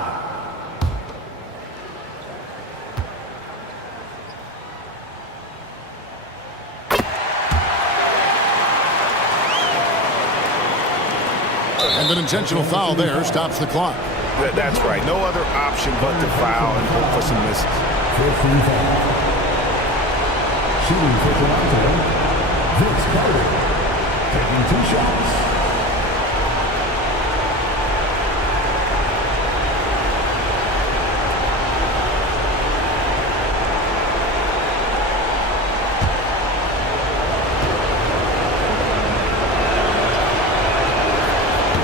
And an intentional foul there stops the clock. That's right. No other option but to foul and hope for some misses. Shooting for Toronto, Vince Carter, taking 2 shots.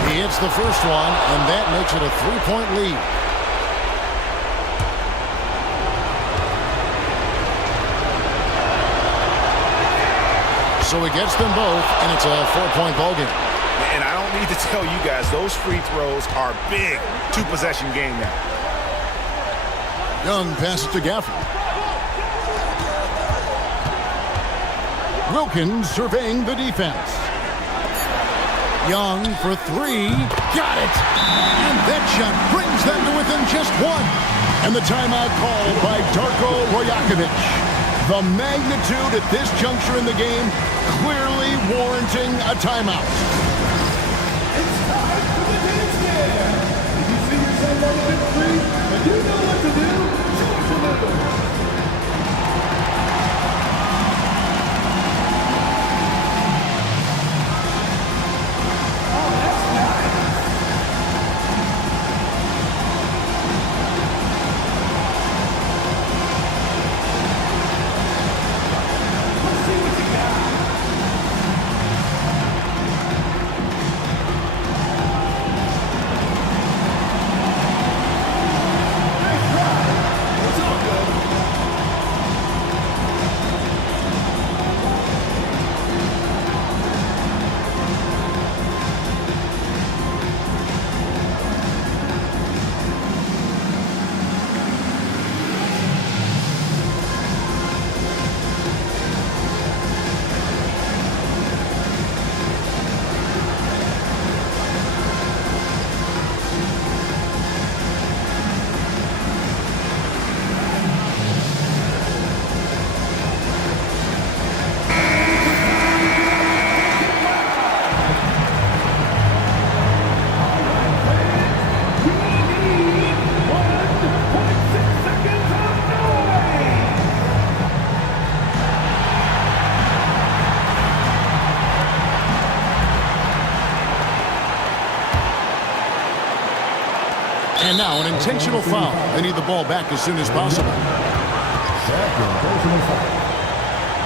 He hits the first one, and that makes it a 3-point lead. So he gets them both, and it's a 4-point ball game. And I don't need to tell you guys, those free throws are big. 2-possession game now. Young passes to Gafford. Wilkins surveying the defense. Young for 3. Got it! And that shot brings them to within just 1. And the timeout called by Darko Rajakovic. The magnitude at this juncture in the game clearly warranting a timeout. It's time for the dance game. If you see yourself on the big screen and you know what to do, show us a move. And now an intentional foul. They need the ball back as soon as possible. Second personal foul.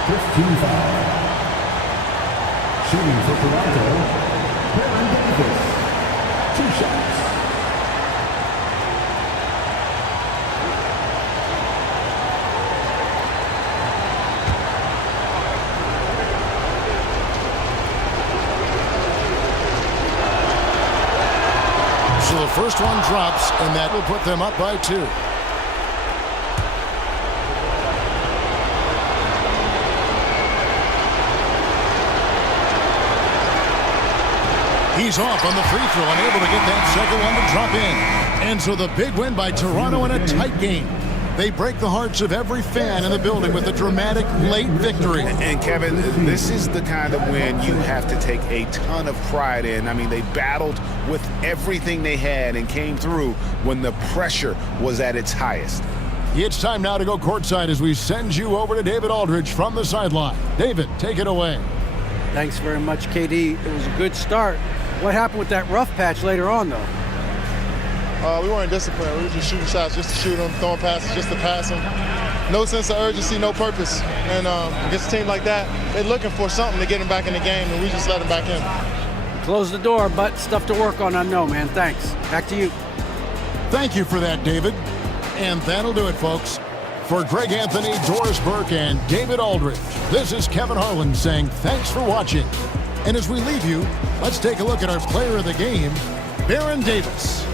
15 foul. Shooting for Toronto, Baron Davis. 2 shots. So the first one drops, and that will put them up by 2. He's off on the free throw, unable to get that second one to drop in. And so the big win by Toronto in a tight game. They break the hearts of every fan in the building with a dramatic late victory. And Kevin, this is the kind of win you have to take a ton of pride in. I mean, they battled with everything they had and came through when the pressure was at its highest. It's time now to go courtside as we send you over to David Aldridge from the sideline. David, take it away. Thanks very much, KD. It was a good start. What happened with that rough patch later on, though? We weren't disciplined. We were just shooting shots just to shoot them, throwing passes just to pass them. No sense of urgency, no purpose. And against a team like that, they're looking for something to get them back in the game, and we just let them back in. Close the door, but stuff to work on, I know, man. Thanks. Back to you. Thank you for that, David. And that'll do it, folks. For Greg Anthony, Doris Burke, and David Aldridge, this is Kevin Harlan saying thanks for watching. And as we leave you, let's take a look at our player of the game, Baron Davis.